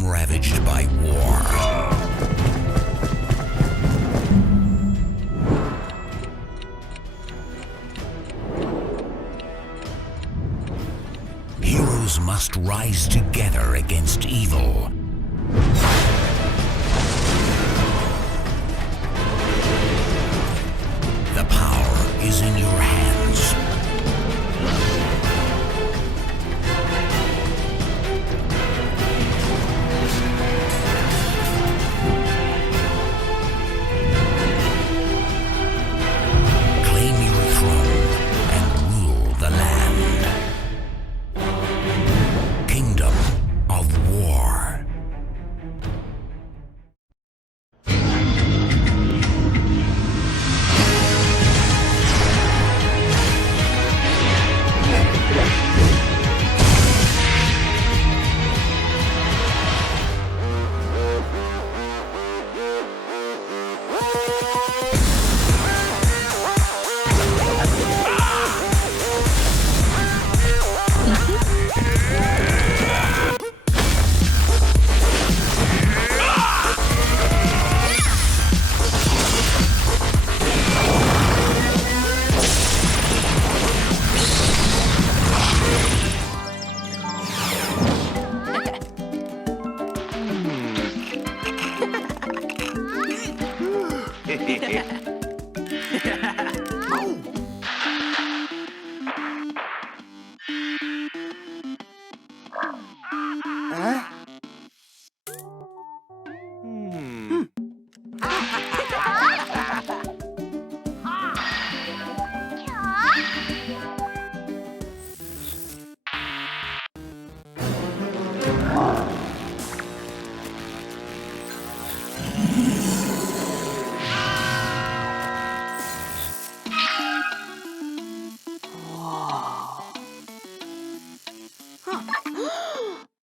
kingdom ravaged by war. Heroes must rise together against evil. The power is in your hands. Claim your throne and rule the land. Kingdom of War.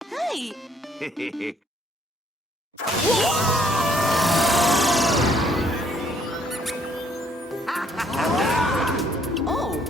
Hey! Oh!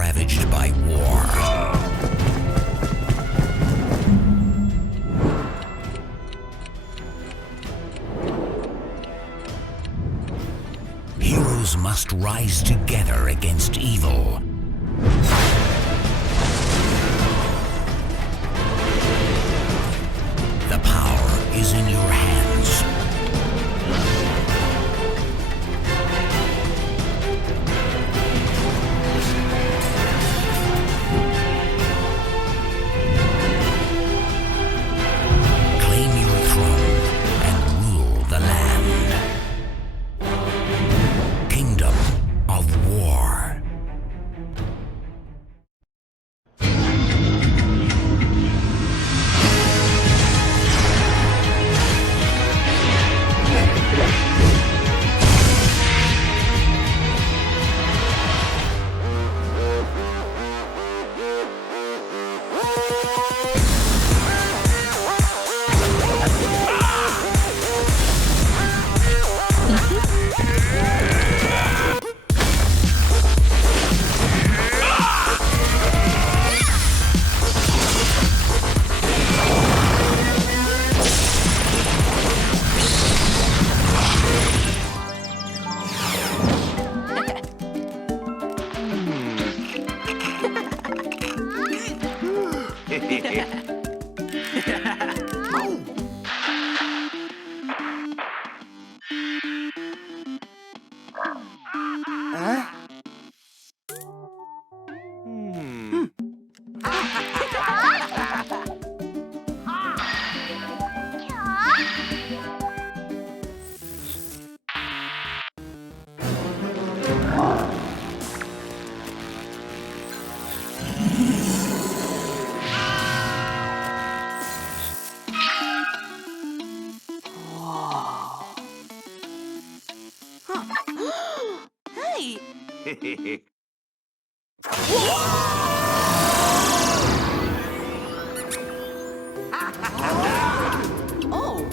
ravaged by war. Heroes must rise together against evil. The power is in your hands. Claim your throne and rule the land. Kingdom of War. Hey! Oh!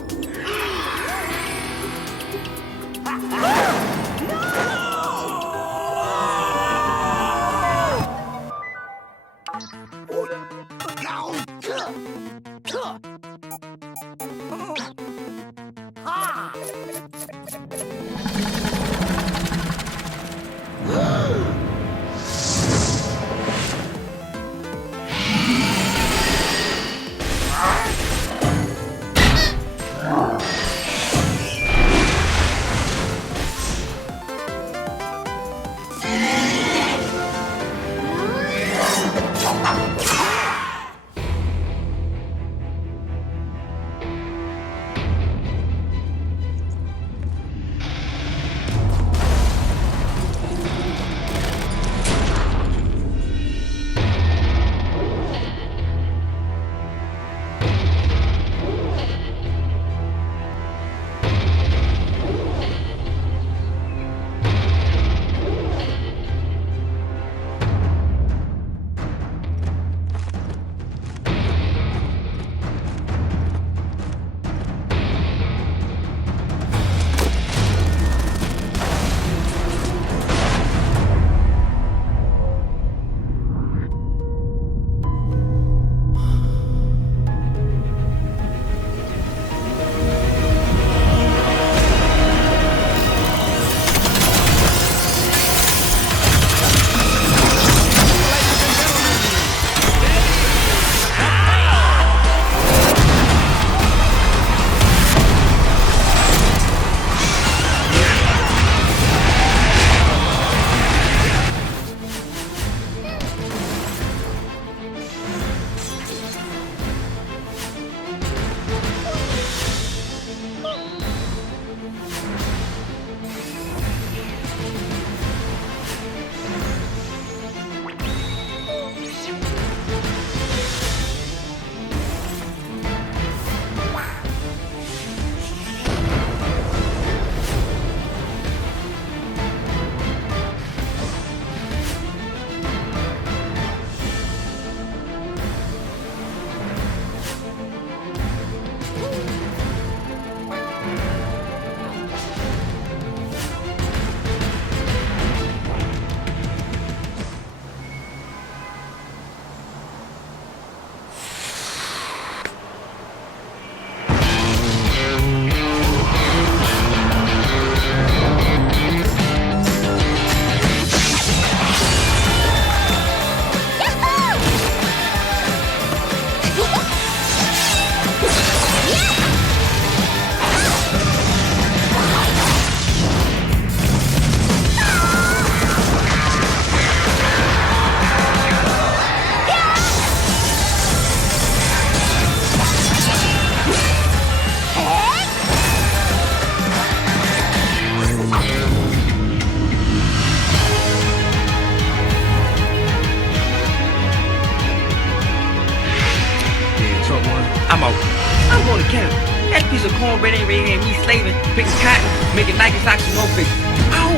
the cornbread ain't ready and me slaving, picking cotton, making Nike socks and no fix. Ow!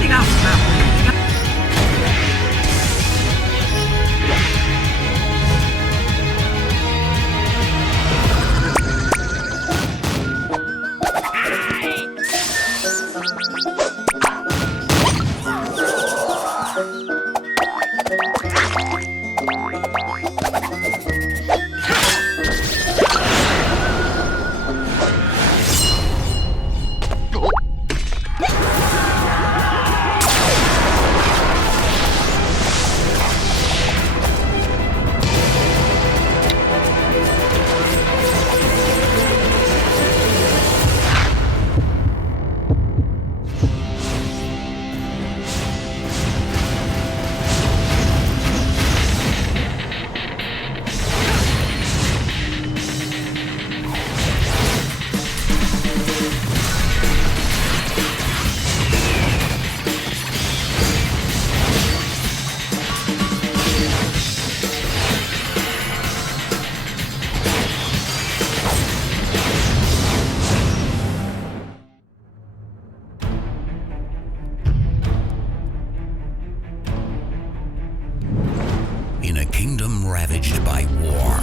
Nigga, I'm out. In a kingdom ravaged by war,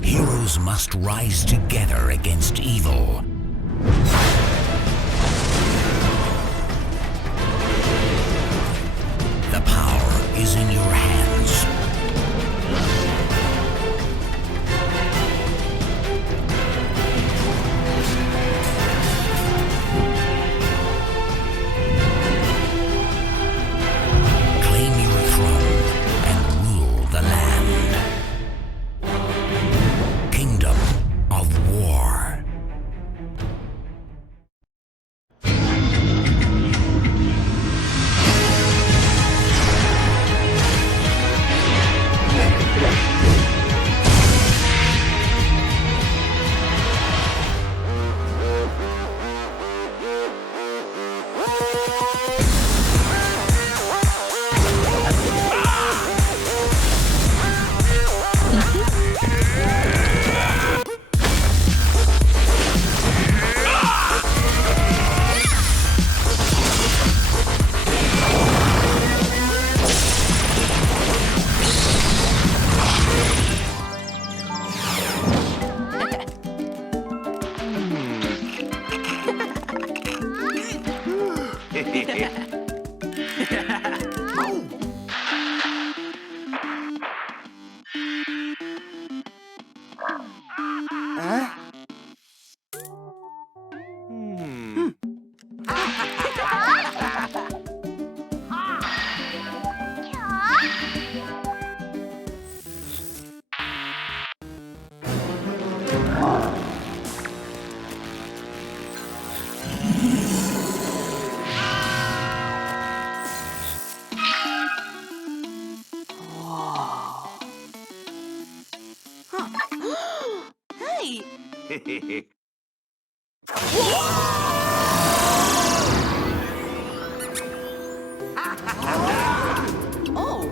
heroes must rise together against evil. The power is in your hands. Claim your throne and rule the land. Kingdom of War. Hey! Oh!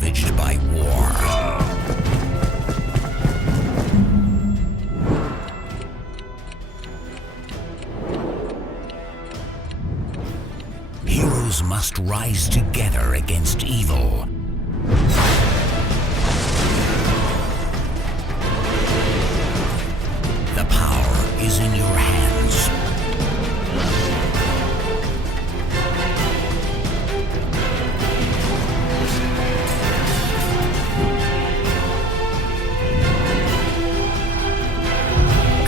ravaged by war. Heroes must rise together against evil. The power is in your hands.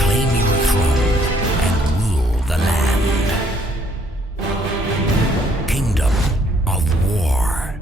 Claim your throne and rule the land. Kingdom of War.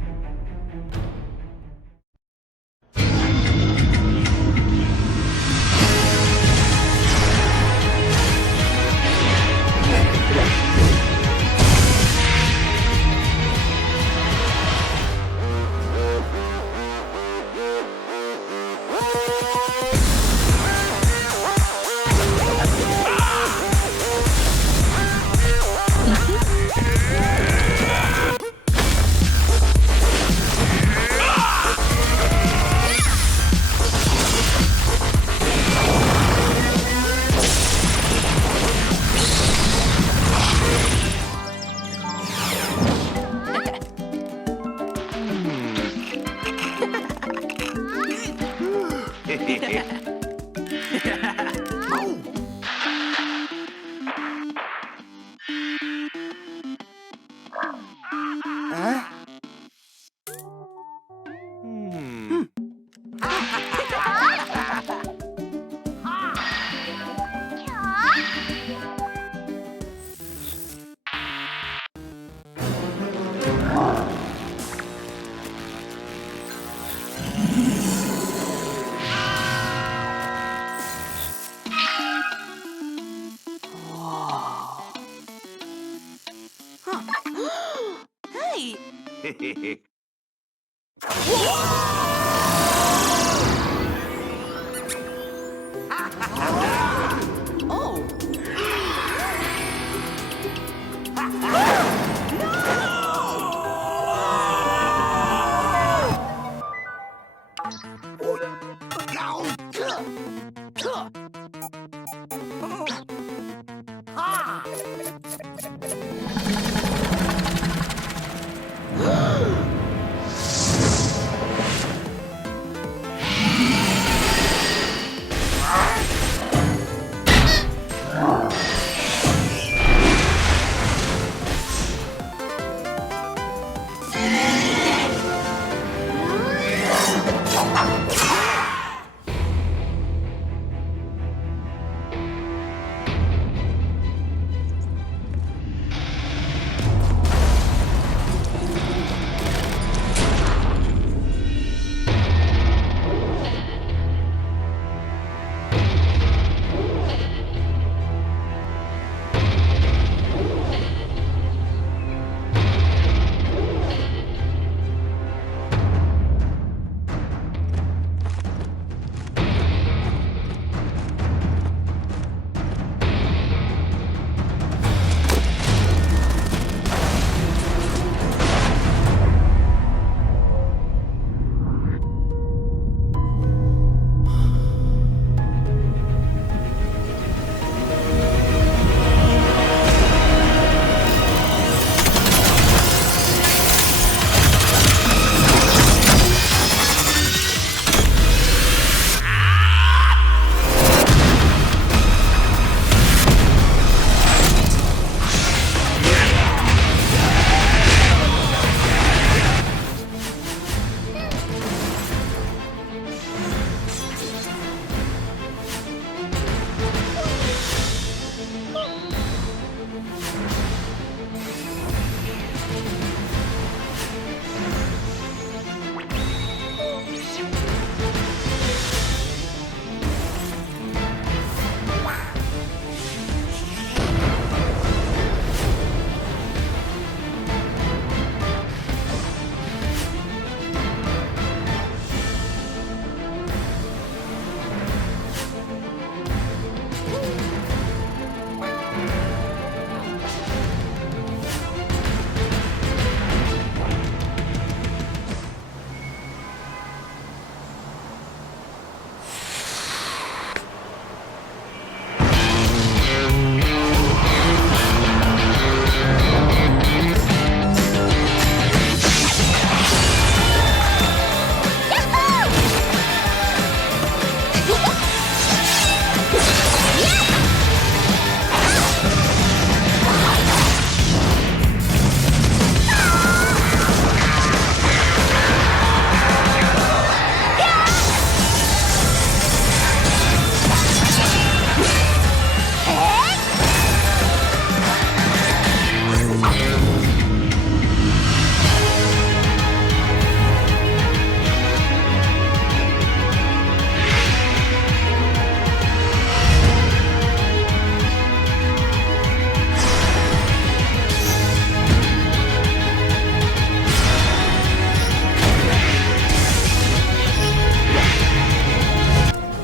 Oh!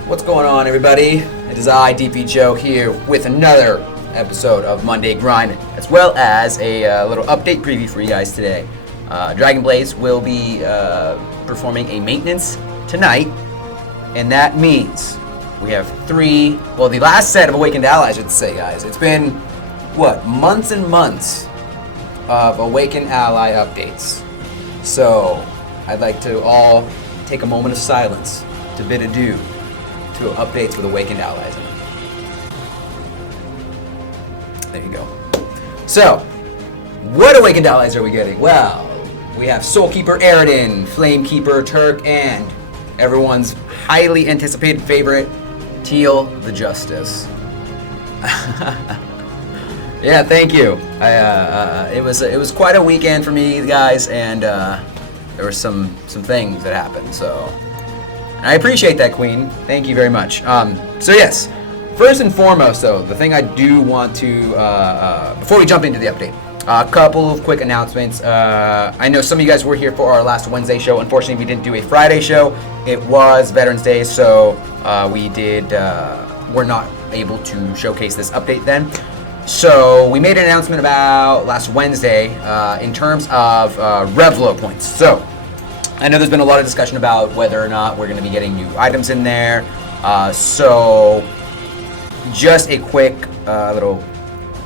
What's going on, everybody? It is I, DP Joe, here with another episode of Monday Grinding, as well as a little update preview for you guys today. Dragon Blaze will be performing a maintenance tonight, and that means we have the last set of Awakened Allies, I should say, guys. It's been, months and months of Awakened Ally updates. So, I'd like to all take a moment of silence to bid adieu to updates with Awakened Allies. There you go. So, what Awakened Allies are we getting? Well, we have Soul Keeper Aridan, Flame Keeper Turk, and everyone's highly anticipated favorite, Teal the Justice. Yeah, thank you. It was quite a weekend for me, guys, and there were some things that happened, so I appreciate that, Queen. Thank you very much. So yes, first and foremost, though, the thing I do want to, before we jump into the update, A couple of quick announcements. I know some of you guys were here for our last Wednesday show. Unfortunately, we didn't do a Friday show. It was Veterans Day, so we're not able to showcase this update then. So we made an announcement about last Wednesday in terms of Revlo points. So I know there's been a lot of discussion about whether or not we're going to be getting new items in there. So just a quick little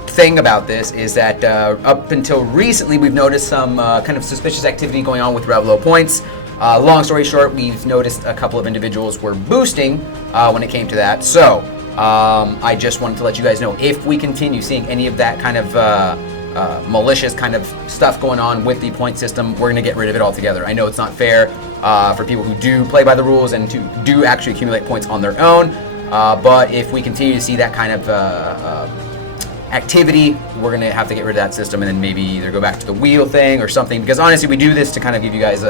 thing about this is that up until recently we've noticed some kind of suspicious activity going on with Revlo points. Long story short, we've noticed a couple of individuals were boosting when it came to that. So I just wanted to let you guys know, if we continue seeing any of that kind of malicious kind of stuff going on with the point system, we're going to get rid of it altogether. I know it's not fair for people who do play by the rules and do actually accumulate points on their own, but if we continue to see that kind of activity, we're going to have to get rid of that system and then maybe either go back to the wheel thing or something, because honestly we do this to kind of give you guys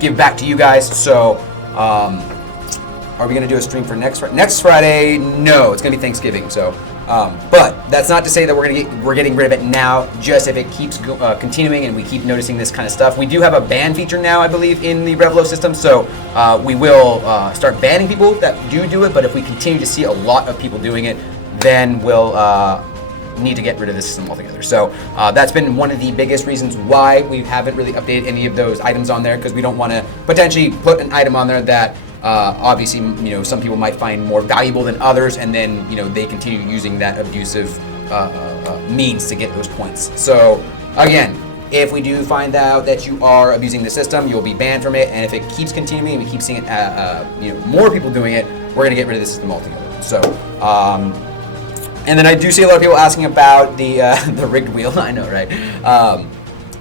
give back to you guys. So are we going to do a stream for next Friday? No, it's going to be Thanksgiving. So, but that's not to say that we're getting rid of it now. Just if it keeps continuing and we keep noticing this kind of stuff, we do have a ban feature now, I believe, in the Revlo system. So we will start banning people that do it. But if we continue to see a lot of people doing it, then we'll need to get rid of the system altogether. So that's been one of the biggest reasons why we haven't really updated any of those items on there, because we don't want to potentially put an item on there that obviously, some people might find more valuable than others, and then, they continue using that abusive means to get those points. So again, if we do find out that you are abusing the system, you'll be banned from it. And if it keeps continuing and we keep seeing it, more people doing it, we're going to get rid of the system altogether. So, and then I do see a lot of people asking about the rigged wheel. I know, right?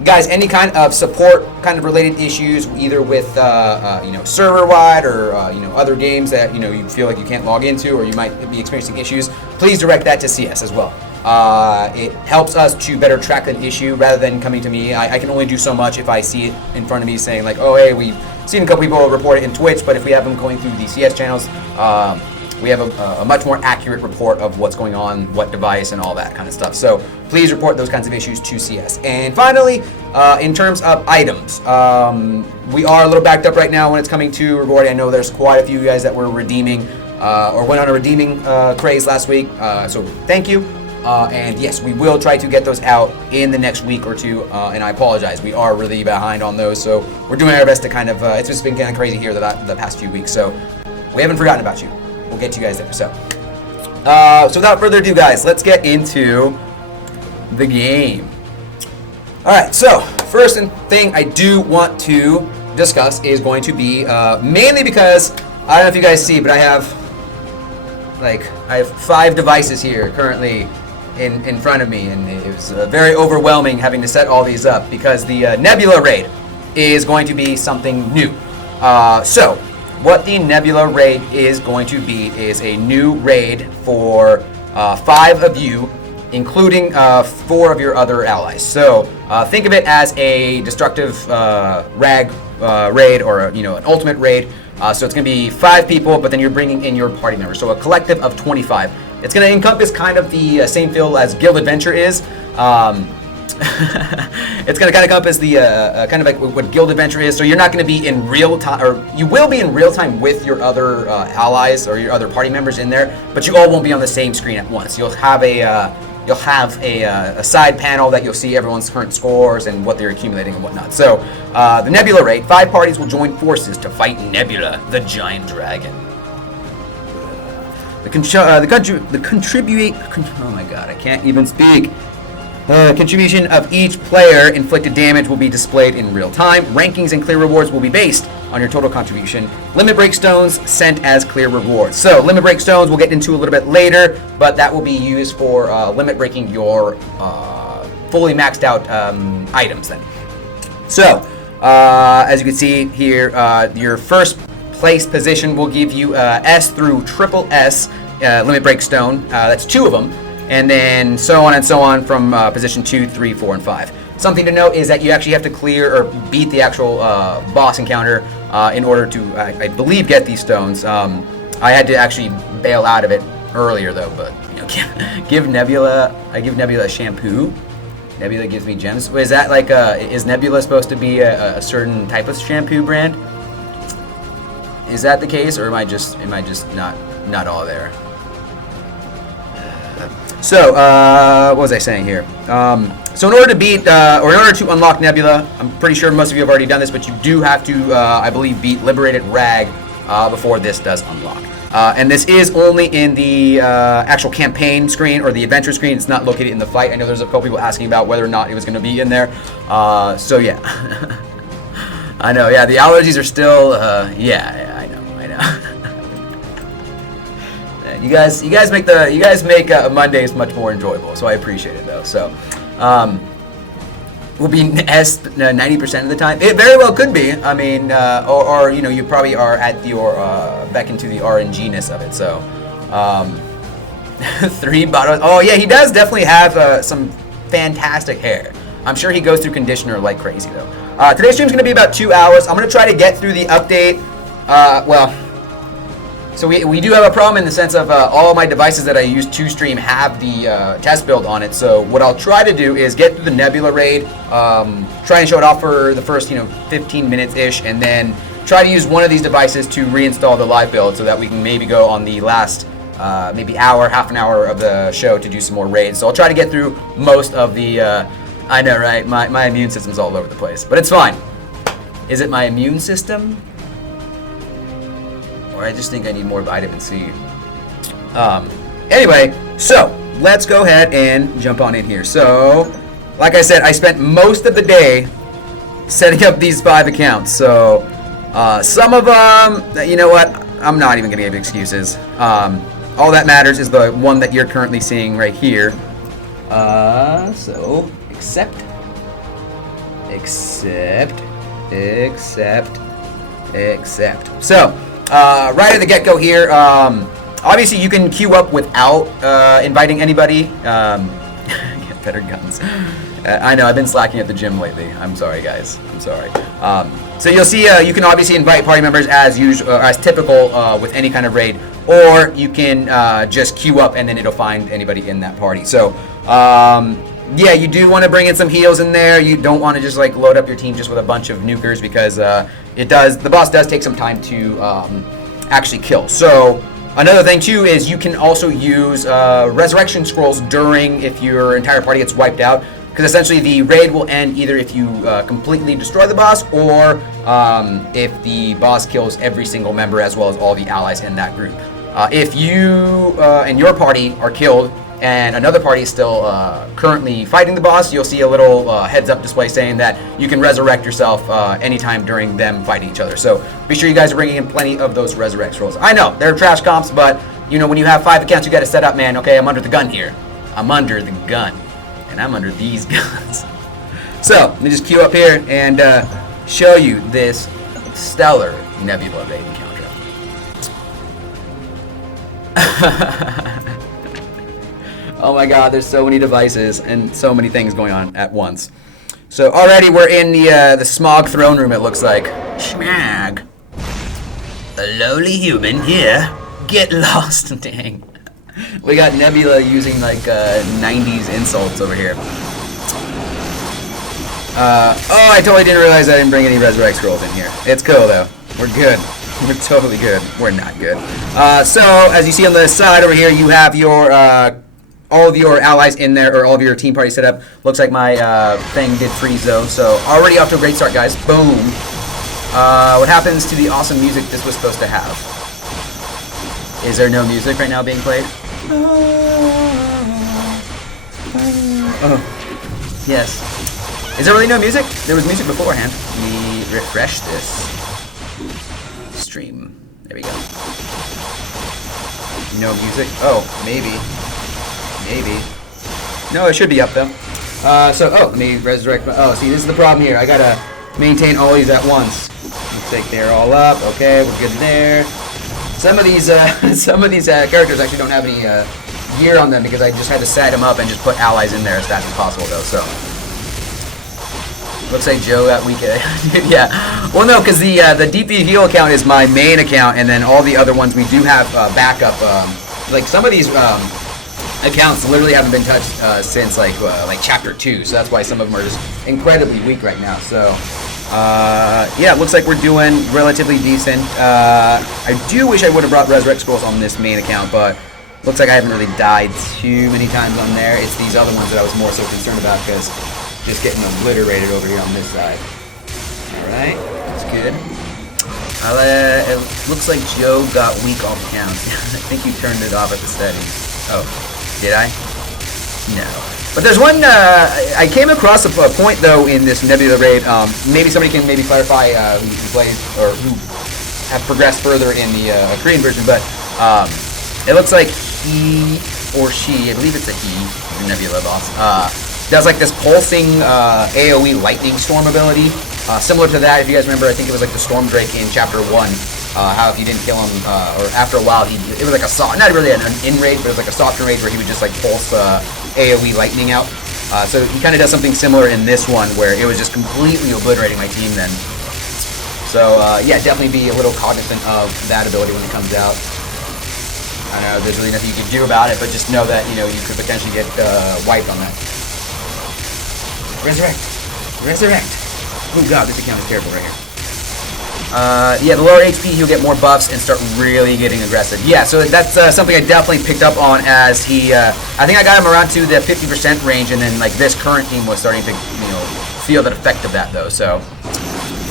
Guys, any kind of support kind of related issues, either with server-wide or other games that you feel like you can't log into or you might be experiencing issues, please direct that to CS as well. It helps us to better track an issue rather than coming to me. I can only do so much if I see it in front of me saying like, oh hey, we've seen a couple people report it in Twitch, but if we have them going through the CS channels, we have a much more accurate report of what's going on, what device, and all that kind of stuff. So please report those kinds of issues to CS. And finally, in terms of items, we are a little backed up right now when it's coming to rewarding. I know there's quite a few guys that were redeeming or went on a redeeming craze last week. So thank you. And yes, we will try to get those out in the next week or two. And I apologize, we are really behind on those. So we're doing our best to kind of, it's just been kind of crazy here the past few weeks. So we haven't forgotten about you. We'll get you guys there. So without further ado, guys, let's get into the game. All right, so first thing I do want to discuss is going to be mainly because I don't know if you guys see, but I have 5 devices here currently in front of me, and it was very overwhelming having to set all these up because the Nebula raid is going to be something new. So what the Nebula raid is going to be is a new raid for 5 of you, including 4 of your other allies. So think of it as a destructive rag raid, or an ultimate raid. So it's going to be 5 people, but then you're bringing in your party members. So a collective of 25. It's going to encompass kind of the same feel as Guild Adventure is. It's going to kind of encompass the kind of like what Guild Adventure is. So you're not going to be in real time, or you will be in real time with your other allies or your other party members in there, but you all won't be on the same screen at once. You'll have a side panel that you'll see everyone's current scores and what they're accumulating and whatnot. So the Nebula raid, 5 parties will join forces to fight Nebula, the giant dragon. Oh my god, I can't even speak. Contribution of each player inflicted damage will be displayed in real time. Rankings and clear rewards will be based on your total contribution. Limit break stones sent as clear rewards. So limit break stones we'll get into a little bit later, but that will be used for limit breaking your fully maxed out items then. So as you can see here, your first place position will give you S through triple S limit break stone. That's 2 of them. And then so on and so on from position 2, 3, 4, and 5. Something to note is that you actually have to clear or beat the actual boss encounter in order to, I believe, get these stones. I had to actually bail out of it earlier though, but give Nebula a shampoo. Nebula gives me gems. Is that like is Nebula supposed to be a certain type of shampoo brand? Is that the case, or am I just not all there? So what was I saying here? So in order to beat or in order to unlock Nebula, I'm pretty sure most of you have already done this, but you do have to, I believe, beat Liberated Rag before this does unlock. And this is only in the actual campaign screen or the adventure screen. It's not located in the fight. I know there's a couple people asking about whether or not it was going to be in there. So yeah, I know. Yeah, the allergies are still. Yeah, I know. You guys make Mondays much more enjoyable. So I appreciate it though. So. Will be S 90% of the time. It very well could be. I mean, or you know, you probably are at your back into the RNG-ness of it. So, 3 bottles. Oh yeah, he does definitely have some fantastic hair. I'm sure he goes through conditioner like crazy though. Today's stream's gonna be about 2 hours. I'm gonna try to get through the update. So we do have a problem in the sense of all my devices that I use to stream have the test build on it. So what I'll try to do is get through the Nebula raid, try and show it off for the first 15 minutes-ish, and then try to use one of these devices to reinstall the live build so that we can maybe go on the last maybe hour, half an hour of the show to do some more raids. So I'll try to get through most of the, I know, right? My immune system's all over the place, but it's fine. Is it my immune system? Or I just think I need more vitamin C. Anyway, so let's go ahead and jump on in here. So, like I said, I spent most of the day setting up these 5 accounts. So, some of them, you know what? I'm not even going to give excuses. All that matters is the one that you're currently seeing right here. So, accept. So, right at the get-go here, obviously you can queue up without inviting anybody. Get better guns. I know, I've been slacking at the gym lately. I'm sorry, guys. I'm sorry. So you'll see you can obviously invite party members as usual, as typical with any kind of raid, or you can just queue up and then it'll find anybody in that party. So, yeah, you do want to bring in some heals in there. You don't want to just like load up your team just with a bunch of nukers because the boss does take some time to actually kill. So another thing too is you can also use resurrection scrolls during if your entire party gets wiped out, because essentially the raid will end either if you completely destroy the boss or if the boss kills every single member as well as all the allies in that group. If you and your party are killed and another party is still currently fighting the boss, you'll see a little heads-up display saying that you can resurrect yourself anytime during them fighting each other. So be sure you guys are bringing in plenty of those resurrect scrolls. I know, they're trash comps, but you know when you have 5 accounts, you got to set up, man. Okay, I'm under the gun here. I'm under the gun, and I'm under these guns. So let me just queue up here and show you this stellar Nebula raid encounter. Oh my god, there's so many devices and so many things going on at once. So already we're in the smog throne room, it looks like. Schmag. A lowly human here. Get lost, dang. We got Nebula using like 90s insults over here. Oh, I totally didn't realize I didn't bring any resurrect scrolls in here. It's cool though. We're good. We're totally good. We're not good. So as you see on the side over here, you have your all of your allies in there, or all of your team party set up. Looks like my thing did freeze though, so already off to a great start, guys. Boom. What happens to the awesome music this was supposed to have? Is there no music right now being played? Oh, yes. Is there really no music? There was music beforehand. Let me refresh this stream. There we go. No music? Oh, maybe. Maybe. No, it should be up though. Let me resurrect. Oh, see, this is the problem here. I gotta maintain all these at once. Looks like they're all up. Okay, we're good there. Some of these characters actually don't have any gear on them because I just had to set them up and just put allies in there as fast as possible though. So looks like Joe got weak. Yeah. Well, no, because the DP heal account is my main account, and then all the other ones we do have backup. Like some of these accounts literally haven't been touched since like chapter 2, so that's why some of them are just incredibly weak right now. So yeah, it looks like we're doing relatively decent. I do wish I would have brought Resurrect Scrolls on this main account, but looks like I haven't really died too many times on there. It's these other ones that I was more so concerned about because just getting obliterated over here on this side. Alright, that's good. It looks like Joe got weak all counts. I think you turned it off at the settings. Oh, did I? No. But there's one, I came across a point though in this Nebula raid. Maybe somebody can maybe clarify who plays or who have progressed further in the Korean version, but it looks like he or she, I believe it's a he, the Nebula boss, does like this pulsing AoE lightning storm ability. Similar to that, if you guys remember, I think it was like the Storm Drake in Chapter 1. How if you didn't kill him, or after a while, it was like a soft, not really an in-rage, but it was like a soft rage where he would just like pulse AoE lightning out. So he kind of does something similar in this one where it was just completely obliterating my team then. So yeah, definitely be a little cognizant of that ability when it comes out. I know there's really nothing you can do about it, but just know that, you know, you could potentially get wiped on that. Resurrect! Resurrect! Oh god, this account is terrible right here. Yeah, the lower HP, he'll get more buffs and start really getting aggressive. Yeah, so that's something I definitely picked up on as he, I think I got him around to the 50% range, and then like this current team was starting to, you know, feel that effect of that though, so.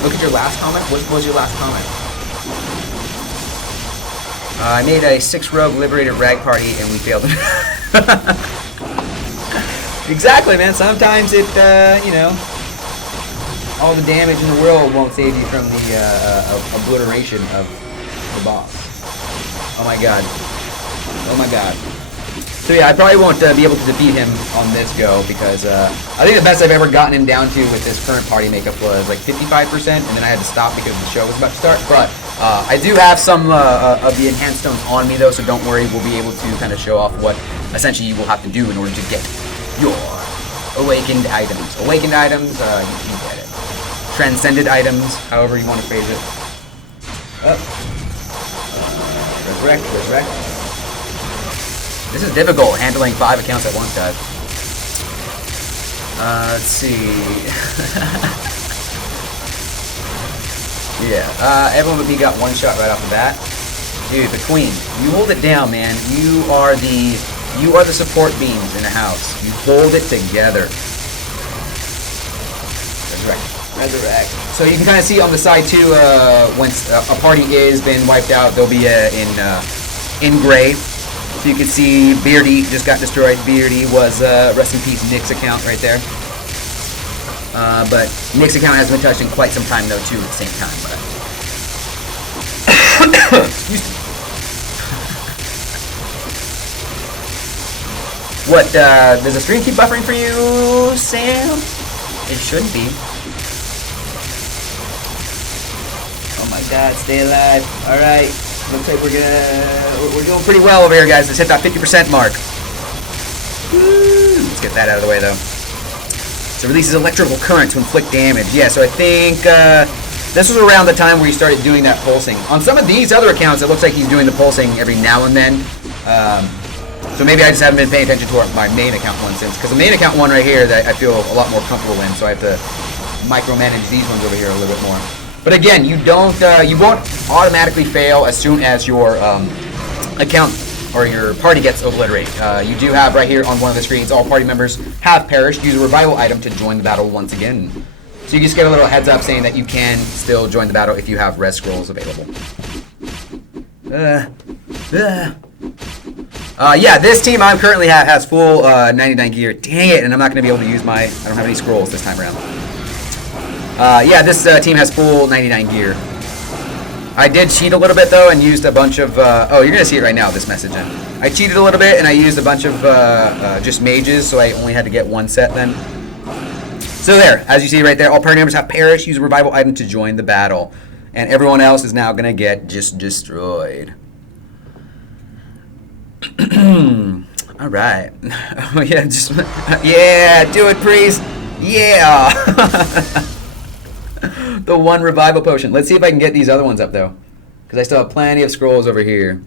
Look at your last comment. What was your last comment? I made a 6-rogue liberated rag party and we failed it. Exactly, man. Sometimes it, you know, all the damage in the world won't save you from the obliteration of the boss. Oh my god. Oh my god. So yeah, I probably won't be able to defeat him on this go because I think the best I've ever gotten him down to with this current party makeup was like 55%, and then I had to stop because the show was about to start. But I do have some of the enhanced stones on me though, so don't worry, we'll be able to kind of show off what essentially you will have to do in order to get your awakened items. Awakened items, you get it. Transcended items, however you want to phrase it. Resurrect, resurrect. This is difficult, handling 5 accounts at once, guys. Let's see. Yeah, everyone but me got one shot right off the bat. Dude, the queen, you hold it down, man. You are the support beams in the house. You hold it together. Resurrect, resurrect. So you can kind of see on the side too, once a party is been wiped out, they'll be in gray. So you can see Beardy just got destroyed. Beardy was, rest in peace, Nick's account right there. But Nick's account hasn't been touched in quite some time though too at the same time. But excuse me. What, does the stream keep buffering for you, Sam? It should be. Oh my god, stay alive. Alright. Looks like we're doing pretty well over here, guys. Let's hit that 50% mark. Woo! Let's get that out of the way, though. So it releases electrical current to inflict damage. Yeah, so I think this was around the time where he started doing that pulsing. On some of these other accounts, it looks like he's doing the pulsing every now and then. So maybe I just haven't been paying attention to my main account one since. Because the main account one right here that I feel a lot more comfortable in, so I have to micromanage these ones over here a little bit more. But again, you won't automatically fail as soon as your account or your party gets obliterated. You do have right here on one of the screens, all party members have perished. Use a revival item to join the battle once again. So you just get a little heads up saying that you can still join the battle if you have res scrolls available. Yeah, this team I'm currently has full 99 gear. Dang it, and I'm not going to be able to use I don't have any scrolls this time around. Yeah, this team has full 99 gear. I did cheat a little bit though and used a bunch of, oh, you're going to see it right now, this message. I cheated a little bit and I used a bunch of just mages, so I only had to get one set then. So there, as you see right there, all party members have perished. Use a revival item to join the battle. And everyone else is now going to get just destroyed. All right. Oh yeah, just yeah, do it, priest. Yeah. The one revival potion. Let's see if I can get these other ones up though, because I still have plenty of scrolls over here.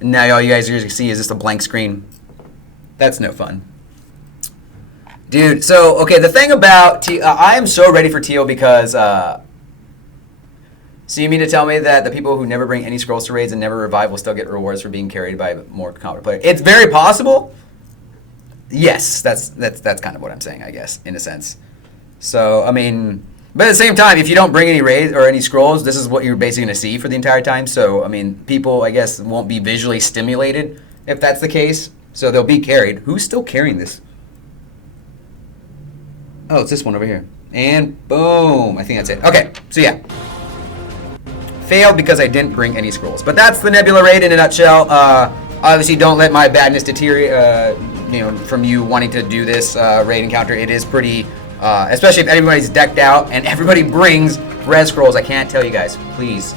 Now all you guys are going to see is just a blank screen. That's no fun. Dude, so, okay, the thing about Teal, I am so ready for Teal because, so you mean to tell me that the people who never bring any scrolls to raids and never revive will still get rewards for being carried by more competent players? It's very possible. Yes, that's kind of what I'm saying, I guess, in a sense. So, I mean, but at the same time, if you don't bring any raids or any scrolls, this is what you're basically going to see for the entire time. So, I mean, people, I guess, won't be visually stimulated if that's the case. So they'll be carried. Who's still carrying this? Oh, it's this one over here. And boom. I think that's it. Okay, so yeah. Failed because I didn't bring any scrolls. But that's the Nebula raid in a nutshell. Obviously, don't let my badness deteriorate, from you wanting to do this raid encounter. It is pretty, especially if everybody's decked out and everybody brings red scrolls. I can't tell you guys. Please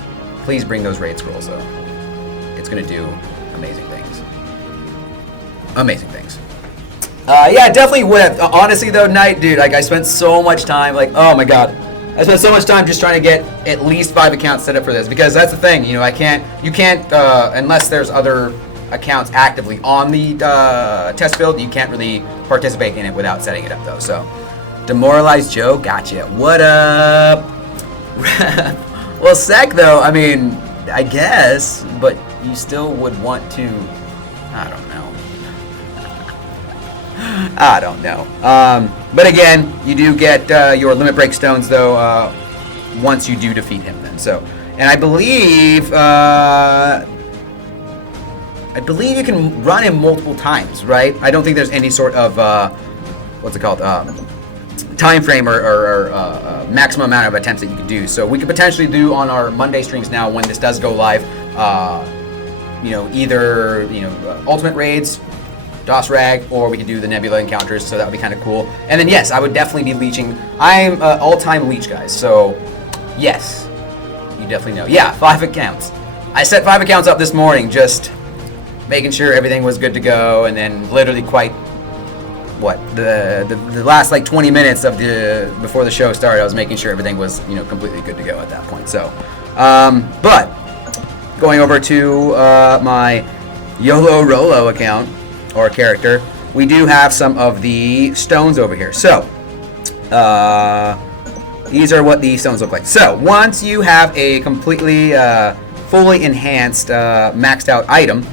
bring those raid scrolls, though. It's going to do amazing things. Amazing things. Yeah, definitely whipped. Honestly, though, dude, like, I spent so much time, like, oh my god. I spent so much time just trying to get at least 5 accounts set up for this, because that's the thing, you can't, unless there's other accounts actively on the test build, you can't really participate in it without setting it up, though. So, Demoralized Joe, gotcha. What up? Well, Sec, though, I mean, I guess, but you still would want to, I don't know. I don't know. But again, you do get your limit break stones, though, once you do defeat him then. So, and I believe you can run him multiple times, right? I don't think there's any sort of, what's it called, time frame or maximum amount of attempts that you can do. So we could potentially do on our Monday streams now when this does go live, either, ultimate raids, DOS Rag, or we could do the Nebula encounters, so that would be kind of cool. And then, yes, I would definitely be leeching. I'm all-time leech, guys, so yes, you definitely know. Yeah, 5 accounts. I set 5 accounts up this morning, just making sure everything was good to go, and then literally the last, like, 20 minutes of before the show started, I was making sure everything was, completely good to go at that point. So, but going over to my YOLO Rolo account, or character, we do have some of the stones over here. So, these are what the stones look like. So, once you have a completely, fully enhanced, maxed out item,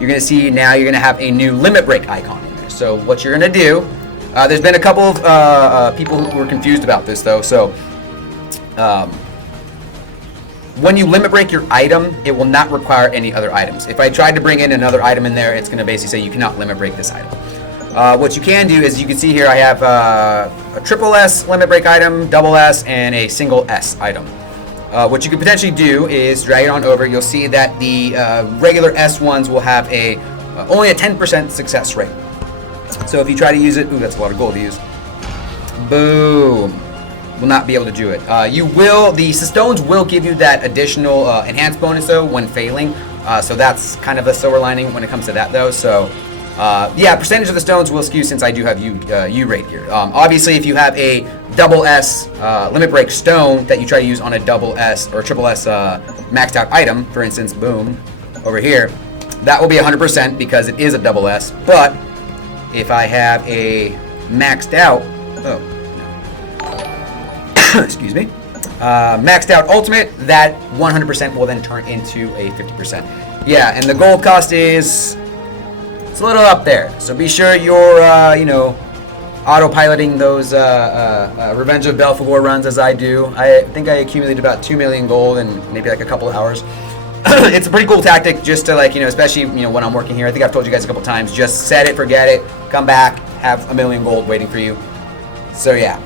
you're going to see now you're going to have a new limit break icon in there. So, what you're going to do, there's been a couple of people who were confused about this, though. So, when you limit break your item, it will not require any other items. If I tried to bring in another item in there, it's going to basically say you cannot limit break this item. What you can do is, you can see here I have a triple S limit break item, double S, and a single S item. What you could potentially do is drag it on over. You'll see that the regular S ones will have only a 10% success rate. So if you try to use it, ooh, that's a lot of gold to use. Boom. Will not be able to do it. The stones will give you that additional enhanced bonus, though, when failing. So that's kind of a silver lining when it comes to that, though. So, yeah, percentage of the stones will skew since I do have U rate here. Obviously, if you have a double S limit break stone that you try to use on a double S or triple S maxed out item, for instance, boom, over here, that will be 100% because it is a double S. But if I have a maxed out, excuse me, maxed out ultimate, that 100% will then turn into a 50%. Yeah, and the gold cost it's a little up there. So be sure you're, autopiloting those Revenge of Belphegor runs as I do. I think I accumulated about 2 million gold in maybe like a couple of hours. It's a pretty cool tactic just to, like, especially, when I'm working here. I think I've told you guys a couple times, just set it, forget it, come back, have 1 million gold waiting for you. So yeah.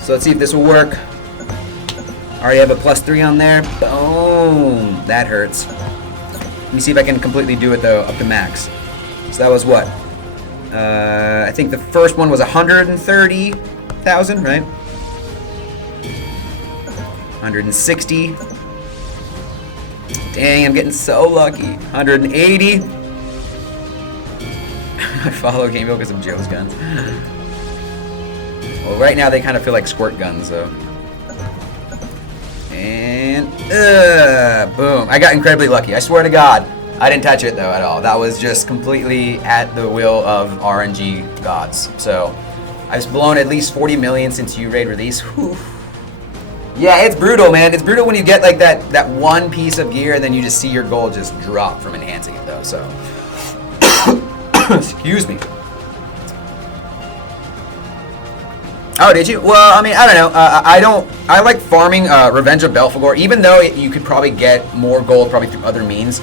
So let's see if this will work. Already have a +3 on there. Boom. That hurts. Let me see if I can completely do it, though, up to max. So that was what? I think the first one was 130,000, right? 160. Dang, I'm getting so lucky. 180. I follow game because of Joe's guns. Well, right now they kind of feel like squirt guns, though. And boom! I got incredibly lucky. I swear to God, I didn't touch it though at all. That was just completely at the will of RNG gods. So I've blown at least 40 million since U-Raid release. Whew. Yeah, it's brutal, man. It's brutal when you get like that one piece of gear and then you just see your gold just drop from enhancing it though. So excuse me. Oh, did you? Well, I mean, I don't know. I like farming Revenge of Belphegor, even though you could probably get more gold probably through other means.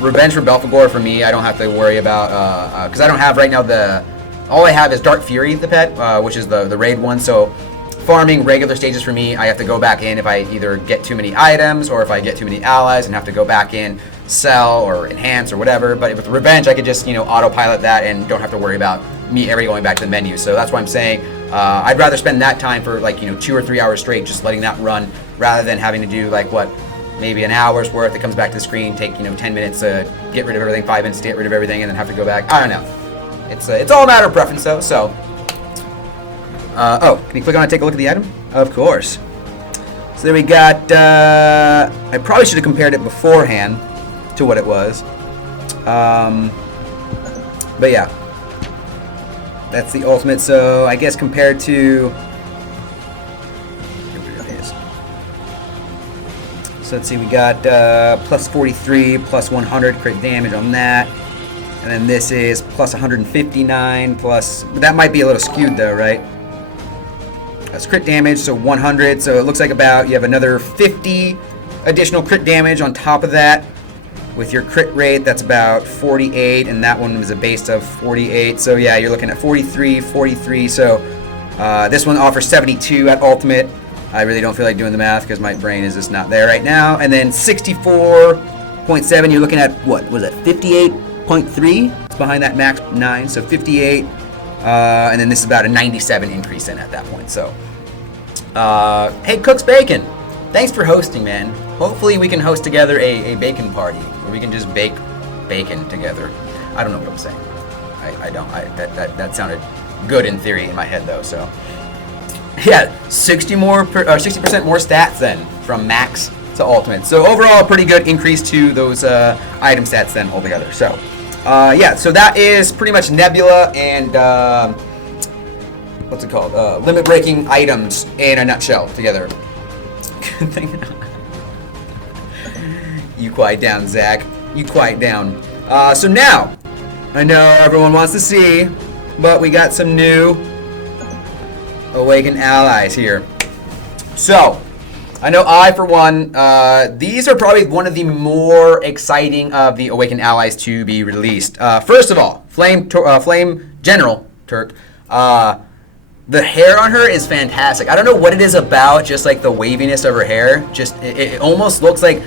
Revenge for Belphegor for me, I don't have to worry about because I don't have right now all I have is Dark Fury, the pet, which is the raid one. So farming regular stages for me, I have to go back in if I either get too many items or if I get too many allies and have to go back in, sell or enhance or whatever. But with Revenge, I could just autopilot that and don't have to worry about me ever going back to the menu. So that's why I'm saying I'd rather spend that time for like 2 or 3 hours straight just letting that run rather than having to do like maybe an hour's worth. It comes back to the screen, take 10 minutes to get rid of everything, 5 minutes to get rid of everything, and then have to go back. I don't know. It's all a matter of preference though. So can you click on it, take a look at the item? Of course. So there we got. I probably should have compared it beforehand to what it was. But yeah. That's the ultimate, so I guess compared to... So let's see, we got plus 43, plus 100 crit damage on that. And then this is plus 159, plus... That might be a little skewed though, right? That's crit damage, so 100, so it looks like you have another 50 additional crit damage on top of that. With your crit rate, that's about 48, and that one was a base of 48. So yeah, you're looking at 43, 43. So this one offers 72 at ultimate. I really don't feel like doing the math because my brain is just not there right now. And then 64.7, you're looking at, what was it, 58.3? It's behind that max 9, so 58. And then this is about a 97 increase in at that point. So, hey, Cook's Bacon, thanks for hosting, man. Hopefully we can host together a bacon party where we can just bake bacon together. I don't know what I'm saying. I don't. That sounded good in theory in my head though. So yeah, 60% more stats then from max to ultimate. So overall, a pretty good increase to those item stats then altogether. So yeah, so that is pretty much Nebula and what's it called? Limit breaking items in a nutshell together. Good thing. You quiet down, Zach. You quiet down. So now, I know everyone wants to see, but we got some new Awakened allies here. So, I know for one, these are probably one of the more exciting of the Awakened allies to be released. First of all, Flame General Turk. The hair on her is fantastic. I don't know what it is about, just like the waviness of her hair. Just it almost looks like,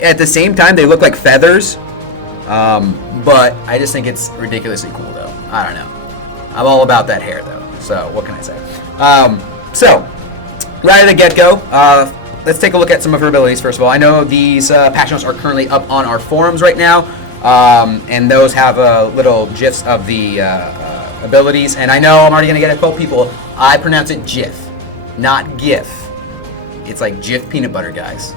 at the same time, they look like feathers. But I just think it's ridiculously cool, though. I don't know. I'm all about that hair, though. So what can I say? So right at the get-go, let's take a look at some of her abilities. First of all, I know these patch notes are currently up on our forums right now, and those have little gifs of the abilities. And I know I'm already gonna get a couple people. I pronounce it GIF, not GIF. It's like Jif peanut butter, guys.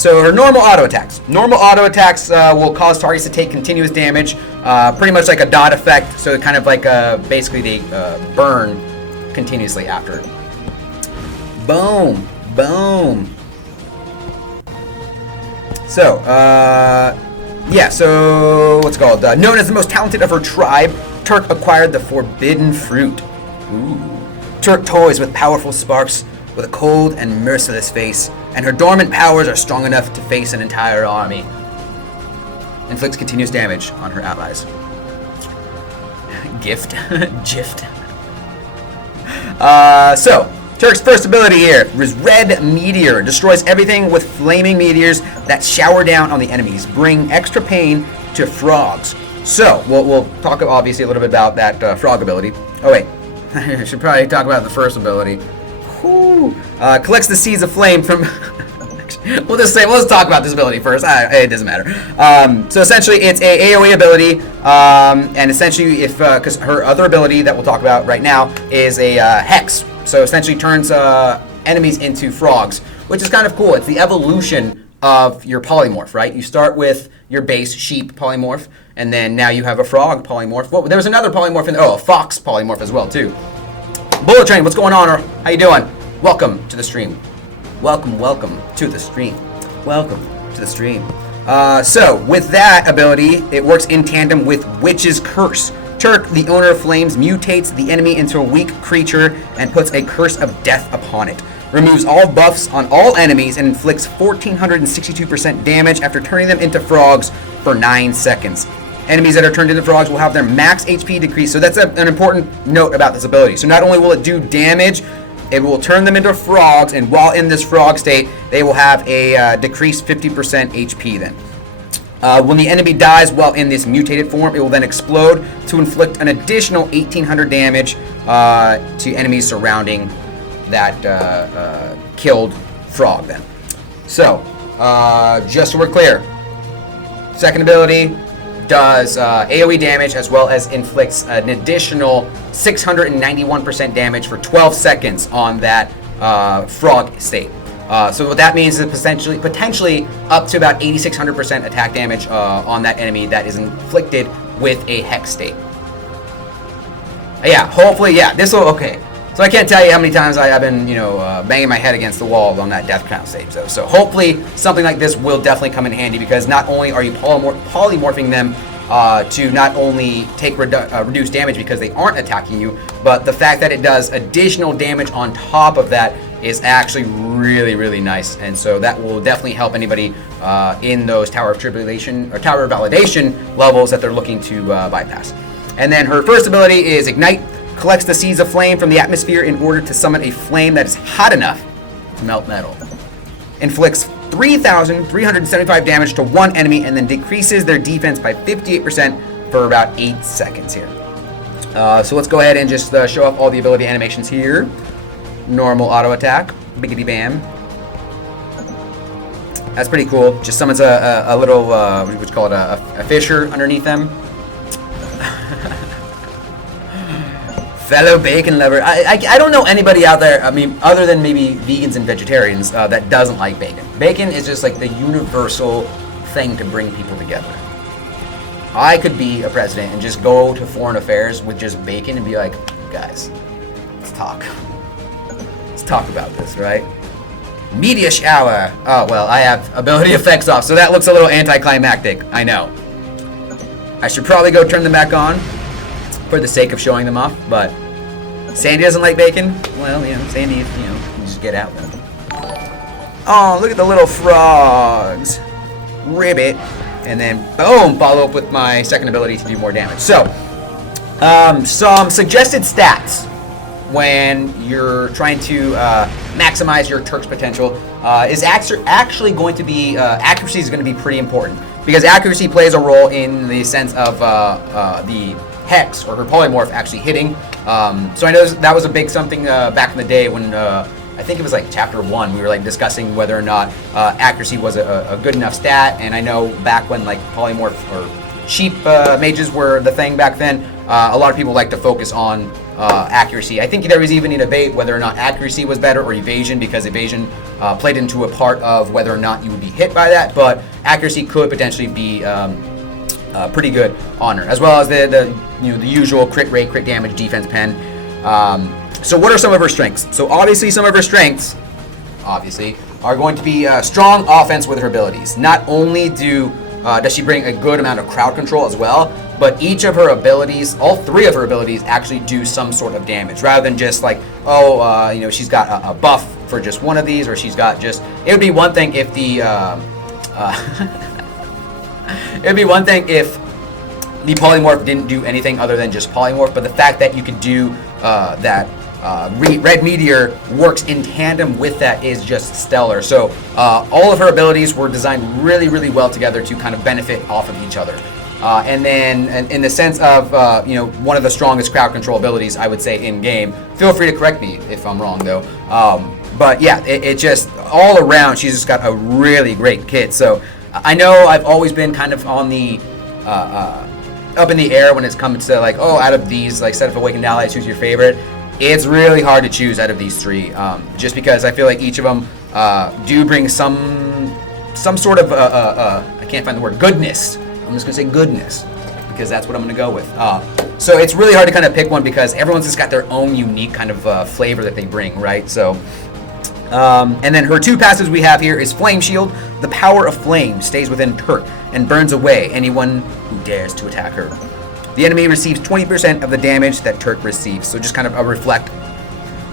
So her normal auto attacks. Normal auto attacks will cause targets to take continuous damage, pretty much like a dot effect. So kind of like basically they burn continuously after. Boom, boom. So yeah. So what's it called? Known as the most talented of her tribe, Turk acquired the forbidden fruit. Ooh. Turk toys with powerful sparks, with a cold and merciless face, and her dormant powers are strong enough to face an entire army. Inflicts continuous damage on her allies. Gift. Gift. So, Turk's first ability here is Red Meteor. Destroys everything with flaming meteors that shower down on the enemies. Bring extra pain to frogs. So, we'll talk obviously a little bit about that frog ability. Oh wait, I should probably talk about the first ability. Collects the seeds of flame from. Let's talk about this ability first. It doesn't matter. So essentially, it's a AOE ability, and essentially, because her other ability that we'll talk about right now is a hex. So essentially, turns enemies into frogs, which is kind of cool. It's the evolution of your polymorph, right? You start with your base sheep polymorph, and then now you have a frog polymorph. Well, there was another polymorph a fox polymorph as well too. Bullet Train, what's going on? How you doing? Welcome to the stream. Welcome to the stream. Welcome to the stream. So with that ability, it works in tandem with Witch's Curse. Turk, the owner of flames, mutates the enemy into a weak creature and puts a curse of death upon it. Removes all buffs on all enemies and inflicts 1,462% damage after turning them into frogs for 9 seconds. Enemies that are turned into frogs will have their max HP decrease. So that's an important note about this ability. So not only will it do damage, it will turn them into frogs, and while in this frog state, they will have a decreased 50% HP then. When the enemy dies while in this mutated form, it will then explode to inflict an additional 1,800 damage to enemies surrounding that killed frog then. So, just so we're clear, second ability does AoE damage as well as inflicts an additional 691% damage for 12 seconds on that frog state. So what that means is potentially up to about 8,600% attack damage on that enemy that is inflicted with a hex state. Yeah, hopefully, yeah, this will, okay. So I can't tell you how many times I've been, banging my head against the wall on that death count stage. So hopefully something like this will definitely come in handy, because not only are you polymorphing them to not only take reduced damage because they aren't attacking you, but the fact that it does additional damage on top of that is actually really, really nice. And so that will definitely help anybody in those Tower of Tribulation or Tower of Validation levels that they're looking to bypass. And then her first ability is Ignite. Collects the seeds of flame from the atmosphere in order to summon a flame that is hot enough to melt metal. Inflicts 3,375 damage to one enemy and then decreases their defense by 58% for about 8 seconds here. So let's go ahead and just show off all the ability animations here. Normal auto attack, biggity bam. That's pretty cool. Just summons a little, what you call it, a fissure underneath them. Fellow bacon lover. I don't know anybody out there, I mean, other than maybe vegans and vegetarians, that doesn't like bacon. Bacon is just like the universal thing to bring people together. I could be a president and just go to foreign affairs with just bacon and be like, guys, let's talk. Let's talk about this, right? Media shower. Oh, well, I have ability effects off, so that looks a little anticlimactic. I know. I should probably go turn them back on for the sake of showing them off, but Sandy doesn't like bacon. Well, Sandy, can just get out then. Oh, look at the little frogs. Ribbit. And then, boom, follow up with my second ability to do more damage. So, some suggested stats when you're trying to maximize your Turk's potential is actually going to be, accuracy is going to be pretty important, because accuracy plays a role in the sense of the hex or her polymorph actually hitting. So I know that was a big something back in the day when I think it was like chapter 1, we were like discussing whether or not accuracy was a good enough stat. And I know back when like polymorph or sheep mages were the thing back then, a lot of people like to focus on accuracy. I think there was even a debate whether or not accuracy was better or evasion, because evasion played into a part of whether or not you would be hit by that, but accuracy could potentially be pretty good on her, as well as the usual crit rate, crit damage, defense pen. So what are some of her strengths? So obviously some of her strengths, are going to be strong offense with her abilities. Not only does she bring a good amount of crowd control as well, but each of her abilities, all three of her abilities, actually do some sort of damage, rather than just like, she's got a buff for just one of these, or she's got just, it would be one thing if the, it'd be one thing if the polymorph didn't do anything other than just polymorph, but the fact that you could do that red meteor works in tandem with that is just stellar. So all of her abilities were designed really, really well together to kind of benefit off of each other. And then in the sense of, one of the strongest crowd control abilities, I would say, in game. Feel free to correct me if I'm wrong, though. But yeah, it just, all around, she's just got a really great kit. So I know I've always been kind of on the up in the air when it's come to like, out of these like set of awakened allies, who's your favorite? it's really hard to choose out of these three, just because I feel like each of them do bring some sort of I can't find the word, goodness. I'm just gonna say goodness because that's what I'm gonna go with. So it's really hard to kind of pick one because everyone's just got their own unique kind of flavor that they bring, right? So. And then her 2 passives we have here is Flame Shield. The power of flame stays within Turk and burns away anyone who dares to attack her. The enemy receives 20% of the damage that Turk receives, so just kind of a reflect.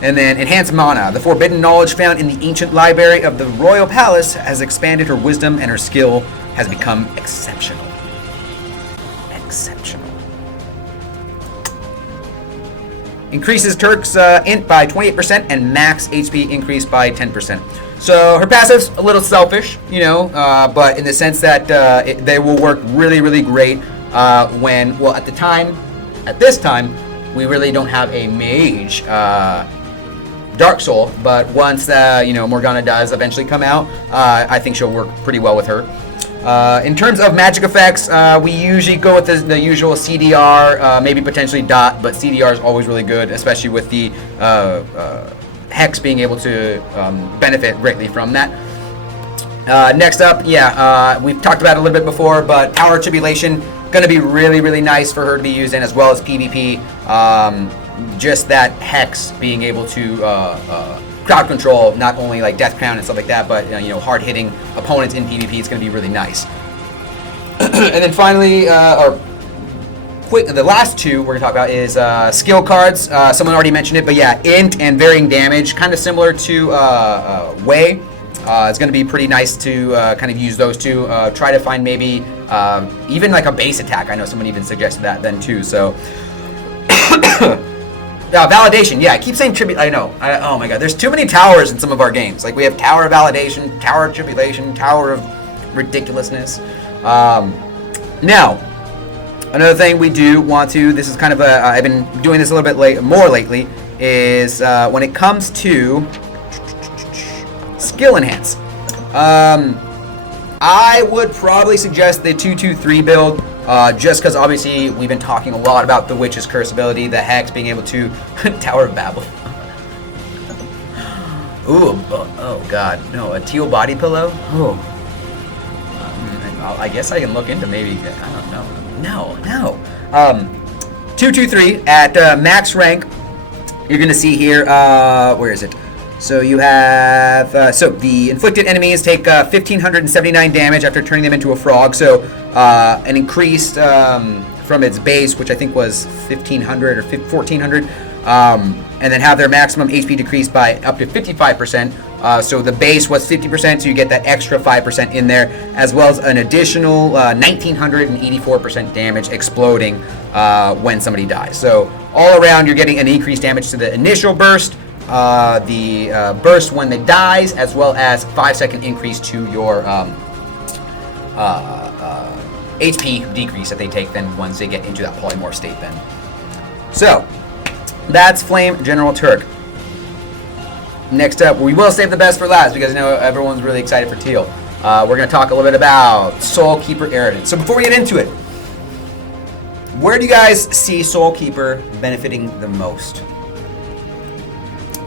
And then Enhanced Mana. The forbidden knowledge found in the ancient library of the Royal Palace has expanded her wisdom and her skill has become exceptional. Exceptional. Increases Turk's int by 28% and max HP increase by 10%. So her passive's a little selfish, you know, but in the sense that they will work really, really great when, well, at this time, we really don't have a mage Dark Soul, but once, Morgana does eventually come out, I think she'll work pretty well with her. In terms of magic effects, we usually go with the usual CDR, maybe potentially Dot, but CDR is always really good, especially with the Hex being able to benefit greatly from that. Next up, we've talked about it a little bit before, but Tower of Tribulation, going to be really, really nice for her to be using, as well as PvP. Just that Hex being able to crowd control, not only like Death Crown and stuff like that, but hard-hitting opponents in PvP. It's going to be really nice. And then finally, the last 2 we're going to talk about is skill cards. Someone already mentioned it, but yeah, Int and Varying Damage, kind of similar to Wei. It's going to be pretty nice to kind of use those 2. Try to find maybe even like a base attack. I know someone even suggested that then too. So validation. Yeah, I keep saying tribute. I know. Oh my god, there's too many towers in some of our games. Like we have Tower of Validation, Tower of Tribulation, Tower of Ridiculousness. Now, another thing we do want to. This is kind of I've been doing this a little bit more lately. Is when it comes to skill enhance. I would probably suggest the 2-2-3 build, just because obviously we've been talking a lot about the Witch's Curse ability, the Hex being able to Tower of Babel. Ooh, oh god, no, a teal body pillow? Oh. I guess I can look into maybe, I don't know. No. 2-2-3 at max rank. You're going to see here, where is it? So you have, the inflicted enemies take 1,579 damage after turning them into a frog. So an increase from its base, which I think was 1,500 or 1,400, and then have their maximum HP decreased by up to 55%. So the base was 50%, so you get that extra 5% in there, as well as an additional 1,984% damage exploding when somebody dies. So all around, you're getting an increased damage to the initial burst, the burst when they dies, as well as 5-second increase to your HP decrease that they take then once they get into that polymorph state then. So, that's Flame General Turk. Next up, we will save the best for last because I know everyone's really excited for Teal. We're going to talk a little bit about Soul Keeper Aridan. So before we get into it, where do you guys see Soul Keeper benefiting the most?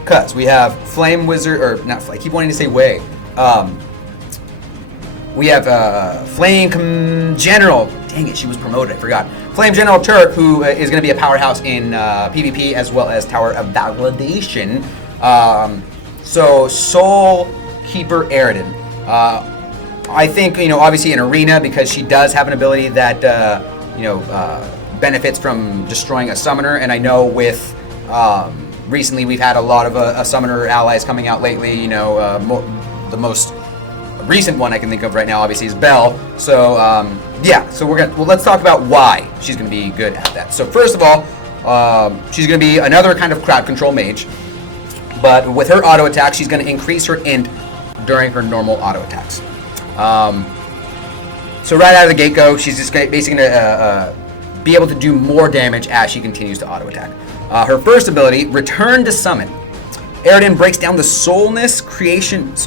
Because we have Flame Wizard, or not, I keep wanting to say Wei. We have Flame General. Dang it, she was promoted, I forgot. Flame General Turk, who is going to be a powerhouse in PvP as well as Tower of Validation. So Soul Keeper Aridan. I think, obviously in Arena, because she does have an ability that, benefits from destroying a summoner. And I know with, recently we've had a lot of summoner allies coming out lately, the most recent one I can think of right now obviously is Belle. So, so let's talk about why she's going to be good at that. So first of all, she's going to be another kind of crowd control mage. But with her auto attack, she's going to increase her int during her normal auto attacks. So right out of the get-go, she's just basically going to be able to do more damage as she continues to auto attack. Her first ability, Return to Summon. Aridan breaks down the soulless creations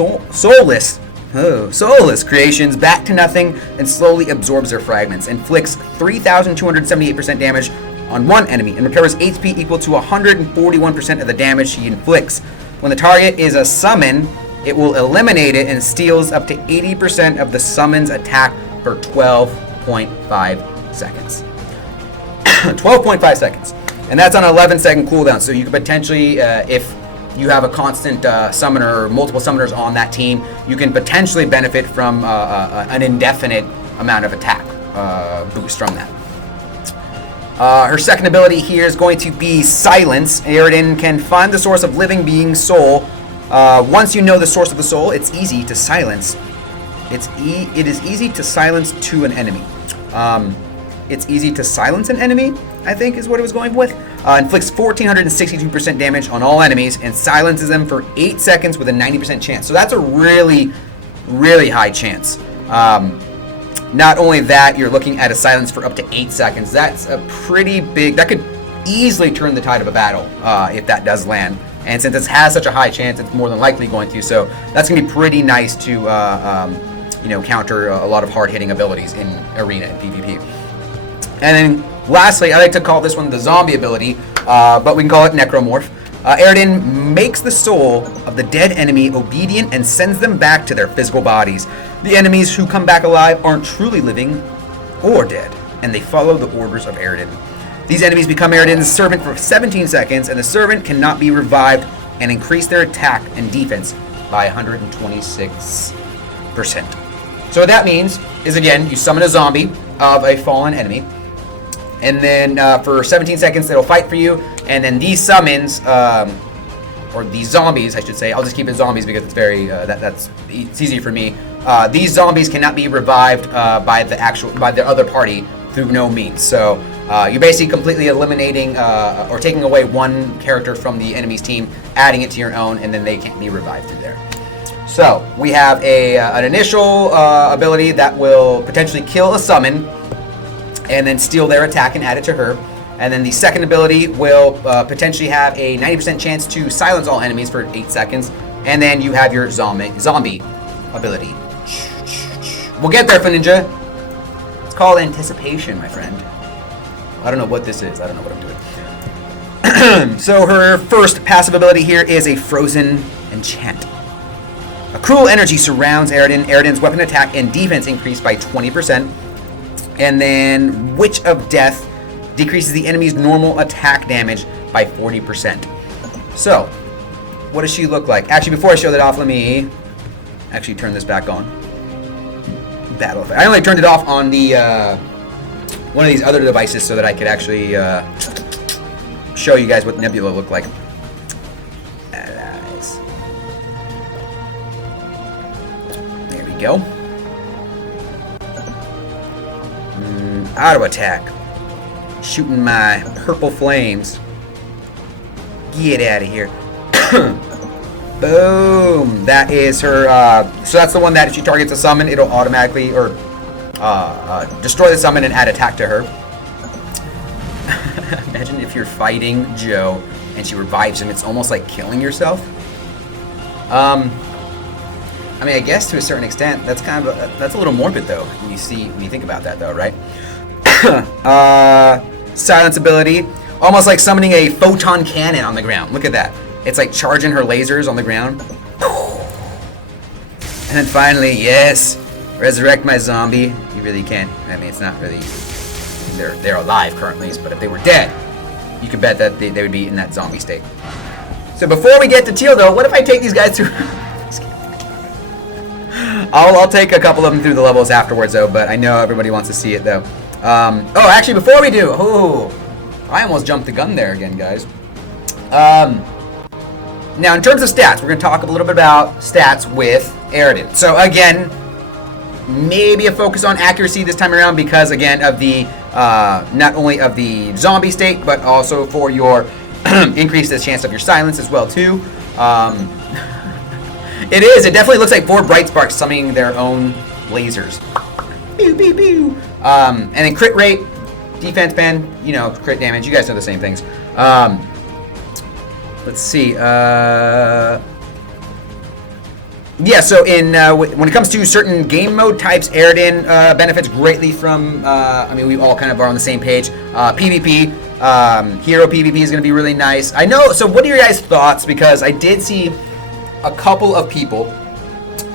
back to nothing and slowly absorbs their fragments. Inflicts 3,278% damage on one enemy and recovers HP equal to 141% of the damage she inflicts. When the target is a summon, it will eliminate it and steals up to 80% of the summon's attack for 12.5 seconds. 12.5 seconds. And that's on an 11-second cooldown, so you could potentially, if you have a constant summoner or multiple summoners on that team, you can potentially benefit from an indefinite amount of attack boost from that. Her second ability here is going to be Silence. Aridan can find the source of living being's soul. Once you know the source of the soul, it's easy to silence. It is easy to silence to an enemy. It's easy to silence an enemy, I think is what it was going with. Inflicts 1,462% damage on all enemies and silences them for 8 seconds with a 90% chance. So that's a really, really high chance. Not only that, you're looking at a silence for up to 8 seconds. That's a pretty big, that could easily turn the tide of a battle if that does land. And since it has such a high chance, it's more than likely going to. So that's going to be pretty nice to counter a lot of hard-hitting abilities in Arena and PvP. And then lastly, I like to call this one the zombie ability, but we can call it Necromorph. Aridan makes the soul of the dead enemy obedient and sends them back to their physical bodies. The enemies who come back alive aren't truly living or dead, and they follow the orders of Aridan. These enemies become Aridan's servant for 17 seconds, and the servant cannot be revived and increase their attack and defense by 126%. So what that means is, again, you summon a zombie of a fallen enemy, and then for 17 seconds it'll fight for you, and then these summons, or these zombies, I should say, I'll just keep it zombies because it's very, it's easy for me. These zombies cannot be revived by the other party through no means. So you're basically completely eliminating or taking away one character from the enemy's team, adding it to your own, and then they can't be revived through there. So we have an initial ability that will potentially kill a summon and then steal their attack and add it to her. And then the second ability will potentially have a 90% chance to silence all enemies for 8 seconds. And then you have your zombie ability. We'll get there, Ninja. It's called anticipation, my friend. I don't know what this is. I don't know what I'm doing. So her first passive ability here is a frozen enchant. A cruel energy surrounds Aridan. Aridan's weapon attack and defense increase by 20%. And then Witch of Death decreases the enemy's normal attack damage by 40%. So, what does she look like? Actually, before I show that off, let me actually turn this back on. Battle effect. I only turned it off on the one of these other devices so that I could actually show you guys what Nebula looked like. There we go. Auto attack. Shooting my purple flames. Get out of here. Boom. That is her. So that's the one that if she targets a summon, it'll automatically destroy the summon and add attack to her. Imagine if you're fighting Joe and she revives him. It's almost like killing yourself. I mean, I guess to a certain extent, that's kind of that's a little morbid though. When you think about that though, right? Silence ability, almost like summoning a photon cannon on the ground. Look at that. It's like charging her lasers on the ground. And then finally, yes, resurrect my zombie. You really can't. I mean, it's not really. They're alive currently, but if they were dead, you can bet that they would be in that zombie state. So before we get to Teal, though, what if I take these guys through? I'll take a couple of them through the levels afterwards, though. But I know everybody wants to see it, though. Oh, actually, before we do, I almost jumped the gun there again, guys. Now, in terms of stats, we're going to talk a little bit about stats with Aridan. So, again, maybe a focus on accuracy this time around because, again, of the not only of the zombie state, but also for your increase the chance of your silence as well, too. It definitely looks like 4 bright sparks summoning their own lasers. Pew, pew, pew. And then crit rate, defense band, crit damage. You guys know the same things. Let's see. Yeah, so when it comes to certain game mode types, Aridan benefits greatly from, we all kind of are on the same page. PvP, Hero PvP is going to be really nice. I know, so what are your guys' thoughts? Because I did see a couple of people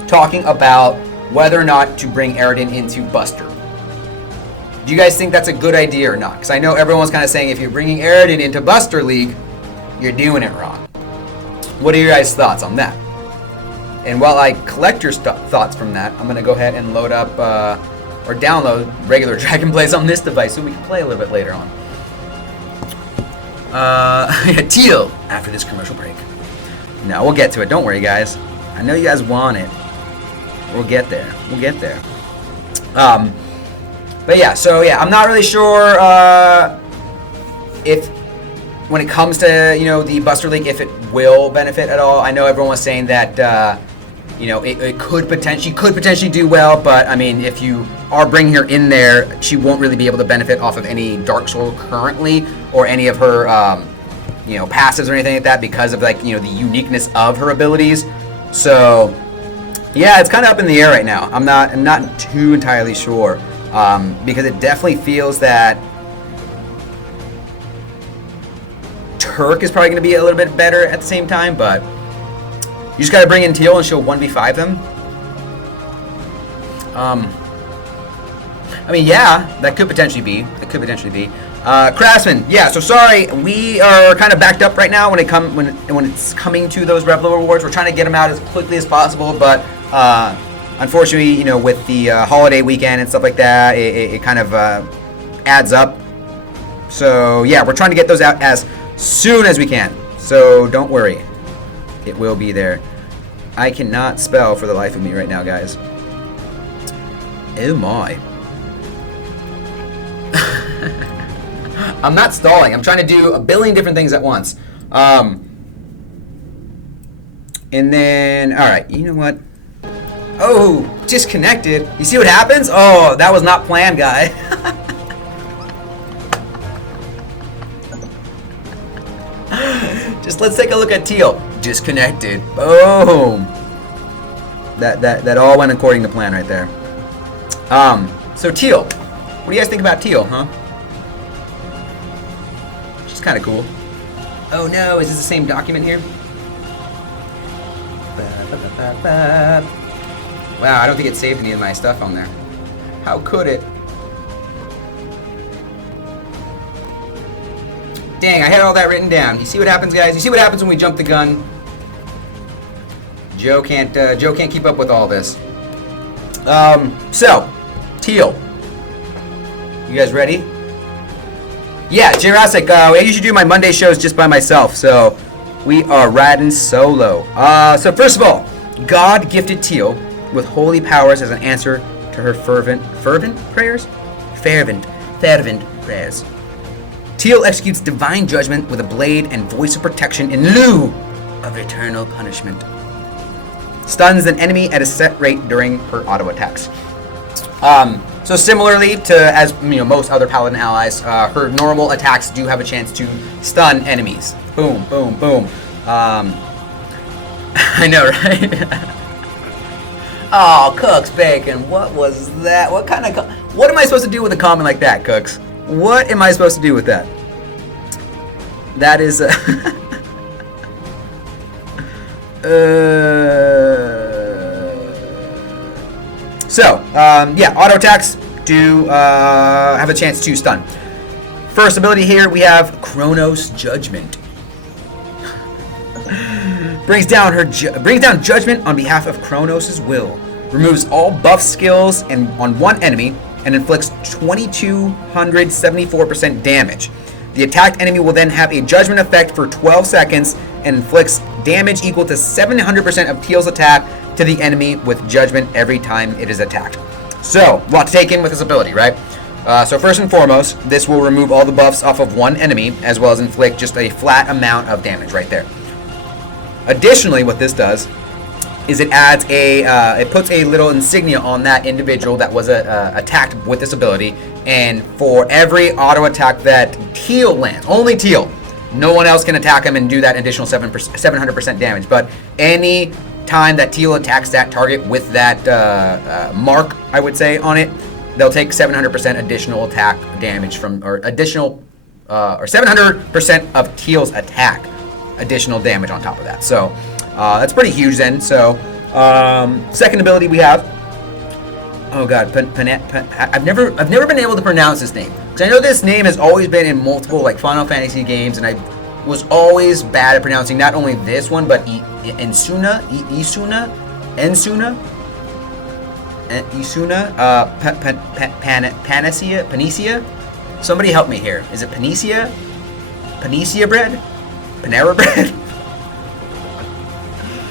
talking about whether or not to bring Aridan into Buster. Do you guys think that's a good idea or not? Because I know everyone's kind of saying if you're bringing Aridan into Buster League, you're doing it wrong. What are your guys' thoughts on that? And while I collect your thoughts from that, I'm going to go ahead and load up or download regular Dragon Plays on this device so we can play a little bit later on. Teal after this commercial break. No, we'll get to it. Don't worry, guys. I know you guys want it. We'll get there. We'll get there. But yeah, so yeah, I'm not really sure if when it comes to, you know, the Buster League, if it will benefit at all. I know everyone was saying that, you know, it could potentially do well, but I mean, if you are bringing her in there, she won't really be able to benefit off of any Dark Soul currently or any of her, you know, passives or anything like that because of, like, you know, the uniqueness of her abilities. So yeah, it's kind of up in the air right now. I'm not too entirely sure because it definitely feels that Turk is probably going to be a little bit better at the same time, but you just got to bring in Teal and she'll 1v5 them. I mean, yeah, that could potentially be. Craftsman, yeah. So sorry, we are kind of backed up right now when it's coming to those Rebel rewards. We're trying to get them out as quickly as possible, but unfortunately, you know, with the holiday weekend and stuff like that, it kind of adds up. So yeah, we're trying to get those out as soon as we can. So don't worry, it will be there. I cannot spell for the life of me right now, guys. Oh my. I'm not stalling. I'm trying to do a billion different things at once. And then, all right, you know what? Oh, disconnected. You see what happens? Oh, that was not planned, guy. Just let's take a look at Teal. Disconnected. Boom. That all went according to plan right there. So Teal. What do you guys think about Teal, huh? She's kind of cool. Oh no, is this the same document here? Wow, I don't think it saved any of my stuff on there. How could it? Dang, I had all that written down. You see what happens, guys? You see what happens when we jump the gun? Joe can't keep up with all this. So, Teal. You guys ready? Yeah, Jurassic, I usually do my Monday shows just by myself, so we are riding solo. So first of all, God gifted Teal with holy powers as an answer to her fervent prayers? Fervent prayers. Teal executes divine judgment with a blade and voice of protection in lieu of eternal punishment. Stuns an enemy at a set rate during her auto attacks. So similarly to, as you know, most other Paladin allies, her normal attacks do have a chance to stun enemies. Boom, boom, boom. I know, right? Oh, Cooks Bacon, what was that? What kind of... What am I supposed to do with a comment like that, Cooks? What am I supposed to do with that? That is... yeah, auto attacks do have a chance to stun. First ability here, we have Kronos Judgment. brings down judgment on behalf of Kronos' will. Removes all buff skills on one enemy and inflicts 2,274% damage. The attacked enemy will then have a judgment effect for 12 seconds and inflicts damage equal to 700% of Teal's attack to the enemy with judgment every time it is attacked. So, a lot to take in with this ability, right? So first and foremost, this will remove all the buffs off of one enemy, as well as inflict just a flat amount of damage right there. Additionally, what this does is it adds it puts a little insignia on that individual that was attacked with this ability, and for every auto attack that Teal lands, only Teal, no one else can attack him and do that additional 700% damage, but any time that Teal attacks that target with that mark, I would say, on it, they'll take 700% additional attack damage from, or additional or 700% of Teal's attack additional damage on top of that. So that's pretty huge then. So second ability we have. Oh god, I've never been able to pronounce this name, because I know this name has always been in multiple like Final Fantasy games, and I was always bad at pronouncing not only this one but Isuna, Panacea. Somebody help me here. Is it Panacea? Panacea bread? Panera bread?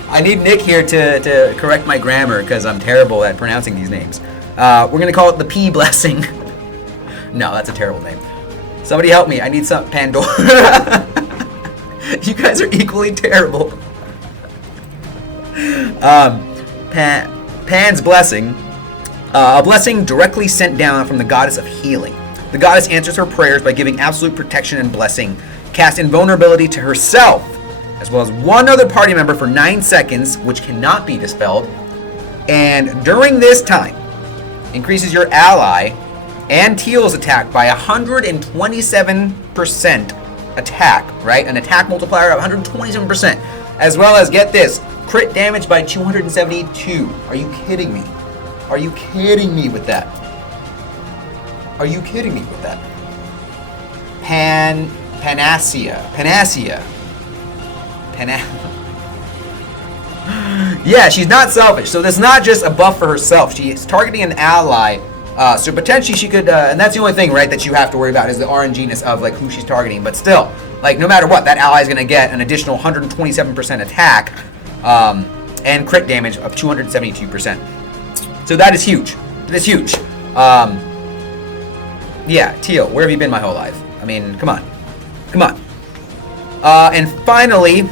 I need Nick here to correct my grammar, because I'm terrible at pronouncing these names. We're going to call it the P Blessing. No, that's a terrible name. Somebody help me. I need some Pandora. You guys are equally terrible. Pan's Blessing. A blessing directly sent down from the goddess of healing. The goddess answers her prayers by giving absolute protection and blessing, cast invulnerability to herself, as well as one other party member for 9 seconds, which cannot be dispelled. And during this time, increases your ally and Teal's attack by 127% attack, right? An attack multiplier of 127%, as well as, get this, crit damage by 272. Are you kidding me? Are you kidding me with that? Are you kidding me with that? Panacea. Yeah, she's not selfish. So that's not just a buff for herself. She's targeting an ally. So potentially she could, and that's the only thing, right, that you have to worry about is the RNG-ness of like who she's targeting. But still, like no matter what, that ally is going to get an additional 127% attack and crit damage of 272%. So that is huge. That is huge. Yeah, Teal, where have you been my whole life? I mean, come on. Come on. And finally,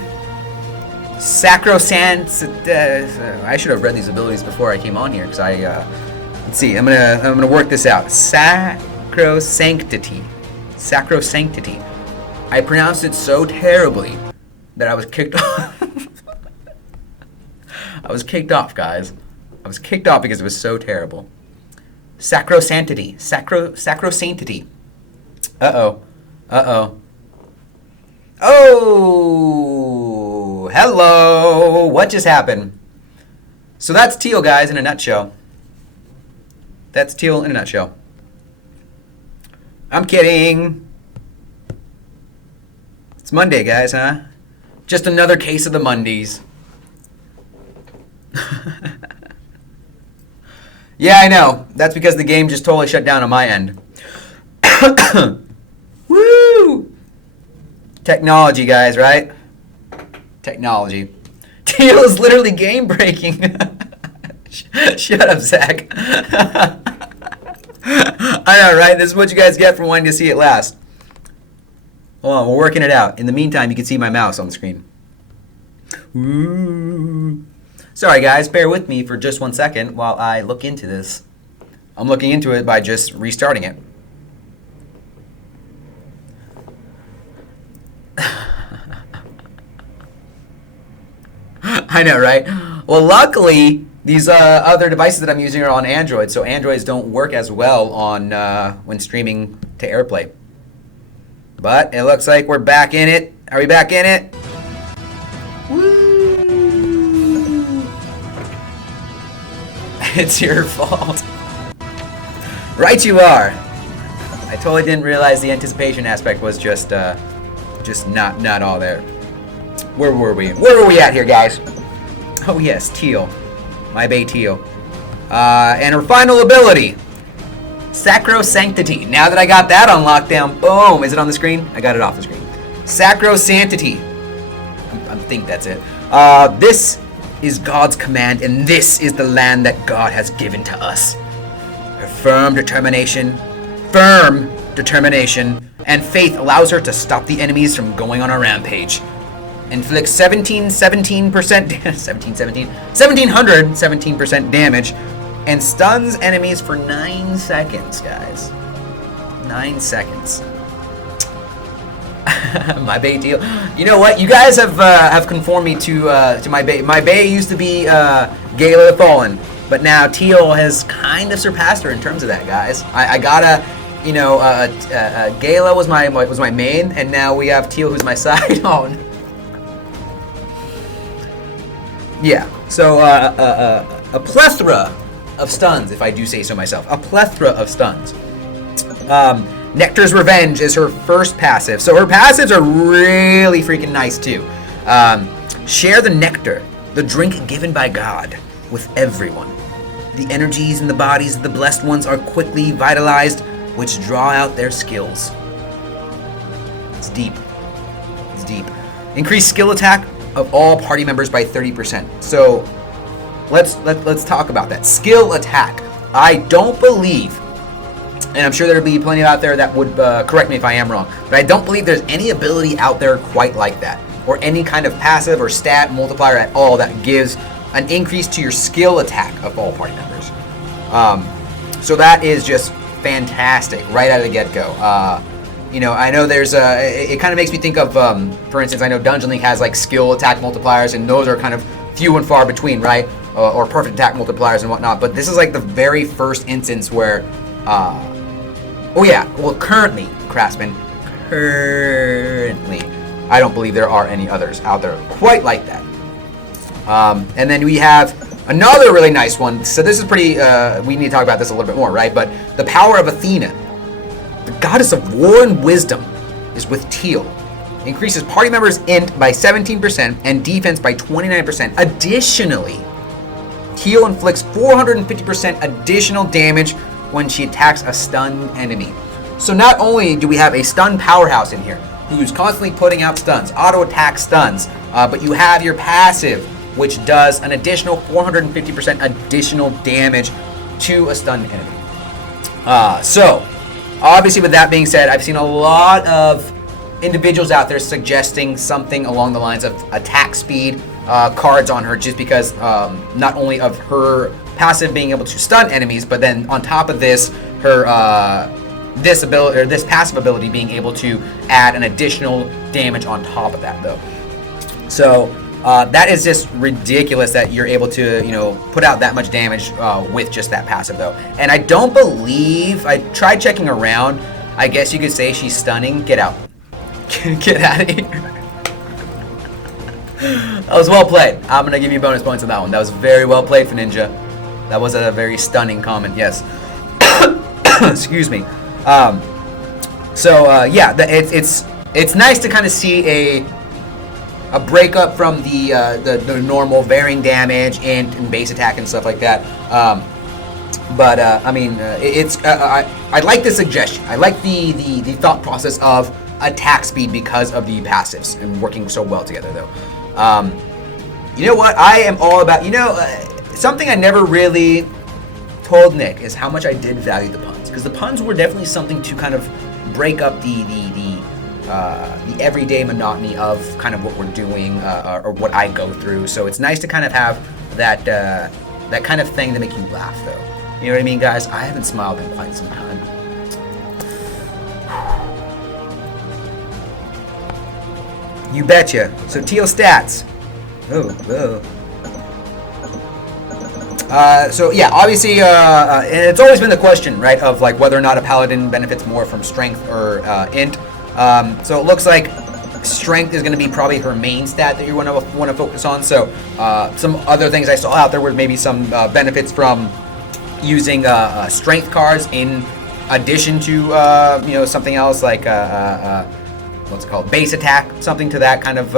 Sacrosanct. I should have read these abilities before I came on here, because I. Let's see. I'm gonna work this out. Sacrosanctity. Sacrosanctity. I pronounced it so terribly that I was kicked off. I was kicked off, guys. I was kicked off because it was so terrible. Sacrosanctity. Sacrosanctity. Uh-oh. Uh-oh. Oh! Hello! What just happened? So that's Teal, guys, in a nutshell. That's Teal in a nutshell. I'm kidding. It's Monday, guys, huh? Just another case of the Mondays. Yeah, I know. That's because the game just totally shut down on my end. Woo! Technology, guys, right? Technology. Teal is literally game breaking. Shut up, Zach. I know, right? This is what you guys get for wanting to see it last. Hold on, we're working it out. In the meantime, you can see my mouse on the screen. Ooh. Sorry, guys. Bear with me for just 1 second while I look into this. I'm looking into it by just restarting it. I know, right? Well, luckily, these other devices that I'm using are on Android, so Androids don't work as well on when streaming to AirPlay. But it looks like we're back in it. Are we back in it? Woo! It's your fault. Right you are. I totally didn't realize the anticipation aspect was just not all there. Where were we? Where were we at here, guys? Oh yes, Teal. My bae Teal. And her final ability, Sacrosanctity. Now that I got that on lockdown, boom. Is it on the screen? I got it off the screen. Sacrosanctity. I think that's it. This is God's command, and this is the land that God has given to us. Her firm determination, and faith allows her to stop the enemies from going on a rampage. Inflicts 1717% damage, and stuns enemies for 9 seconds, guys. 9 seconds. My bae Teal. You know what? You guys have conformed me to my bae. My bae used to be Gala the Fallen, but now Teal has kind of surpassed her in terms of that, guys. I gotta Gala was my main, and now we have Teal, who's my side on. Yeah, so a plethora of stuns, if I do say so myself. A plethora of stuns. Nectar's Revenge is her first passive. So her passives are really freaking nice too. Share the nectar, the drink given by God, with everyone. The energies in the bodies of the blessed ones are quickly vitalized, which draw out their skills. It's deep. It's deep. Increase skill attack of all party members by 30%. So let's talk about that. Skill attack. I don't believe, and I'm sure there'll be plenty out there that would correct me if I am wrong, but I don't believe there's any ability out there quite like that, or any kind of passive or stat multiplier at all that gives an increase to your skill attack of all party members. So that is just fantastic right out of the get-go. I know there's it kind of makes me think of, for instance, I know Dungeon League has like skill attack multipliers, and those are kind of few and far between, right? Or perfect attack multipliers and whatnot. But this is like the very first instance where, currently, Craftsman, I don't believe there are any others out there quite like that. And then we have another really nice one. So this is pretty, we need to talk about this a little bit more, right? But the power of Athena, the goddess of war and wisdom, is with Teal. Increases party members' int by 17% and defense by 29%. Additionally, Teal inflicts 450% additional damage when she attacks a stunned enemy. So not only do we have a stun powerhouse in here, who's constantly putting out stuns, auto attack stuns, but you have your passive, which does an additional 450% additional damage to a stunned enemy. So, obviously with that being said, I've seen a lot of individuals out there suggesting something along the lines of attack speed cards on her, just because not only of her passive being able to stun enemies, but then on top of this, her this passive ability being able to add an additional damage on top of that, though. So that is just ridiculous that you're able to, put out that much damage with just that passive, though. And I don't believe, I tried checking around, I guess you could say she's stunning. Get out. Get out of here. That was well played. I'm going to give you bonus points on that one. That was very well played for Ninja. That was a very stunning comment, yes. Excuse me. It's nice to kind of see a breakup from the normal varying damage and base attack and stuff like that. I like the suggestion. I like the thought process of attack speed because of the passives and working so well together, though. You know what? I am all about, something I never really told Nick is how much I did value the puns, because the puns were definitely something to kind of break up the everyday monotony of kind of what we're doing or what I go through. So it's nice to kind of have that kind of thing to make you laugh, though. You know what I mean, guys? I haven't smiled in quite some time. You betcha. So Teal stats. Obviously, and it's always been the question, right, of like whether or not a paladin benefits more from strength or int. So it looks like strength is going to be probably her main stat that you want to focus on. So some other things I saw out there were maybe some benefits from using strength cards in addition to something else like what's it called, base attack, something to that kind of.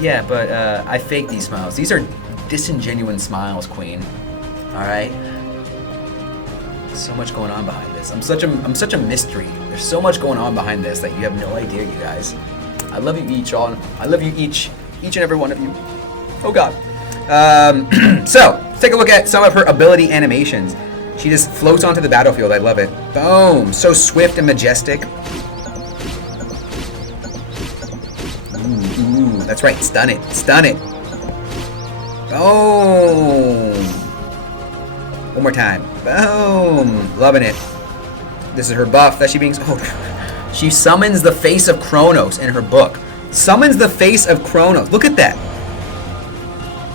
Yeah, but I fake these smiles. These are disingenuous smiles, Queen. All right. So much going on behind this. I'm such a mystery. There's so much going on behind this that you have no idea, you guys. I love you each all. I love you each and every one of you. Oh God. So let's take a look at some of her ability animations. She just floats onto the battlefield. I love it. Boom. So swift and majestic. Ooh, that's right. Stun it. Stun it. Boom. One more time. Boom. Loving it. This is her buff that she being... Oh, she summons the face of Kronos in her book. Summons the face of Kronos. Look at that.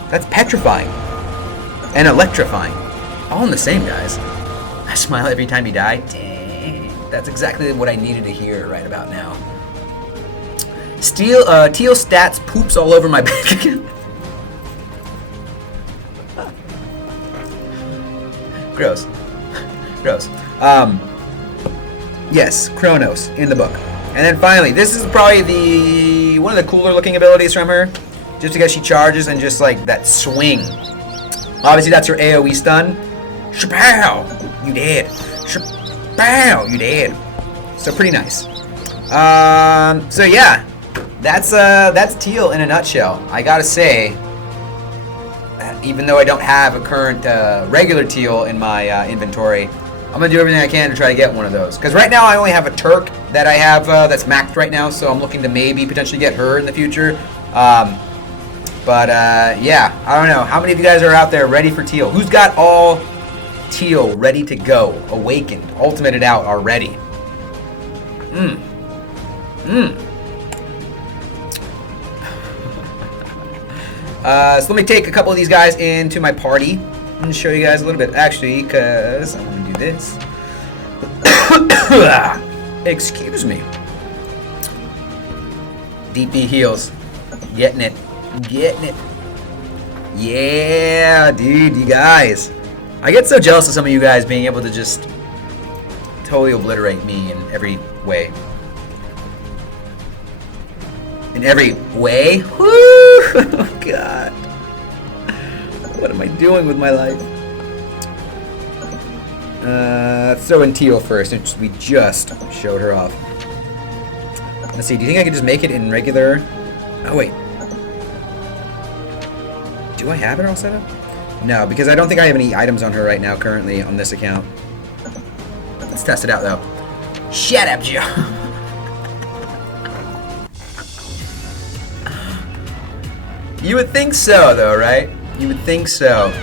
That's petrifying. And electrifying. All in the same, guys. I smile every time you die. Dang. That's exactly what I needed to hear right about now. Teal stats poops all over my back again. Gross. Gross. Yes, Kronos in the book. And then finally, this is probably one of the cooler looking abilities from her. Just because she charges and just like that swing. Obviously that's her AoE stun. Shapow! You dead. Shapow! You dead. So pretty nice. So yeah. That's Teal in a nutshell. I gotta say, even though I don't have a current regular Teal in my inventory, I'm gonna do everything I can to try to get one of those. Because right now I only have a Turk that I have that's maxed right now, so I'm looking to maybe potentially get her in the future. Yeah, I don't know. How many of you guys are out there ready for Teal? Who's got all Teal ready to go? Awakened, ultimated out already. So let me take a couple of these guys into my party and show you guys a little bit. Actually, because I'm going to do this. Excuse me. DP heals. Getting it. Getting it. Yeah, dude, you guys. I get so jealous of some of you guys being able to just totally obliterate me in every way. In every way? Woo! Oh, God. What am I doing with my life? Let's throw in Teal first, since we just showed her off. Let's see, do you think I could just make it in regular? Oh, wait. Do I have it all set up? No, because I don't think I have any items on her right now currently on this account. Let's test it out, though. Shut up, Joe. You would think so, though, right? You would think so.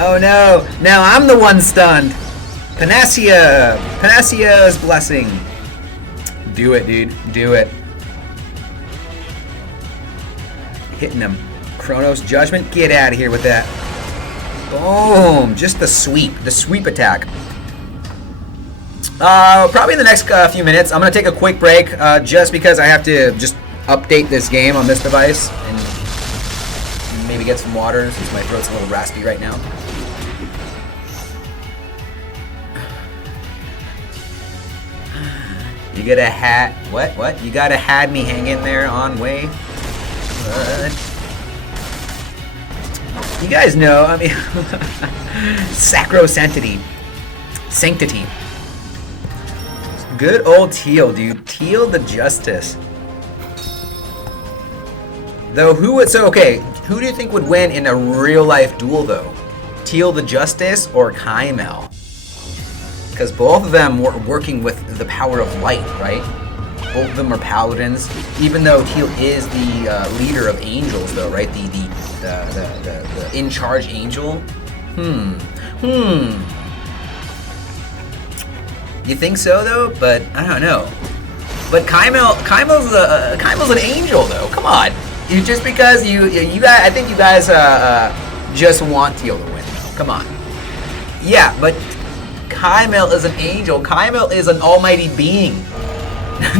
Oh no! Now I'm the one stunned! Panacea! Panacea's blessing! Do it, dude. Do it. Hitting him. Kronos Judgment? Get out of here with that. Boom! Just the sweep. The sweep attack. Probably in the next few minutes. I'm going to take a quick break just because I have to just update this game on this device and maybe get some water since my throat's a little raspy right now. You gotta what? You gotta had me hang in there on way? What? You guys know, I mean, sacrosanctity. Sanctity. Good old Teal, dude. Teal the Justice. Though who would, so okay, who do you think would win in a real life duel though? Teal the Justice or Kymel? Because both of them were working with the power of light, right? Both of them are paladins, even though Teal is the leader of angels though, right? The in-charge angel? You think so though? But I don't know. But Kymel's an angel though. Come on. You just because you guys, I think you guys just want Teal to win though. Come on. Yeah, but Kymel is an angel. Kymel is an almighty being.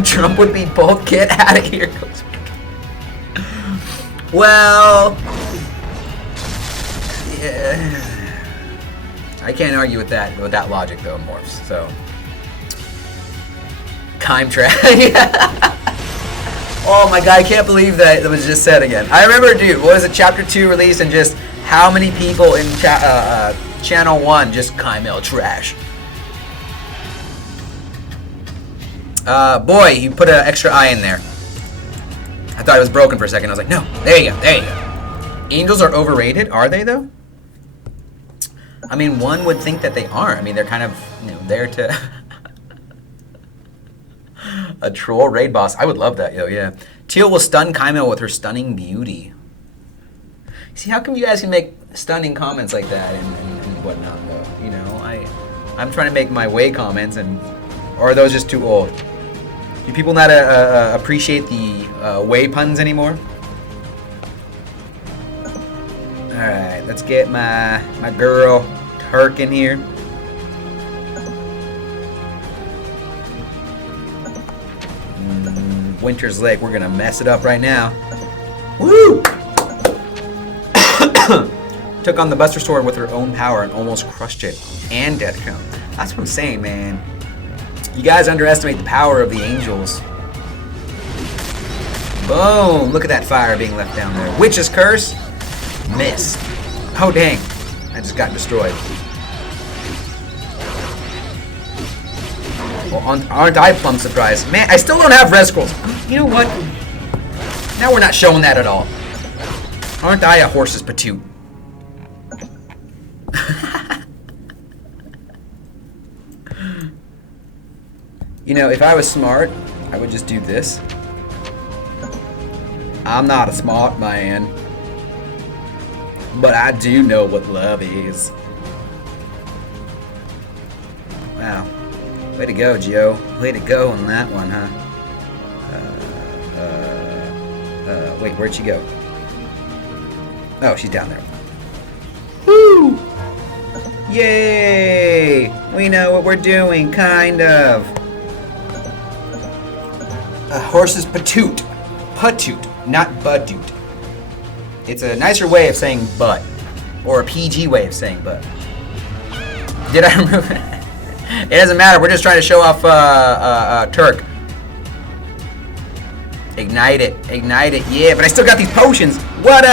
Trump would be both. Get out of here. Well, yeah. I can't argue with that logic though, Morphs. So. Time track. Oh my god, I can't believe that was just said again. I remember, dude, what was it, Chapter 2 release, and just how many people in Channel 1 just Kymel trash. Boy, you put an extra eye in there. I thought it was broken for a second. I was like, no, there you go, there you go. Angels are overrated, are they though? I mean, one would think that they aren't. I mean, they're kind of, there to... A troll raid boss. I would love that, yo, yeah. Teal will stun Kymel with her stunning beauty. See, how come you guys can make stunning comments like that and whatnot, though? You know, I'm trying to make my way comments, or are those just too old? Do people not appreciate the way puns anymore? Alright, let's get my girl Turk in here. Winter's Lake, we're gonna mess it up right now. Woo! Took on the Buster Sword with her own power and almost crushed it. And Death Cone. That's what I'm saying, man. You guys underestimate the power of the angels. Boom! Look at that fire being left down there. Witch's Curse. Miss. Oh, dang. I just got destroyed. Well, aren't I plumb surprised? Man, I still don't have res scrolls. You know what? Now we're not showing that at all. Aren't I a horse's patoot? You know, if I was smart, I would just do this. I'm not a smart man, but I do know what love is. Wow. Way to go, Joe. Way to go on that one, huh? Wait, where'd she go? Oh, she's down there. Woo! Yay! We know what we're doing, kind of. A horse's patoot. Patoot, not budoot. It's a nicer way of saying butt. Or a PG way of saying butt. Did I remove it? It doesn't matter, we're just trying to show off Turk. Ignite it, yeah, but I still got these potions. What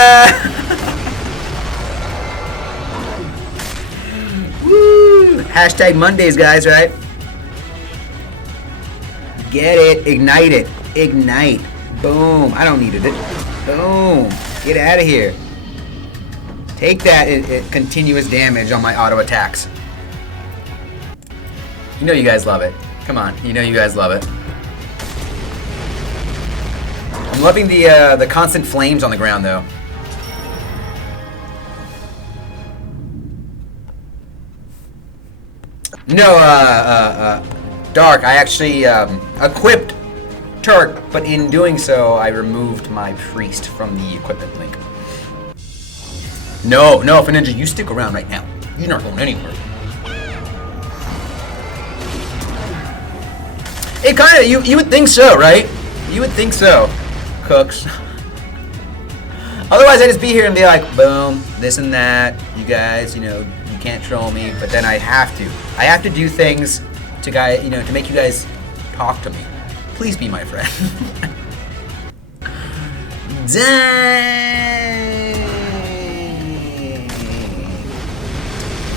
Woo! Hashtag Mondays, guys, right? Get it, ignite. Boom, I don't need it. Boom, get out of here. Take that continuous damage on my auto attacks. You know you guys love it. Come on, you know you guys love it. I'm loving the constant flames on the ground, though. No, Dark, I actually equipped Turk, but in doing so, I removed my priest from the equipment link. No, Ninja, you stick around right now. You're not going anywhere. It kind of, you would think so, right? You would think so, Cooks. Otherwise, I'd just be here and be like, boom, this and that. You guys, you know, you can't troll me, but then I have to. I have to do things to to make you guys talk to me. Please be my friend. Dang.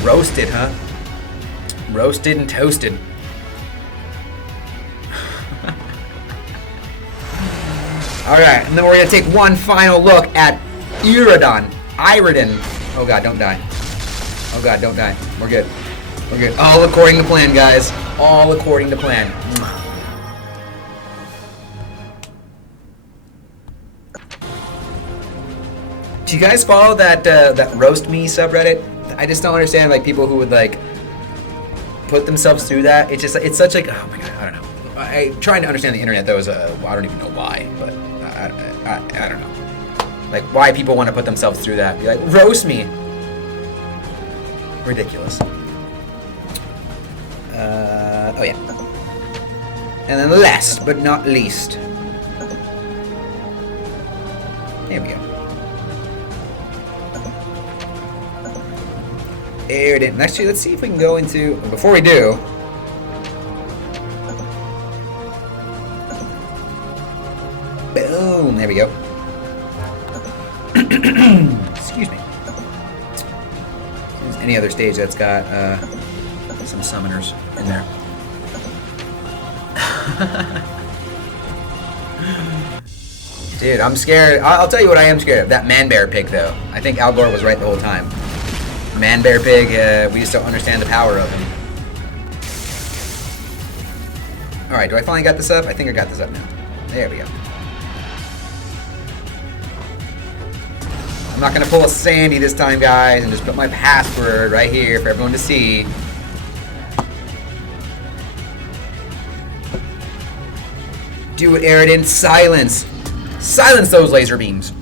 Roasted, huh? Roasted and toasted. Alright, and then we're gonna take one final look at Aridan. Oh god, don't die. Oh god, don't die. We're good. We're good. All according to plan, guys. All according to plan. Do you guys follow that that roast me subreddit? I just don't understand like people who would like put themselves through that. It's just it's such like oh my god, I don't know. I'm trying to understand the internet though is well, I don't even know why, but I don't know. Like why people want to put themselves through that. Be like roast me. Ridiculous. Oh yeah. And then last but not least. There we go. Aridan. Actually, let's see if we can go into... Before we do... Boom! There we go. Excuse me. If there's any other stage that's got some summoners in there. Dude, I'm scared. I'll tell you what I am scared of. That man-bear pig, though. I think Al Gore was right the whole time. Man-bear pig, we just don't understand the power of him. Alright, do I finally got this up? I think I got this up now. There we go. I'm not going to pull a Sandy this time, guys, and just put my password right here for everyone to see. Do it, Aridan. Silence. Silence those laser beams.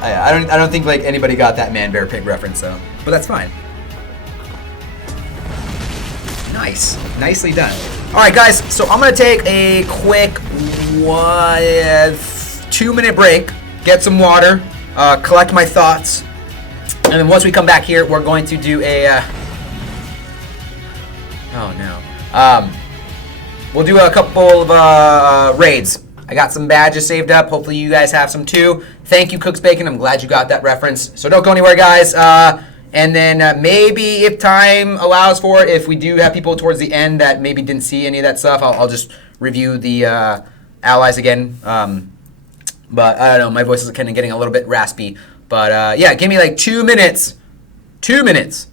I don't think like anybody got that Man Bear Pig reference though, but that's fine. Nice, nicely done. All right, guys. So I'm gonna take a quick 2-minute break, get some water, collect my thoughts, and then once we come back here, we're going to do a. Oh no. We'll do a couple of raids. I got some badges saved up. Hopefully you guys have some too. Thank you, Cook's Bacon. I'm glad you got that reference. So don't go anywhere, guys. And then maybe if time allows for it, if we do have people towards the end that maybe didn't see any of that stuff, I'll just review the allies again. But I don't know. My voice is kind of getting a little bit raspy. But yeah, give me like 2 minutes. 2 minutes.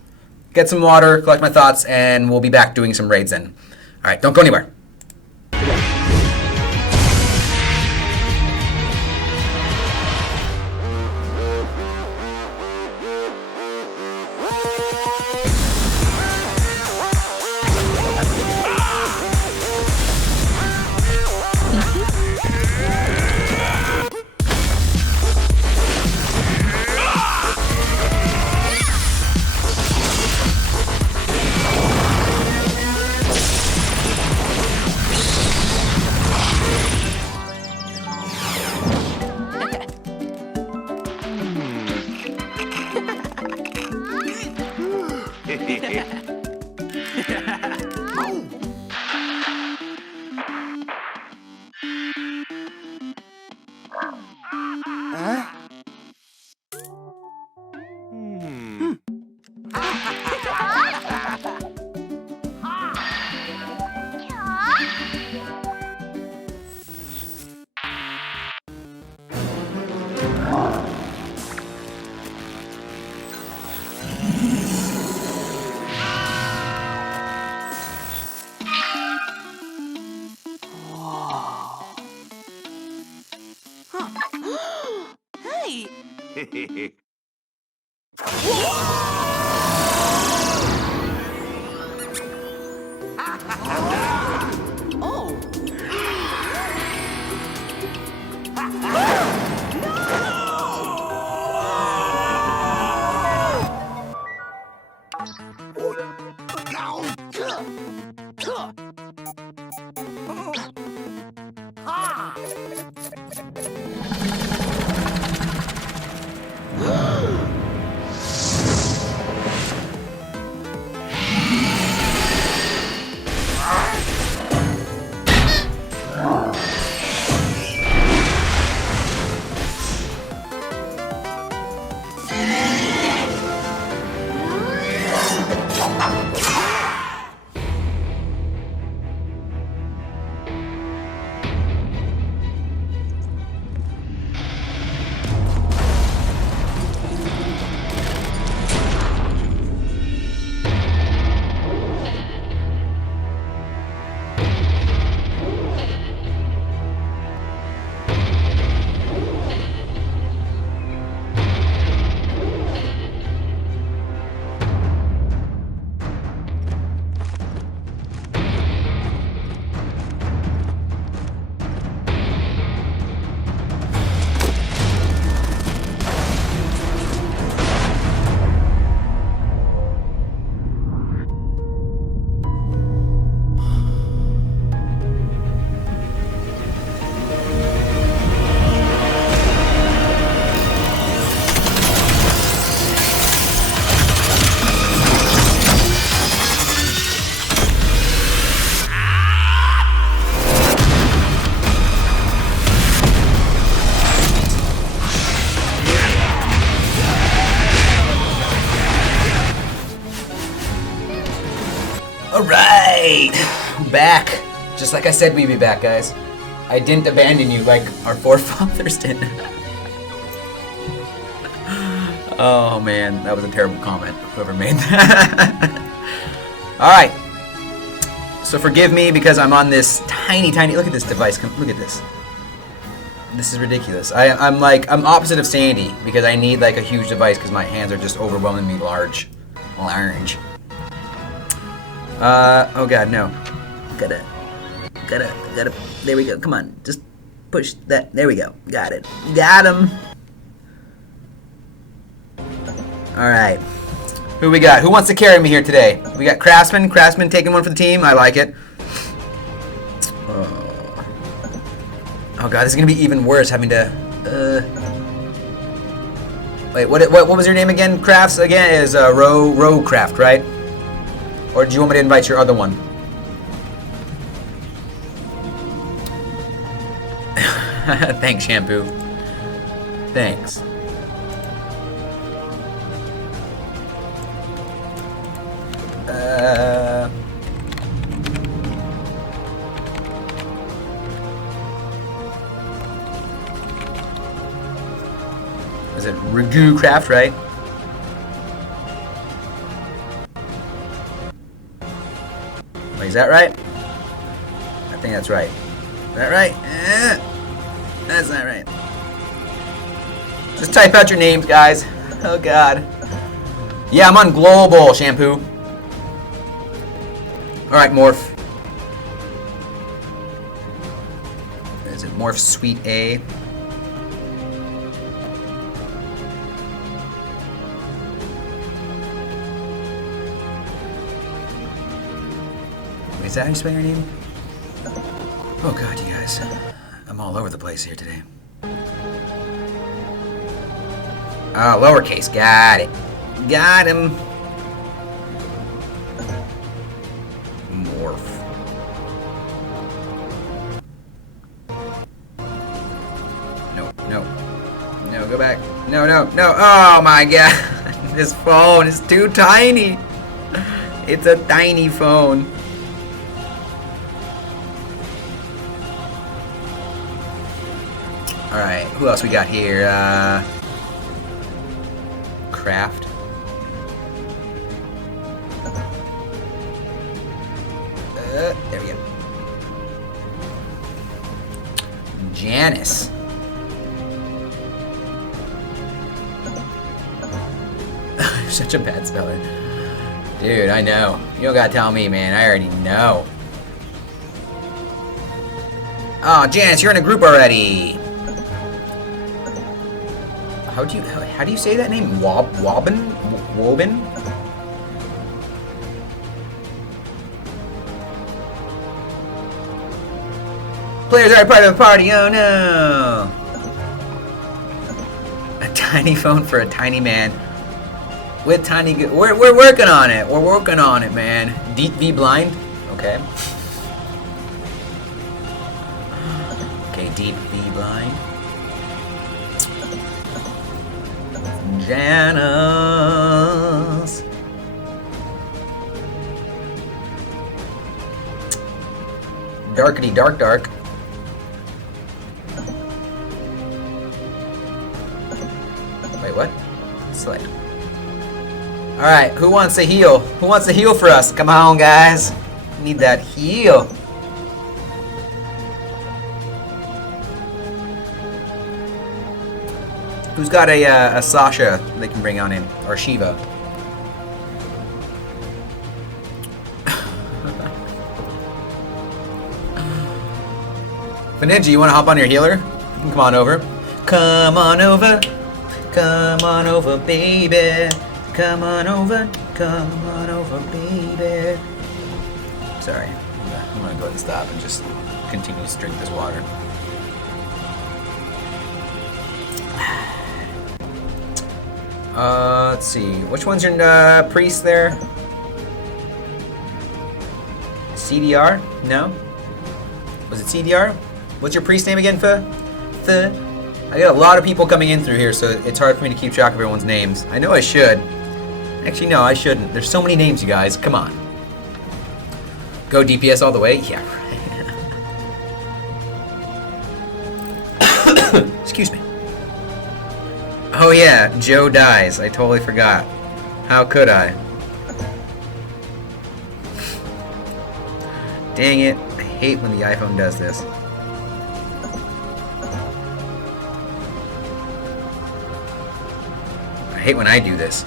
Get some water, collect my thoughts, and we'll be back doing some raids then. All right, don't go anywhere. Hey! Oh! Alright! Back. Just like I said we'd be back, guys. I didn't abandon you like our forefathers did. Oh man, that was a terrible comment, whoever made that. Alright. So forgive me because I'm on this tiny, look at this device, look at this. This is ridiculous. I'm opposite of Sandy because I need like a huge device because my hands are just overwhelmingly large. Oh god, no. Gotta. There we go. Come on, just push that. There we go. Got it. Got him. All right. Who we got? Who wants to carry me here today? We got Craftsman. Craftsman taking one for the team. I like it. Oh god, this is gonna be even worse having to. Wait, what was your name again? Crafts again is Row Craft, right? Or do you want me to invite your other one? Thanks, Shampoo. Thanks. Is it Ragu Craft, right? Wait, is that right? I think that's right. Is that right? That's not right. Just type out your names, guys. Oh god. Yeah, I'm on global, Shampoo. Alright, Morph. Is it Morph Sweet A? Is that how you spell your name? Oh god, you guys. I'm all over the place here today. Ah, lowercase. Got it. Got him. Morph. No. No, go back. No. Oh my god. This phone is too tiny. It's a tiny phone. Alright, who else we got here? Craft. There we go. Janice. Such a bad speller. Dude, I know. You don't gotta tell me, man. I already know. Oh, Janice, you're in a group already. How do you say that name? Wobbin? Players are part of the party. Oh no! A tiny phone for a tiny man with tiny. We're working on it. We're working on it, man. Deep V blind. Okay. Okay, deep V blind. Janice. Darkity dark. Wait, what? Select. Alright, who wants to heal? Who wants to heal for us? Come on, guys. Need that heal. Who's got a Sasha they can bring on in? Or Shiva? Ninja, you want to hop on your healer? Come on over. Come on over. Come on over, baby. Come on over. Come on over, baby. Sorry. I'm going to go ahead and stop and just continue to drink this water. Let's see. Which one's your priest there? CDR? No? Was it CDR? What's your priest name again, I got a lot of people coming in through here, so it's hard for me to keep track of everyone's names. I know I should. Actually, no, I shouldn't. There's so many names, you guys. Come on. Go DPS all the way? Yeah. Excuse me. Oh yeah, Joe dies. I totally forgot. How could I? Dang it. I hate when the iPhone does this. I hate when I do this.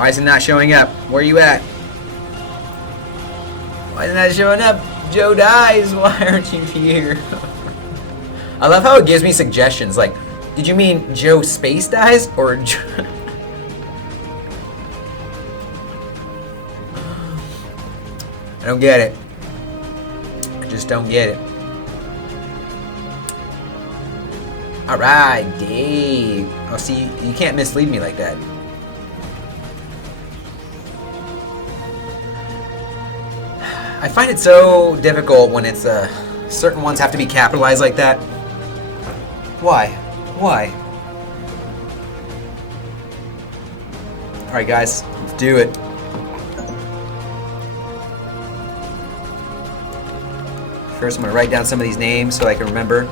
Why is it not showing up? Where are you at? Why is it not showing up? Joe dies. Why aren't you here? I love how it gives me suggestions. Like, did you mean Joe Space dies or? I don't get it. I just don't get it. Alright, Dave. Oh, see, you can't mislead me like that. I find it so difficult when it's, certain ones have to be capitalized like that. Why? Why? Alright, guys, let's do it. First, I'm gonna write down some of these names so I can remember.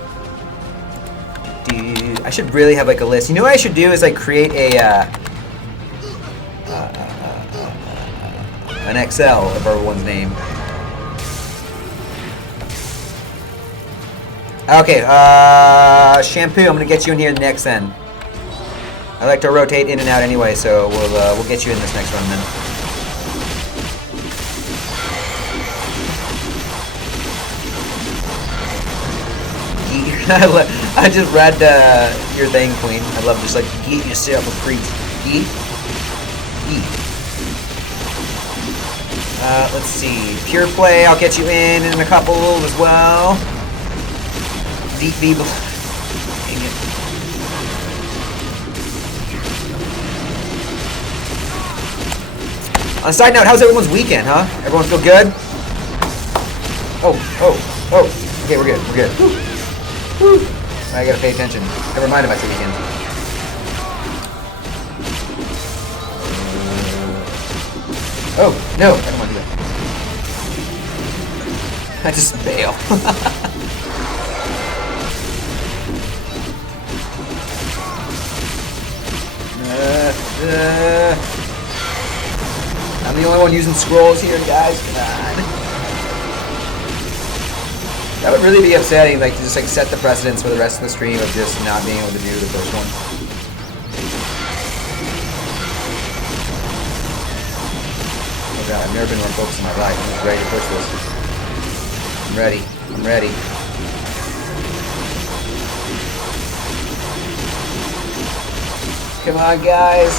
Dude, I should really have like a list. You know what I should do is like create a an Excel of everyone's name. Okay, Shampoo, I'm gonna get you in here next then. I like to rotate in and out anyway, so we'll get you in this next one then. I just read your thing, Queen. I love just like, get yourself a priest. Eat. Let's see. Pure Play, I'll get you in a couple as well. Deep Feeble. Dang it. On a side note, how's everyone's weekend, huh? Everyone feel good? Oh. Okay, we're good. Whew. I gotta pay attention. Never mind about the weekend. Oh, no, I don't want to do that. I just bail. I'm the only one using scrolls here, guys. Come on. That would really be upsetting, like to just like set the precedence for the rest of the stream of just not being able to do the first one. Oh god, I've never been more focused in my life. I'm ready to push this. I'm ready. I'm ready. Come on, guys.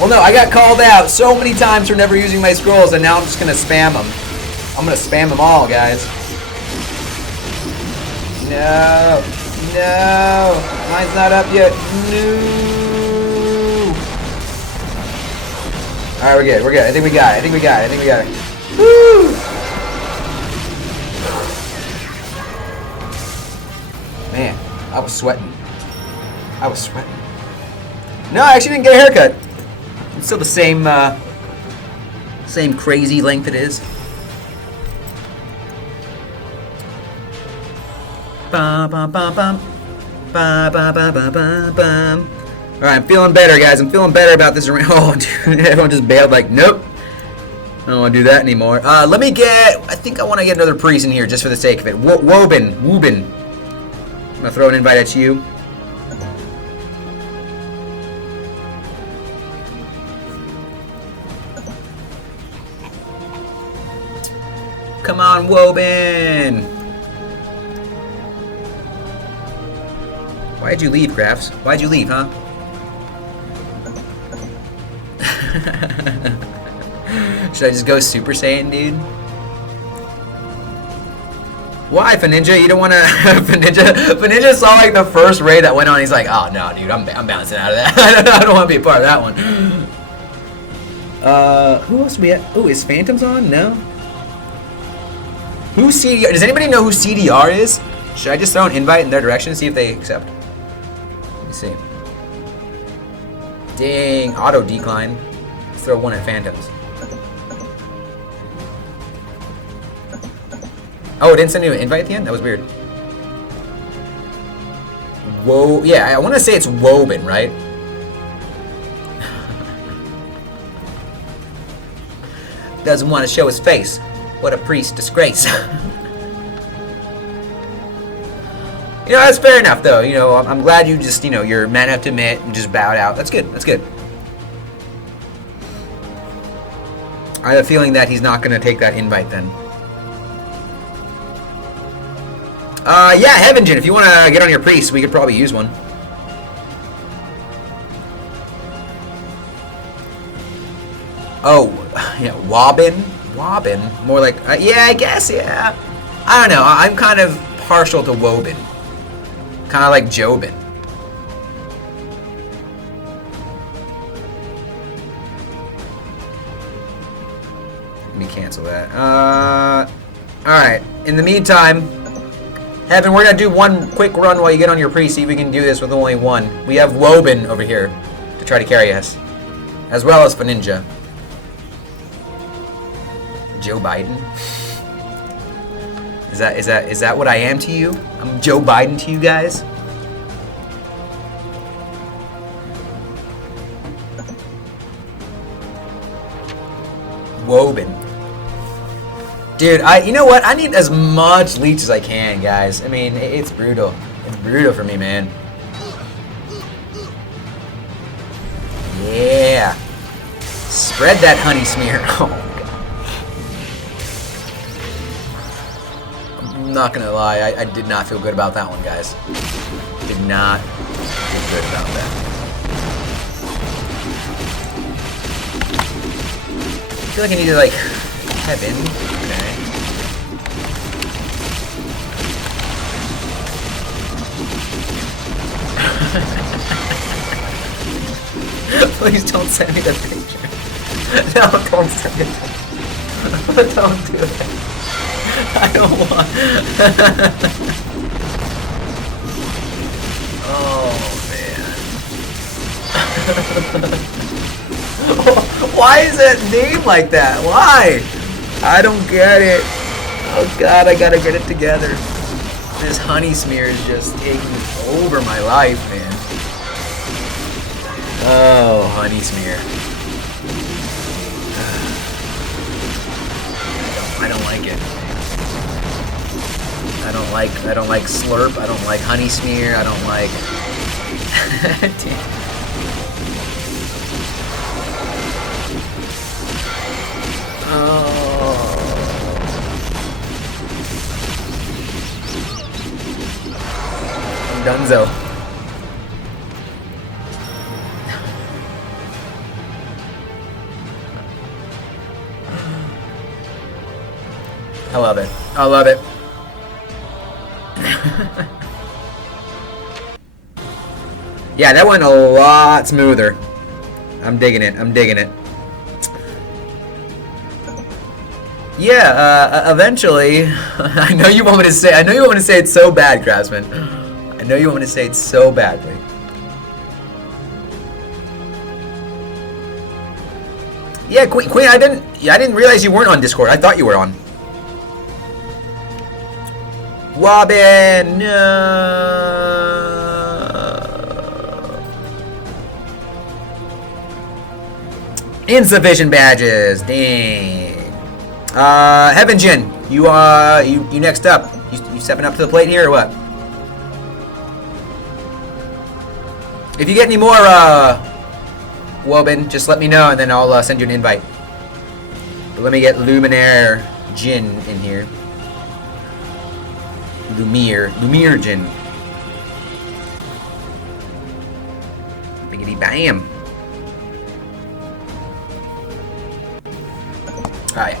Well, no, I got called out so many times for never using my scrolls, and now I'm just gonna spam them. I'm gonna spam them all, guys. No. Mine's not up yet. No. Alright, we're good. I think we got it. Woo! Man, I was sweating. No, I actually didn't get a haircut. It's still the same, same crazy length it is. Alright, I'm feeling better, guys. I'm feeling better about this. Oh, dude, everyone just bailed like, nope. I don't want to do that anymore. I think I want to get another priest in here just for the sake of it. Woben. I'm going to throw an invite at you. Come on, Woben. Why'd you leave, Crafts? Why'd you leave, huh? Should I just go Super Saiyan, dude? Why, Faninja? You don't want to... Faninja saw, like, the first raid that went on. He's like, oh, no, dude. I'm bouncing out of that. I don't want to be a part of that one. Who else do we have? Oh, is Phantoms on? No? Who's CDR? Does anybody know who CDR is? Should I just throw an invite in their direction and see if they accept? Let me see. Dang, auto decline. Let's throw one at Phantoms. Oh, it didn't send you an invite at the end? That was weird. Whoa, yeah, I want to say it's Woben, right? Doesn't want to show his face. What a priest disgrace. You know, that's fair enough, though. You know, I'm glad you just, you know, you're man enough to admit and just bowed out. That's good. That's good. I have a feeling that he's not going to take that invite then. Yeah, Heavengen, if you want to get on your priest, we could probably use one. Oh, yeah, Wobbin? Wobbin? More like, yeah, I guess, yeah. I don't know, I'm kind of partial to Wobin. Kind of like Jobin. Let me cancel that. Alright, in the meantime, Heaven, we're going to do one quick run while you get on your priest, see if we can do this with only one. We have Wobin over here to try to carry us, as well as Faninja. Joe Biden? Is that what I am to you? I'm Joe Biden to you guys? Wobin. Dude, you know what? I need as much leech as I can, guys. I mean, it's brutal. It's brutal for me, man. Yeah. Spread that honey smear. Oh. I'm not gonna lie, I did not feel good about that one, guys. Did not feel good about that. I feel like I need to, like, Heaven. Okay. Please don't send me the picture. No, don't send it. Don't do it. I don't want. Oh man. Why is that name like that? Why? I don't get it. Oh god, I gotta get it together. This honey smear is just taking over my life, man. Oh, honey smear. I don't like it. I don't like slurp. I don't like honey smear. I don't like. Oh. I'm donezo. I love it. I love it. Yeah, that went a lot smoother. I'm digging it. I'm digging it. Yeah, eventually. I know you want me to say. I know you want me to say it so bad, Craftsman. I know you want me to say it so badly. Yeah, Queen. I didn't realize you weren't on Discord. I thought you were on. Wobbin, no. Insufficient badges. Dang. Heavengen, you next up. You stepping up to the plate here or what? If you get any more Wobin, just let me know and then I'll send you an invite. But let me get Luminaire Jin in here. Lumiere Jin. Biggity bam. Alright.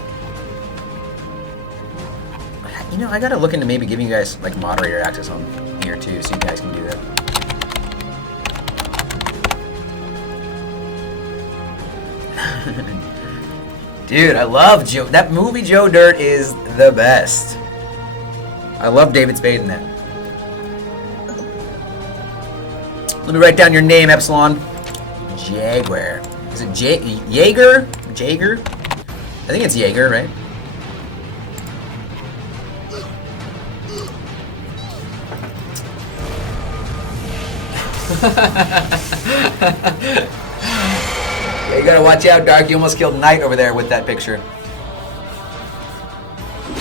You know, I gotta look into maybe giving you guys like moderator access on here too, so you guys can do that. Dude, I love Joe. That movie Joe Dirt is the best. I love David Spade in that. Let me write down your name, Epsilon. Jaguar. Is it Jaeger? Jaeger? I think it's Jaeger, right? Yeah, you gotta watch out, Dark. You almost killed Knight over there with that picture.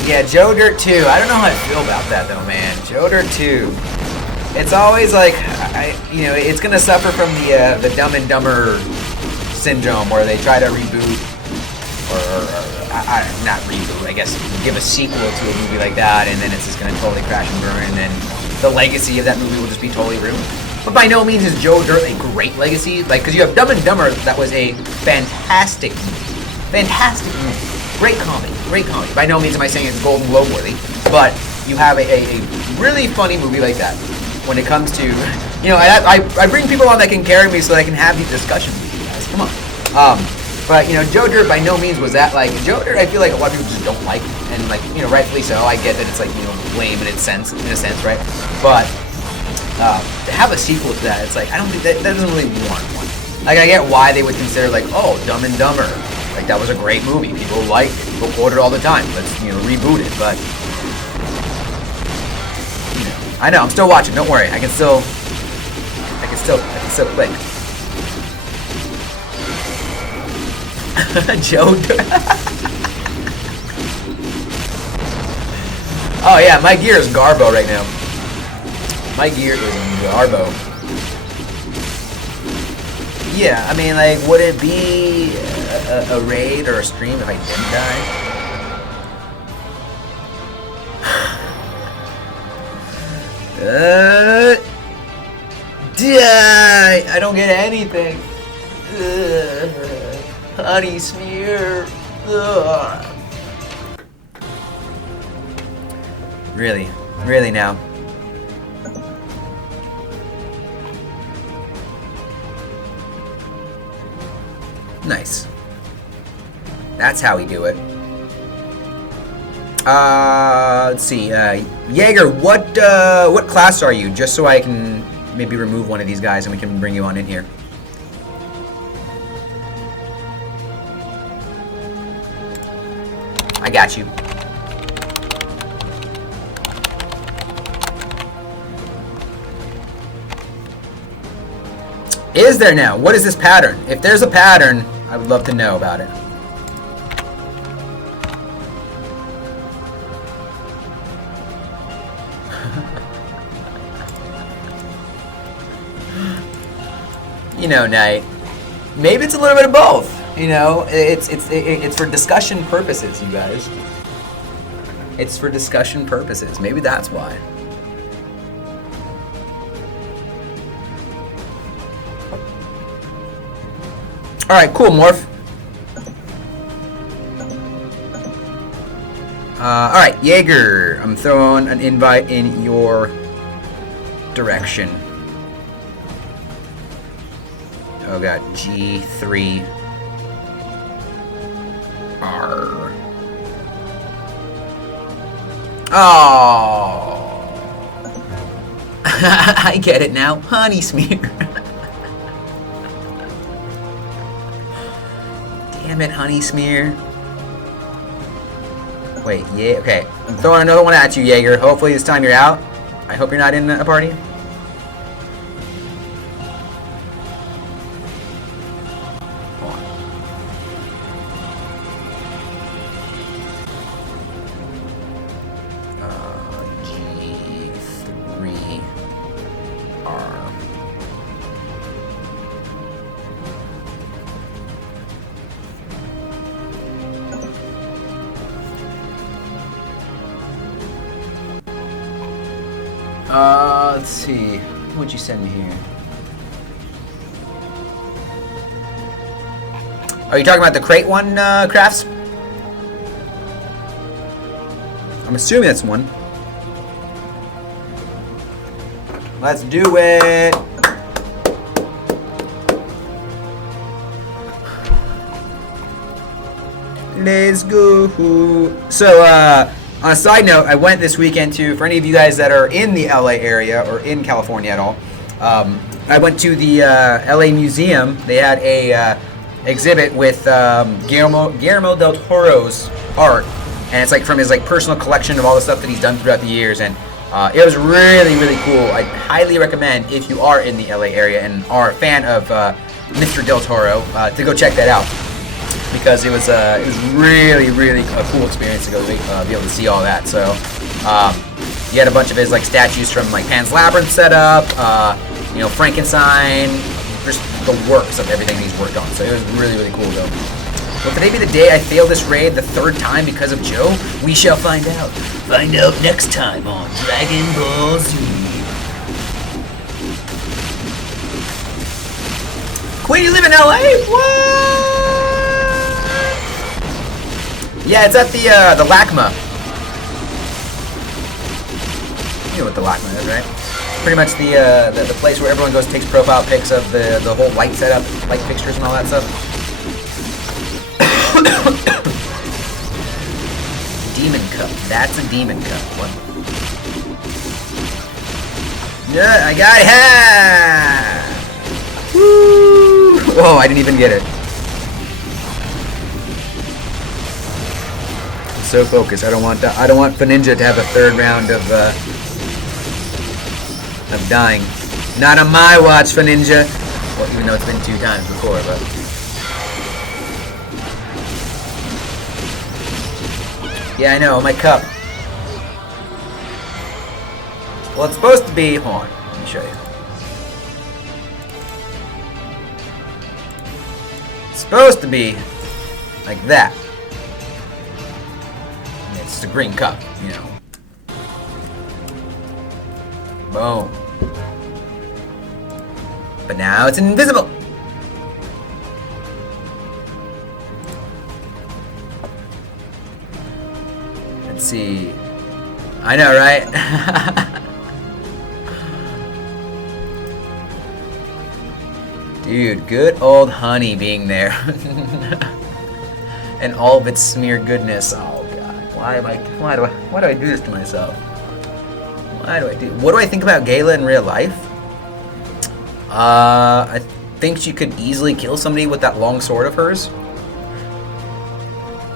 Yeah, Joe Dirt 2. I don't know how I feel about that, though, man. Joe Dirt 2. it's always like it's gonna suffer from the Dumb and Dumber syndrome, where they try to reboot or not reboot, I guess, give a sequel to a movie like that, and then it's just gonna totally crash and burn, and then the legacy of that movie will just be totally ruined. But by no means is Joe Dirt a great legacy, like, because you have Dumb and Dumber, that was a fantastic movie, great comedy. By no means am I saying it's Golden Globe worthy, but you have a really funny movie like that. When it comes to, I bring people on that can carry me so that I can have these discussions with you guys. Come on. But Joe Dirt by no means was that, like, Joe Dirt. I feel like a lot of people just don't like, and like, rightfully so. I get that it's like, lame in a sense, right? But to have a sequel to that, it's like, I don't think that doesn't really warrant one. Like, I get why they would consider, like, oh, Dumb and Dumber, like, that was a great movie. People liked it. People quote it all the time. Let's reboot it. But I know, I'm still watching. Don't worry. I can still click. Joe. Oh yeah, my gear is Garbo right now. My gear is Garbo. Yeah, I mean, like, would it be a raid or a stream if I didn't die? Die! I don't get anything. Honey smear. Really now. Nice. That's how we do it. Let's see. Jaeger, what class are you? Just so I can maybe remove one of these guys and we can bring you on in here. I got you. Is there now? What is this pattern? If there's a pattern, I would love to know about it. Knight. Maybe it's a little bit of both. It's for discussion purposes, you guys. It's for discussion purposes. Maybe that's why. All right, cool, Morph. All right, Jaeger. I'm throwing an invite in your direction. Oh god, G3 R. Oh, I get it now. Honey smear. Damn it, honey smear. Wait, yeah, okay. I'm throwing another one at you, Jaeger. Hopefully this time you're out. I hope you're not in a party. Let's see. What'd you send me here? Are you talking about the crate one, Crafts? I'm assuming that's one. Let's do it! Let's go! So, on a side note, I went this weekend for any of you guys that are in the LA area or in California at all, I went to the LA Museum. They had a exhibit with Guillermo del Toro's art, and it's like from his personal collection of all the stuff that he's done throughout the years, and it was really, really cool. I highly recommend, if you are in the LA area and are a fan of Mr. Del Toro, to go check that out. Because it was really, really a cool experience to go be able to see all that. So, You had a bunch of his like statues from like Pan's Labyrinth set up, you know, Frankenstein, just the works of everything he's worked on. So it was really, really cool though. Will today be the day I fail this raid the 3rd time because of Joe? We shall find out. Find out next time on Dragon Ball Z. Queen, you live in LA? What? Yeah, it's at the LACMA. You know what the LACMA is, right? Pretty much the place where everyone goes, takes profile pics of the whole light setup, light fixtures and all that stuff. Demon Cup. That's a Demon Cup. What? Yeah, I got it. Ha! Woo! Whoa, I didn't even get it. So focused. I don't want Ninja to have a 3rd round of dying. Not on my watch, Ninja. Well, even though it's been 2 times before, but. Yeah, I know, my cup. Well, it's supposed to be... Hold on, let me show you. It's supposed to be like that. And it's a green cup, you know. Boom. But now it's invisible. Let's see. I know, right? Dude, good old honey being there. And all of its smeared goodness. Oh god. Why do I do this to myself? What do I think about Gayla in real life? I think she could easily kill somebody with that long sword of hers.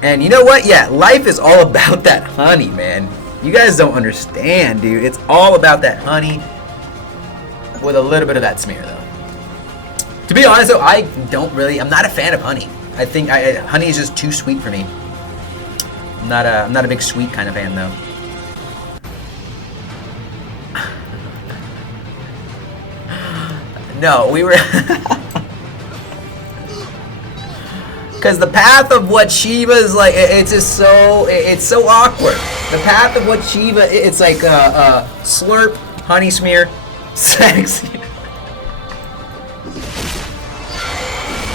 And you know what? Yeah, life is all about that honey, man. You guys don't understand, dude. It's all about that honey with a little bit of that smear, though. To be honest, though, I'm not a fan of honey. I think honey is just too sweet for me. I'm not a big sweet kind of fan, though. No, we were... Because the path of what Shiva's like, it's just so, it's so awkward. The path of what Shiva, it's like slurp, honey smear, sex.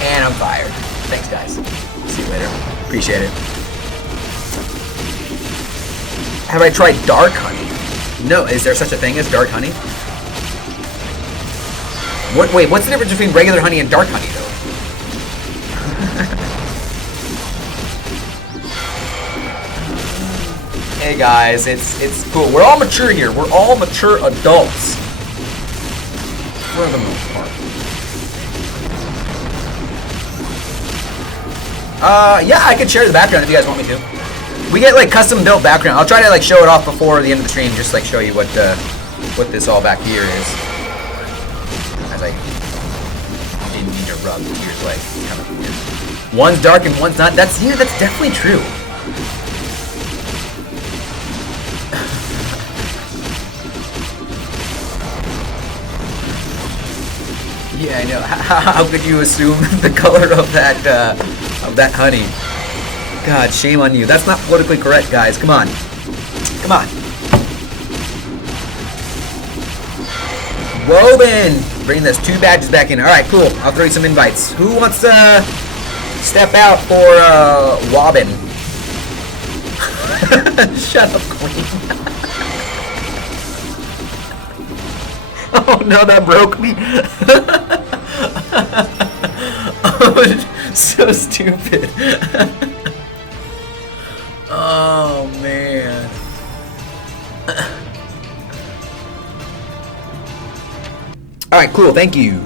And I'm fired. Thanks, guys. See you later. Appreciate it. Have I tried dark honey? No, is there such a thing as dark honey? Wait, what's the difference between regular honey and dark honey, though? Hey guys, it's cool. We're all mature here. We're all mature adults. For the most part. Yeah, I could share the background if you guys want me to. We get like custom built background. I'll try to like show it off before the end of the stream, just like show you what this all back here is. As I didn't mean to rub Teal's leg. Kind of weird. One's dark and one's not. That's definitely true. Yeah, I know. How could you assume the color of that honey? God, shame on you. That's not politically correct, guys. Come on. Come on. Woven! Bring those 2 badges back in. Alright, cool. I'll throw you some invites. Who wants to step out for Wobbin? Shut up, Queen. Oh no, that broke me. Oh, so stupid. Oh man. Alright, cool, thank you.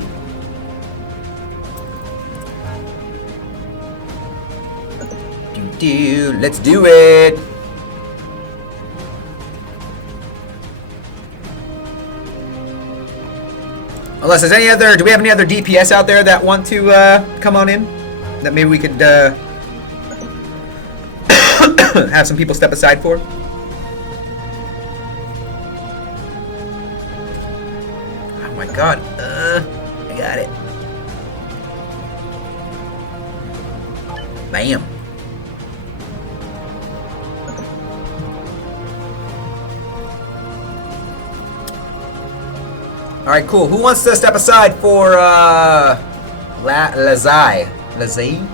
Let's do it. Unless there's any other, do we have any other DPS out there that want to come on in? That maybe we could have some people step aside for? god. I got it. Bam. Alright, cool. Who wants to step aside for, Lazai? Lazai?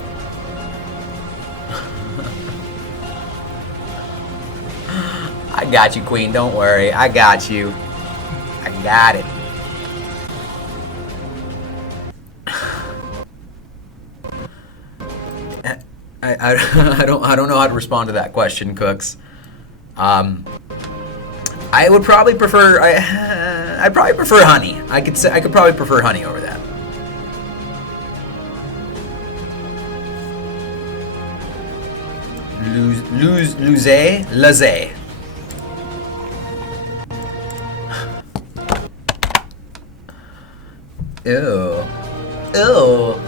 I got you, Queen. Don't worry. I got you. I got it. I don't know how to respond to that question, Cooks. I would probably prefer I probably prefer honey. I could probably prefer honey over that. Laze. Ew. Ew.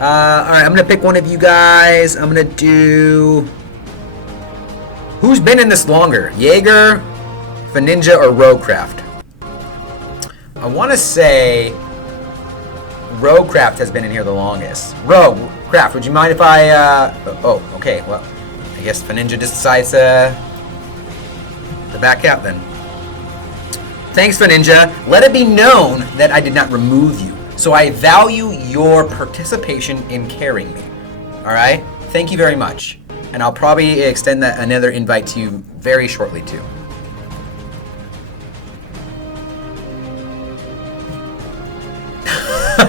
Alright, I'm gonna pick one of you guys. I'm gonna do... Who's been in this longer? Jaeger, Ninja, or Roguecraft? I want to say Roguecraft has been in here the longest. Roguecraft, would you mind if I... Oh, okay, well, I guess Ninja just decides to back out then. Thanks, Ninja. Let it be known that I did not remove you. So I value your participation in carrying me. Alright? Thank you very much. And I'll probably extend another invite to you very shortly too.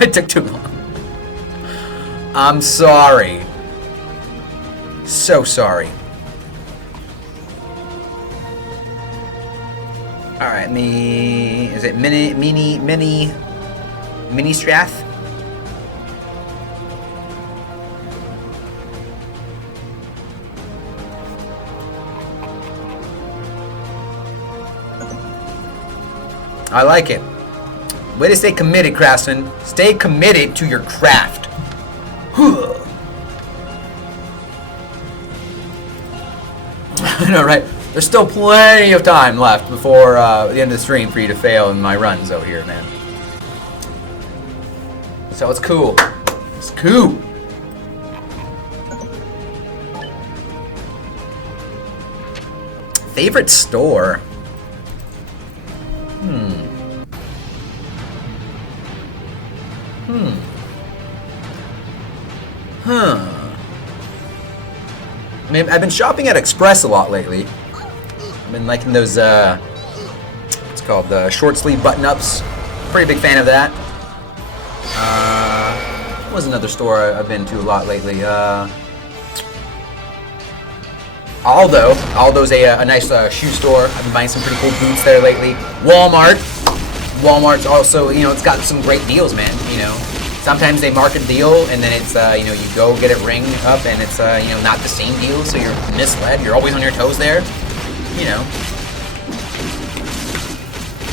It took too long. I'm sorry. So sorry. Alright, is it Mini Strath? I like it. Way to stay committed, Craftsman. Stay committed to your craft. I know, right? There's still plenty of time left before the end of the stream for you to fail in my runs out here, man. So it's cool. It's cool. Favorite store? I mean, I've been shopping at Express a lot lately. I've been liking those, it's called the short sleeve button-ups. Pretty big fan of that. What was another store I've been to a lot lately? Aldo. Aldo's a nice shoe store. I've been buying some pretty cool boots there lately. Walmart. Walmart's also, you know, it's got some great deals, man, you know. Sometimes they market a deal and then it's, you know, you go get it ring up and it's, you know, not the same deal, so you're misled. You're always on your toes there, you know.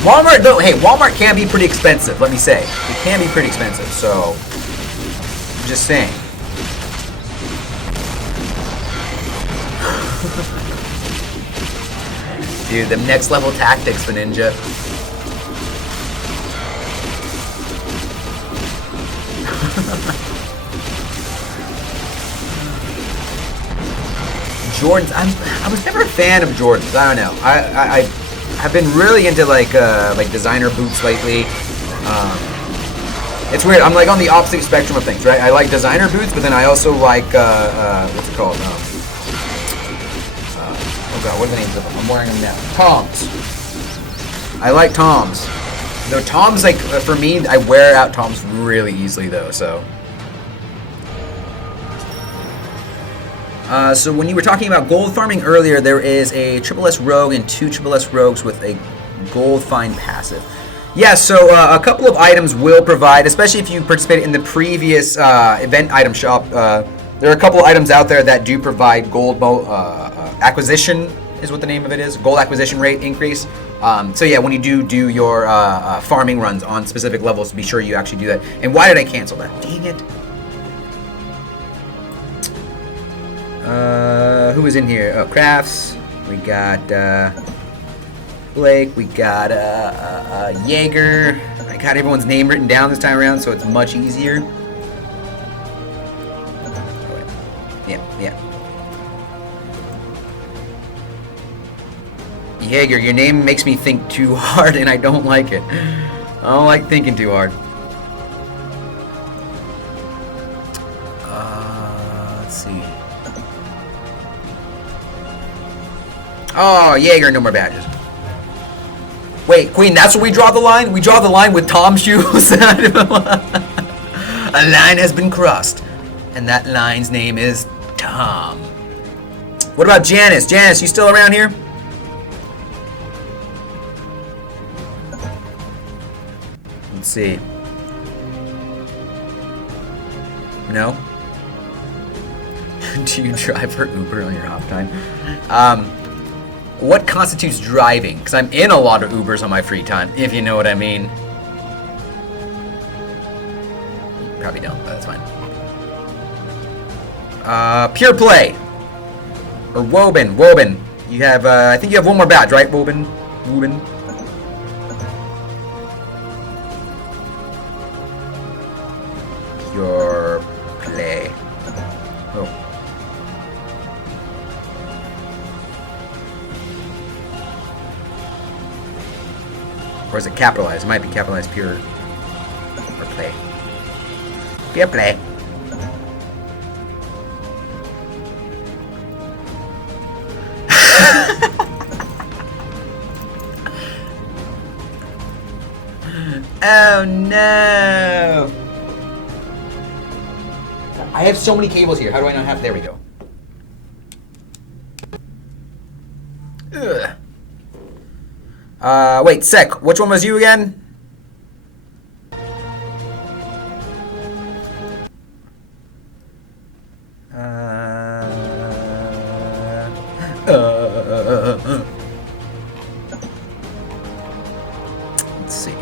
Walmart, though, hey, Walmart can be pretty expensive, let me say. It can be pretty expensive, so I'm just saying. Dude, the next level tactics for Ninja. Jordans. I was never a fan of Jordans. I don't know. I have been really into like designer boots lately. It's weird. I'm like on the opposite spectrum of things, right? I like designer boots, but then I also like what's it called? Oh god, what are the names of them? I'm wearing them now. Toms. I like Toms. Though Toms, like for me, I wear out Toms really easily though. So when you were talking about gold farming earlier, there is a Triple S Rogue and two Triple S Rogues with a gold find passive. Yeah, so a couple of items will provide, especially if you participated in the previous event item shop. There are a couple of items out there that do provide gold acquisition, is what the name of it is, gold acquisition rate increase. So yeah, when you do your farming runs on specific levels, be sure you actually do that. And why did I cancel that? Dang it. Who was in here? Oh, Crafts. We got Blake. We got Jaeger. I got everyone's name written down this time around, so it's much easier. Yeah. Jaeger, your name makes me think too hard, and I don't like it. I don't like thinking too hard. Let's see. Oh, Jaeger, no more badges. Wait, Queen, that's where we draw the line? We draw the line with Tom's shoes? A line has been crossed, and that line's name is Tom. What about Janice? Janice, you still around here? Let's see. No? Do you drive for Uber on your off time? What constitutes driving? Because I'm in a lot of Ubers on my free time, if you know what I mean. You probably don't, but that's fine. Pure Play. Or Woben. Woben. You have, I think you have one more badge, right, Woben? Woben. Pure Play. Oh. Or is it capitalized? It might be capitalized Pure or Play. Pure Play. Oh no! I have so many cables here. How do I not have? There we go. Ugh. Wait, sec. Which one was you again? Let's see.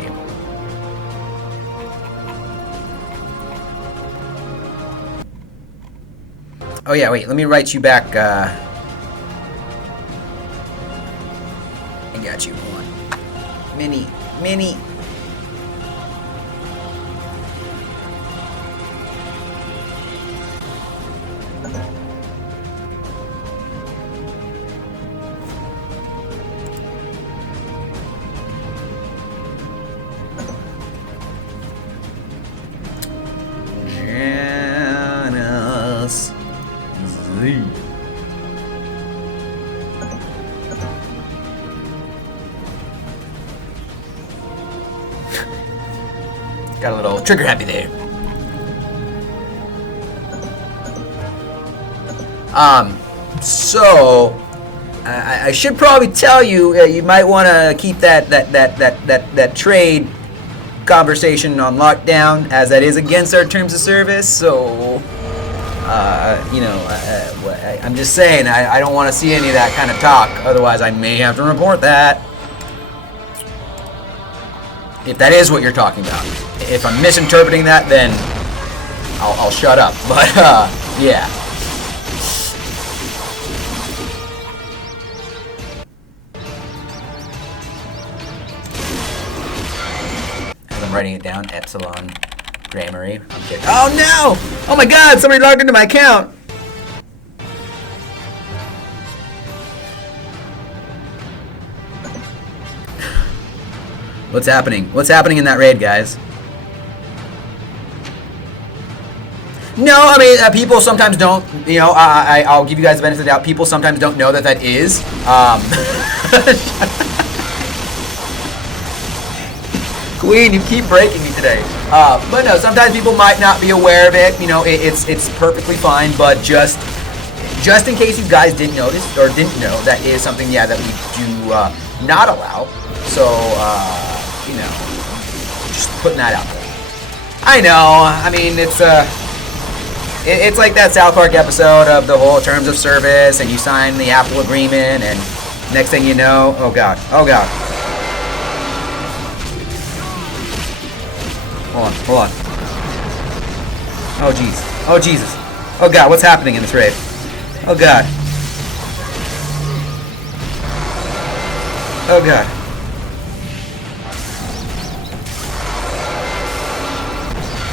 Oh yeah, wait. Let me write you back. I got you. Hold on. Mini. Janice Z. Got a little trigger happy there. So I should probably tell you you might want to keep that trade conversation on lockdown, as that is against our terms of service. So I'm just saying I don't want to see any of that kind of talk. Otherwise, I may have to report that. If that is what you're talking about. If I'm misinterpreting that, then I'll shut up. But, yeah. As I'm writing it down, Epsilon Grammary. I'm kidding. Oh no! Oh my god, somebody logged into my account! What's happening? What's happening in that raid, guys? No, I mean, people sometimes don't, I'll give you guys the benefit of the doubt. People sometimes don't know that is. Queen, you keep breaking me today. But no, sometimes people might not be aware of it. It's perfectly fine, but just in case you guys didn't notice or didn't know, that is something, that we do not allow. So, just putting that out there. I know. I mean, it's like that South Park episode of the whole terms of service, and you sign the Apple agreement, and next thing you know, oh god. Hold on. Oh jeez. Oh Jesus. Oh god, what's happening in this raid? Oh god. Oh god.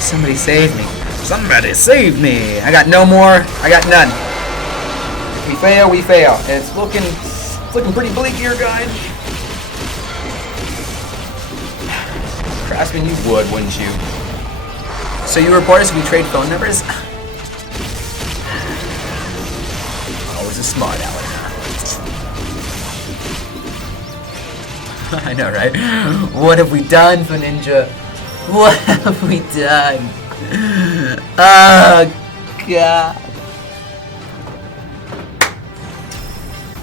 Somebody save me. Somebody save me. I got no more. I got none. If we fail, we fail. And it's looking pretty bleak here, guys. Craftsman, you would, wouldn't you? So you report us if we trade phone numbers? Always a smart aleck. I know, right? What have we done, Ninja? What have we done? Oh, God.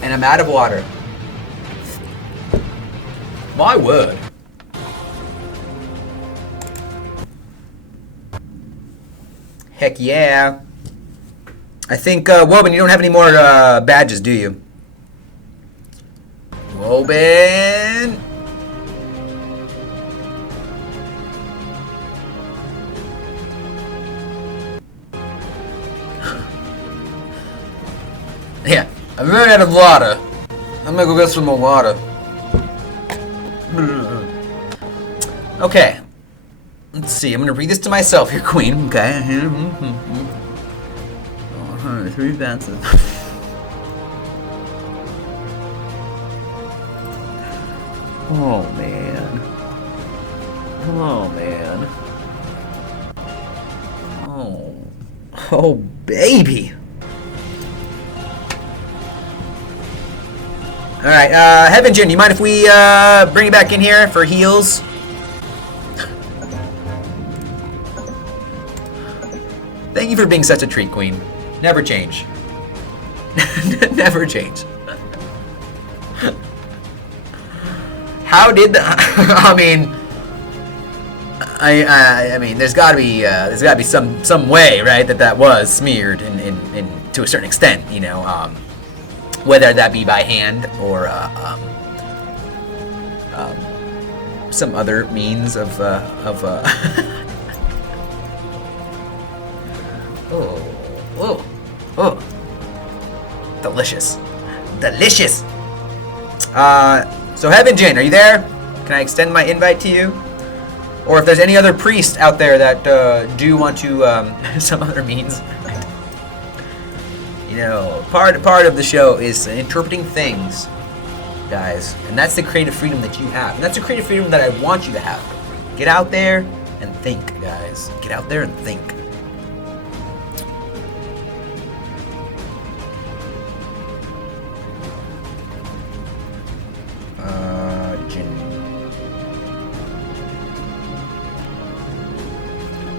And I'm out of water. My word. Heck yeah. I think, Woban, you don't have any more badges, do you? Woban! Yeah, I'm running out of water. I'm gonna go get some more water. Okay. Let's see, I'm gonna read this to myself here, Queen. Okay. 3 advances. Oh man. Oh man. Oh baby. Alright, Heaven Jin, you mind if we bring you back in here for heals? Thank you for being such a treat, Queen. Never change. Never change. How did the I mean there's gotta be some way, right, that was smeared in to a certain extent, you know, whether that be by hand or some other means of oh, delicious. So Heaven Jin, are you there? Can I extend my invite to you? Or if there's any other priest out there that do want to some other means. You know, part of the show is interpreting things, guys, and that's the creative freedom that you have, and that's the creative freedom that I want you to have. Get out there and think, guys. Get out there and think.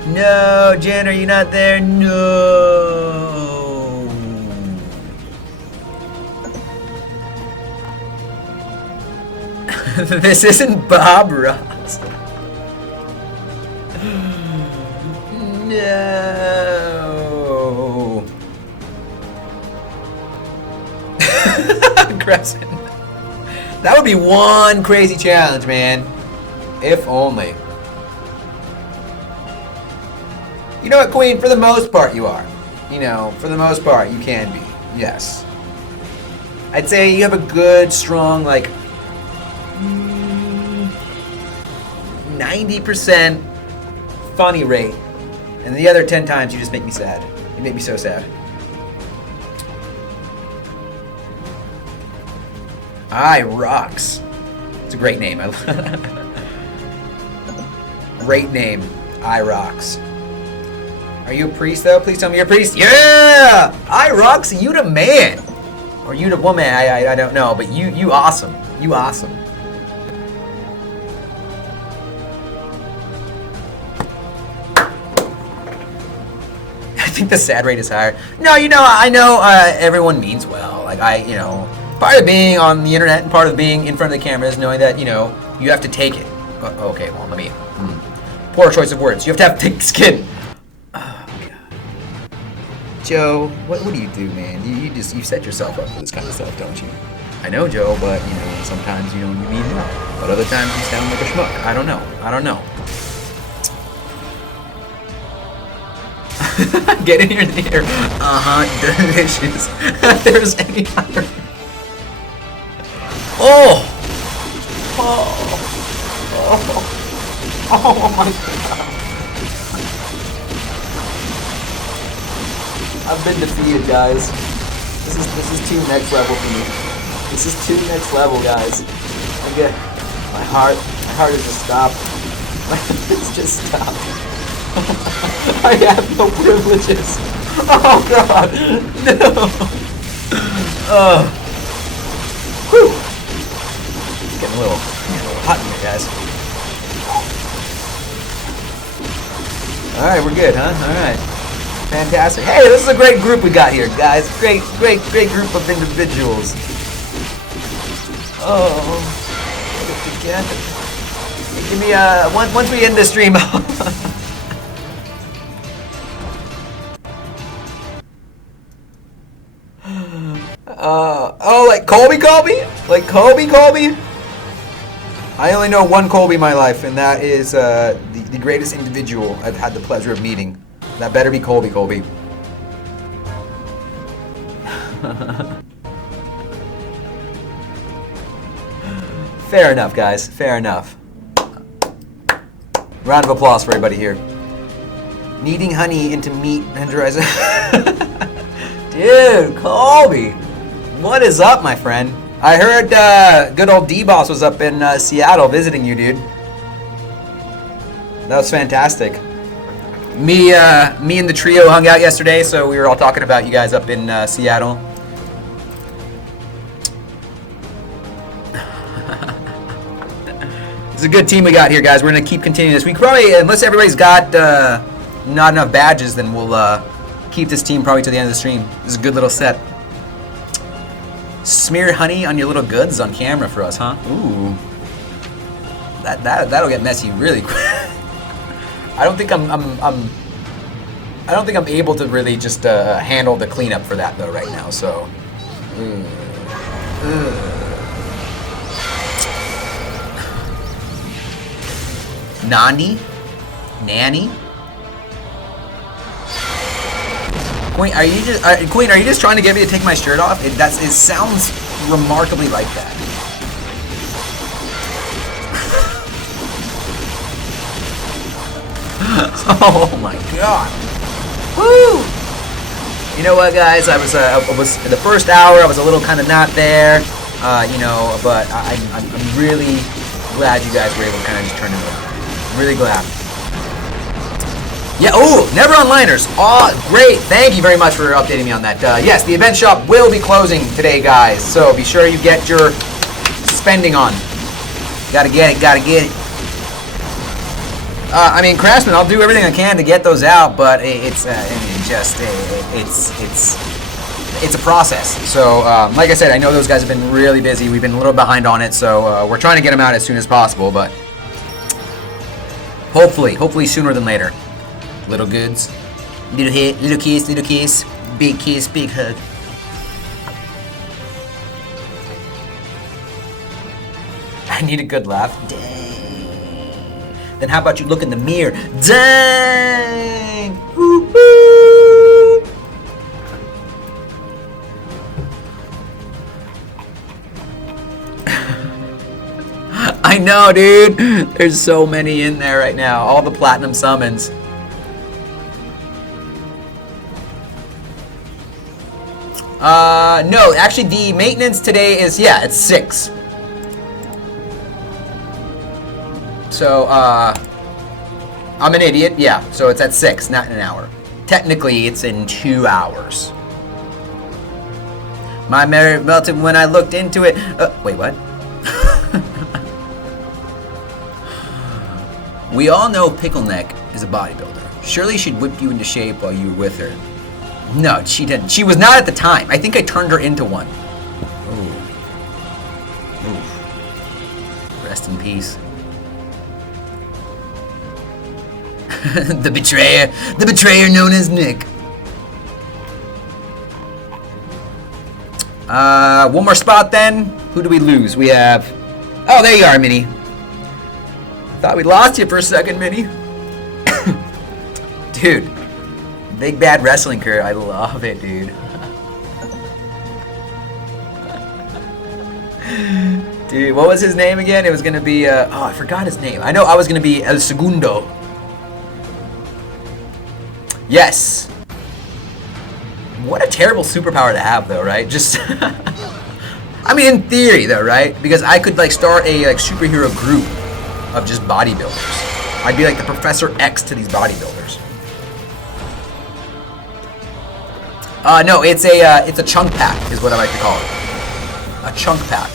No, Jen, are you not there? No. This isn't Bob Ross. No. Crescent. That would be one crazy challenge, man. If only. You know what, Queen? For the most part, you are. You know, for the most part, you can be. Yes. I'd say you have a good, strong, like, 90% funny rate. And the other 10 times, you just make me sad. You make me so sad. I rocks. It's a great name. Great name. I rocks. Are you a priest, though? Please tell me you're a priest. Yeah! I rocks, you the man. Or you the woman, I don't know. But you awesome. You awesome. I think the sad rate is higher. No, you know, I know everyone means well. Like, you know, part of being on the internet and part of being in front of the camera is knowing that, you know, you have to take it. Okay, well, let me... Poor choice of words. You have to have thick skin. Joe, what do you do, man? You set yourself up for this kind of stuff, don't you? I know, Joe, but you know sometimes you mean well, but other times you sound like a schmuck. I don't know. Get in here, there. Delicious. If there's any other. Oh my God. I've been defeated, guys. This is too next level for me. This is too next level, guys. I get my heart has just stopped. It's just stopped. I have no privileges. Oh God, no. Whew. It's getting a little hot in here, guys. All right, we're good, huh? All right. Fantastic. Hey, this is a great group we got here, guys. Great group of individuals. Oh, get it together. Give me once we end the stream. Oh, like Colby? Like Colby? I only know one Colby in my life, and that is the greatest individual I've had the pleasure of meeting. That better be Colby. Fair enough, guys. Fair enough. Round of applause for everybody here. Kneading honey into meat tenderizer. Dude, Colby. What is up, my friend? I heard good old D-Boss was up in Seattle visiting you, dude. That was fantastic. Me and the trio hung out yesterday, so we were all talking about you guys up in Seattle. It's a good team we got here, guys. We're gonna keep continuing this. We probably, unless everybody's got not enough badges, then we'll keep this team probably to the end of the stream. This is a good little set. Smear honey on your little goods on camera for us, huh? Ooh, that'll get messy really quick. I don't think I'm able to really just handle the cleanup for that though right now. So, Nanny. Queen, are you just trying to get me to take my shirt off? It sounds remarkably like that. Oh my God! Woo! You know what, guys? I was in the first hour. I was a little kind of not there, but I'm really glad you guys were able to kind of just turn it around. I'm really glad. Yeah. Oh, never onliners. Oh, great! Thank you very much for updating me on that. Yes, the event shop will be closing today, guys. So be sure you get your spending on. Gotta get it. I mean, Craftsman, I'll do everything I can to get those out, but it's a process. So, like I said, I know those guys have been really busy. We've been a little behind on it, so we're trying to get them out as soon as possible, but hopefully sooner than later. Little goods, little hit, little kiss, big kiss, big hug. I need a good laugh. Dang. Then how about you look in the mirror? Dang! Woo-hoo! I know, dude. There's so many in there right now. All the platinum summons. No, actually the maintenance today is, it's 6. So, I'm an idiot. Yeah, so it's at 6, not in an hour. Technically, it's in 2 hours. My merit melted when I looked into it. Wait, what? We all know Pickle Neck is a bodybuilder. Surely she'd whip you into shape while you were with her. No, she didn't. She was not at the time. I think I turned her into one. Ooh. Rest in peace. The betrayer known as Nick. One more spot then. Who do we lose? We have, oh, there you are, Minnie. Thought we lost you for a second, Minnie. Dude, big bad wrestling career. I love it, dude. Dude, what was his name again? It was gonna be, I forgot his name. I know I was gonna be El Segundo. Yes. What a terrible superpower to have, though, right? Just, I mean, in theory, though, right? Because I could like start a like superhero group of just bodybuilders. I'd be like the Professor X to these bodybuilders. No, it's a chunk pack, is what I like to call it. A chunk pack.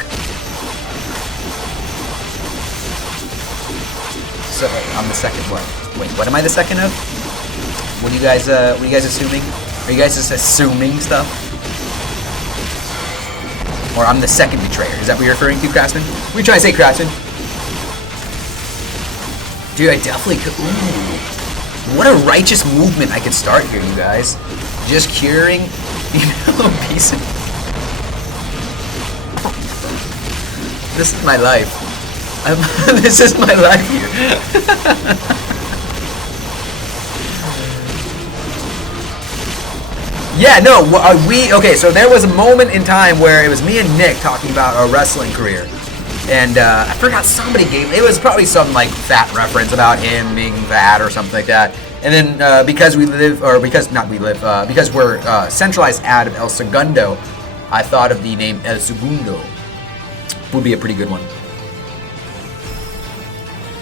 So I'm the second one. Wait, what am I the second of? What are you guys assuming? Are you guys just assuming stuff? Or I'm the second betrayer. Is that what you're referring to, Craftsman? What are you trying to say, Craftsman? Dude, I definitely could. Ooh. What a righteous movement I could start here, you guys. Just curing, you know, piece of... This is my life. This is my life here. Yeah, no, okay, so there was a moment in time where it was me and Nick talking about our wrestling career. And I forgot somebody gave, it was probably some like fat reference about him being fat or something like that. And then because we're centralized out of El Segundo, I thought of the name El Segundo. Would be a pretty good one.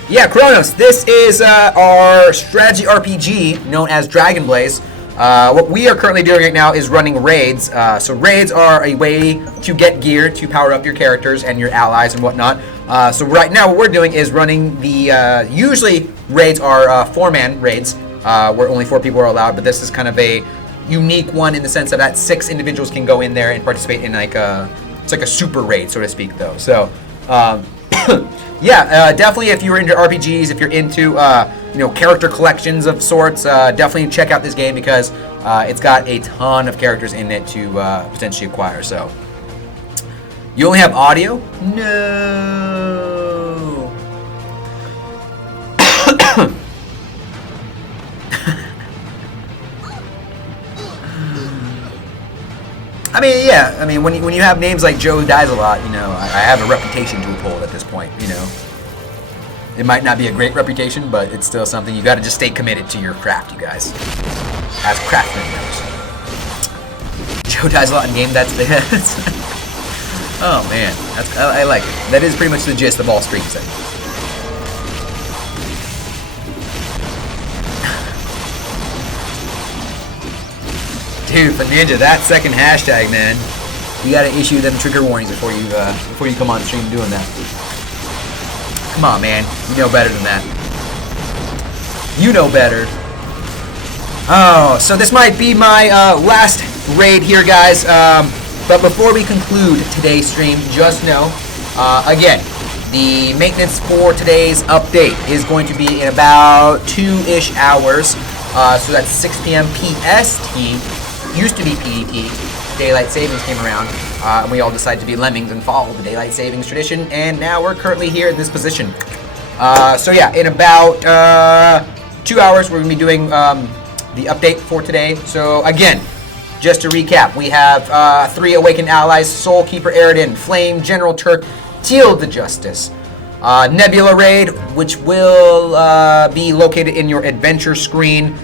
Yeah, Kronos, this is our strategy RPG known as Dragon Blaze. What we are currently doing right now is running raids. So raids are a way to get gear to power up your characters and your allies and whatnot. So right now what we're doing is running the, usually raids are 4-man raids, where only 4 people are allowed, but this is kind of a unique one in the sense that 6 individuals can go in there and participate in like it's like a super raid, so to speak, though. So, yeah, definitely if you're into RPGs, if you're into, you know, character collections of sorts, definitely check out this game because it's got a ton of characters in it to potentially acquire. So, you only have audio? No. I mean, yeah. I mean, when you have names like Joe Who Dies a Lot, you know, I have a reputation to uphold at this point. You know, it might not be a great reputation, but it's still something. You got to just stay committed to your craft, you guys. As craftsmen knows. Joe Dies a Lot in game. That's oh man, I like it. That is pretty much the gist of all streams. Dude, but Ninja, that second hashtag, man, you gotta issue them trigger warnings before you come on stream doing that. Come on, man, you know better than that. You know better. Oh, so this might be my last raid here, guys. But before we conclude today's stream, just know, again, the maintenance for today's update is going to be in about 2-ish hours. So that's 6 p.m. PST. Used to be PET. Daylight Savings came around, and we all decided to be lemmings and follow the Daylight Savings tradition, and now we're currently here in this position. So yeah, in about 2 hours, we're going to be doing the update for today. So again, just to recap, we have 3 Awakened Allies: Soul Keeper Aridan, Flame General Turk, Teal the Justice. Nebula raid, which will be located in your adventure screen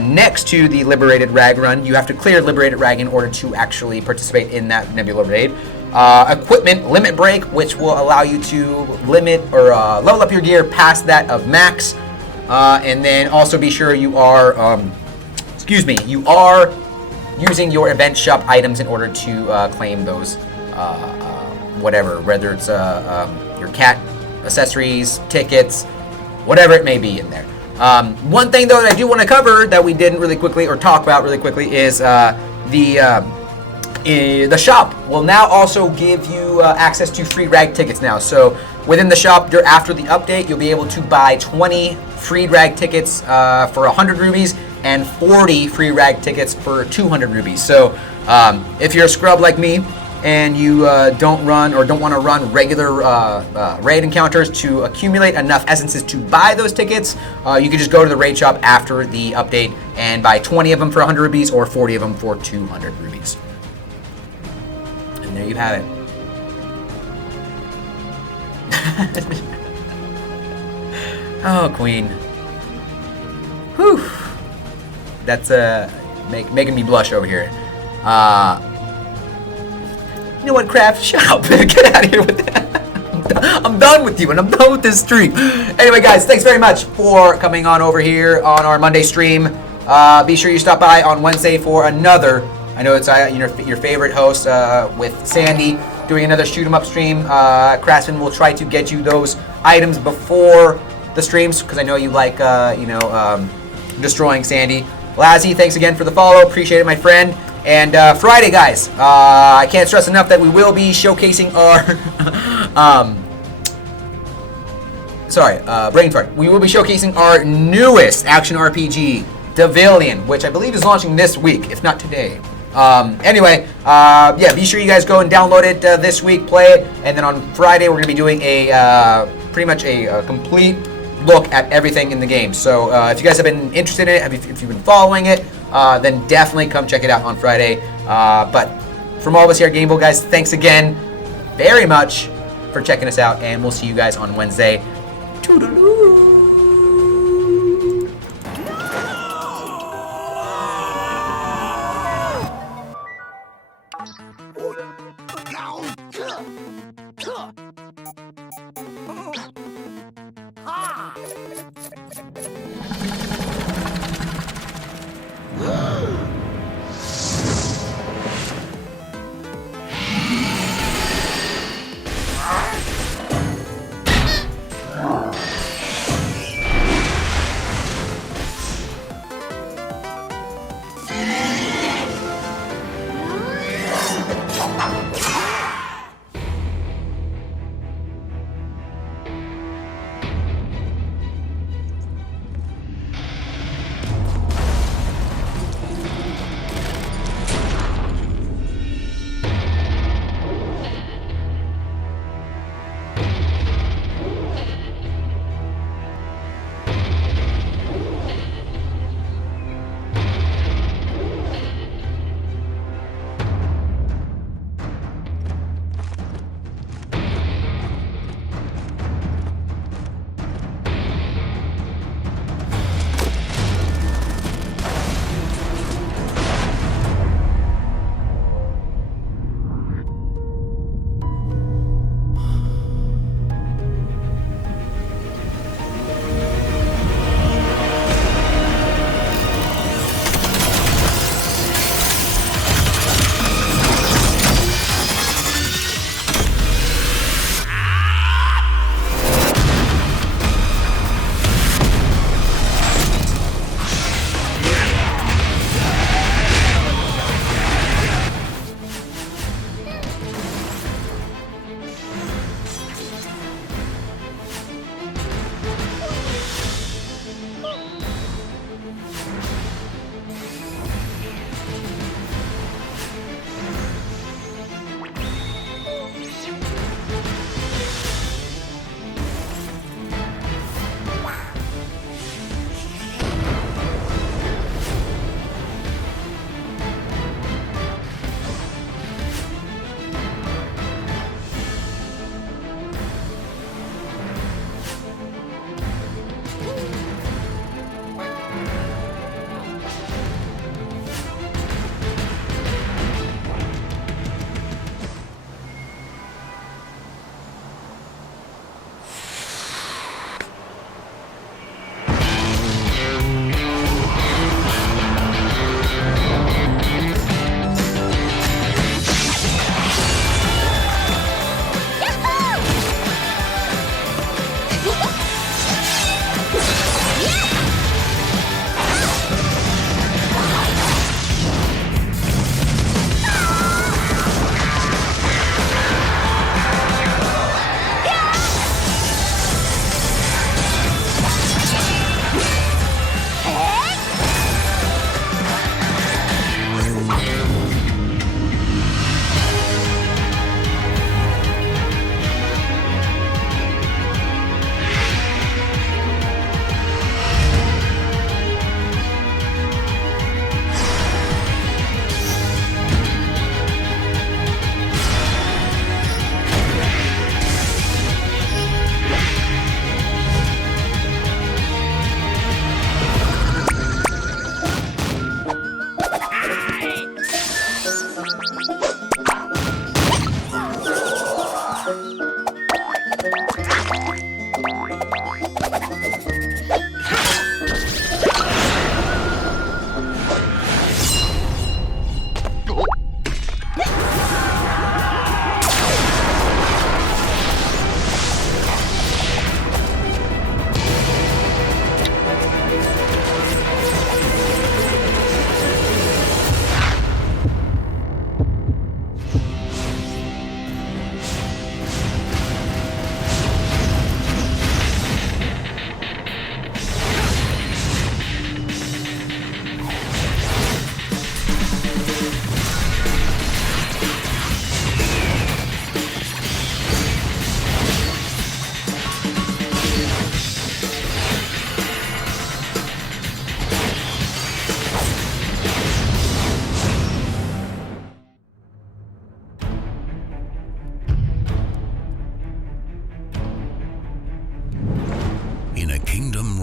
next to the Liberated Rag run. You have to clear Liberated Rag in order to actually participate in that Nebula raid. Equipment limit break, which will allow you to limit or level up your gear past that of max. And then also be sure you are, you are using your event shop items in order to claim those, whatever, whether it's your cat accessories, tickets, whatever it may be in there. One thing though that I do want to cover that we didn't really quickly or talk about really quickly is the shop will now also give you access to free rag tickets now. So within the shop, after the update, you'll be able to buy 20 free rag tickets for 100 rubies and 40 free rag tickets for 200 rubies. So if you're a scrub like me, and you don't run or don't want to run regular raid encounters to accumulate enough essences to buy those tickets, you can just go to the raid shop after the update and buy 20 of them for 100 rubies or 40 of them for 200 rubies. And there you have it. Oh, Queen. Whew. That's making me blush over here. You know what, Kraft? Shut up. Get out of here with that. I'm done with you, and I'm done with this stream. Anyway, guys, thanks very much for coming on over here on our Monday stream. Be sure you stop by on Wednesday for another. I know it's your favorite host with Sandy doing another shoot 'em up stream. Craftsman will try to get you those items before the streams because I know you like destroying Sandy. Lazzy, thanks again for the follow. Appreciate it, my friend. And Friday, guys, I can't stress enough that we will be showcasing our brain fart. We will be showcasing our newest action RPG, Devilian, which I believe is launching this week, if not today. Anyway, be sure you guys go and download it this week, play it, and then on Friday we're going to be doing a pretty much a complete look at everything in the game. So if you guys have been interested in it, if you've been following it, then definitely come check it out on Friday. But from all of us here at Game Bowl, guys, thanks again very much for checking us out, and we'll see you guys on Wednesday. Toodaloo!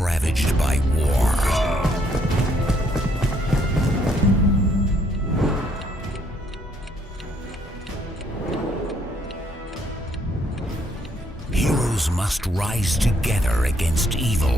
ravaged by war. Heroes must rise together against evil.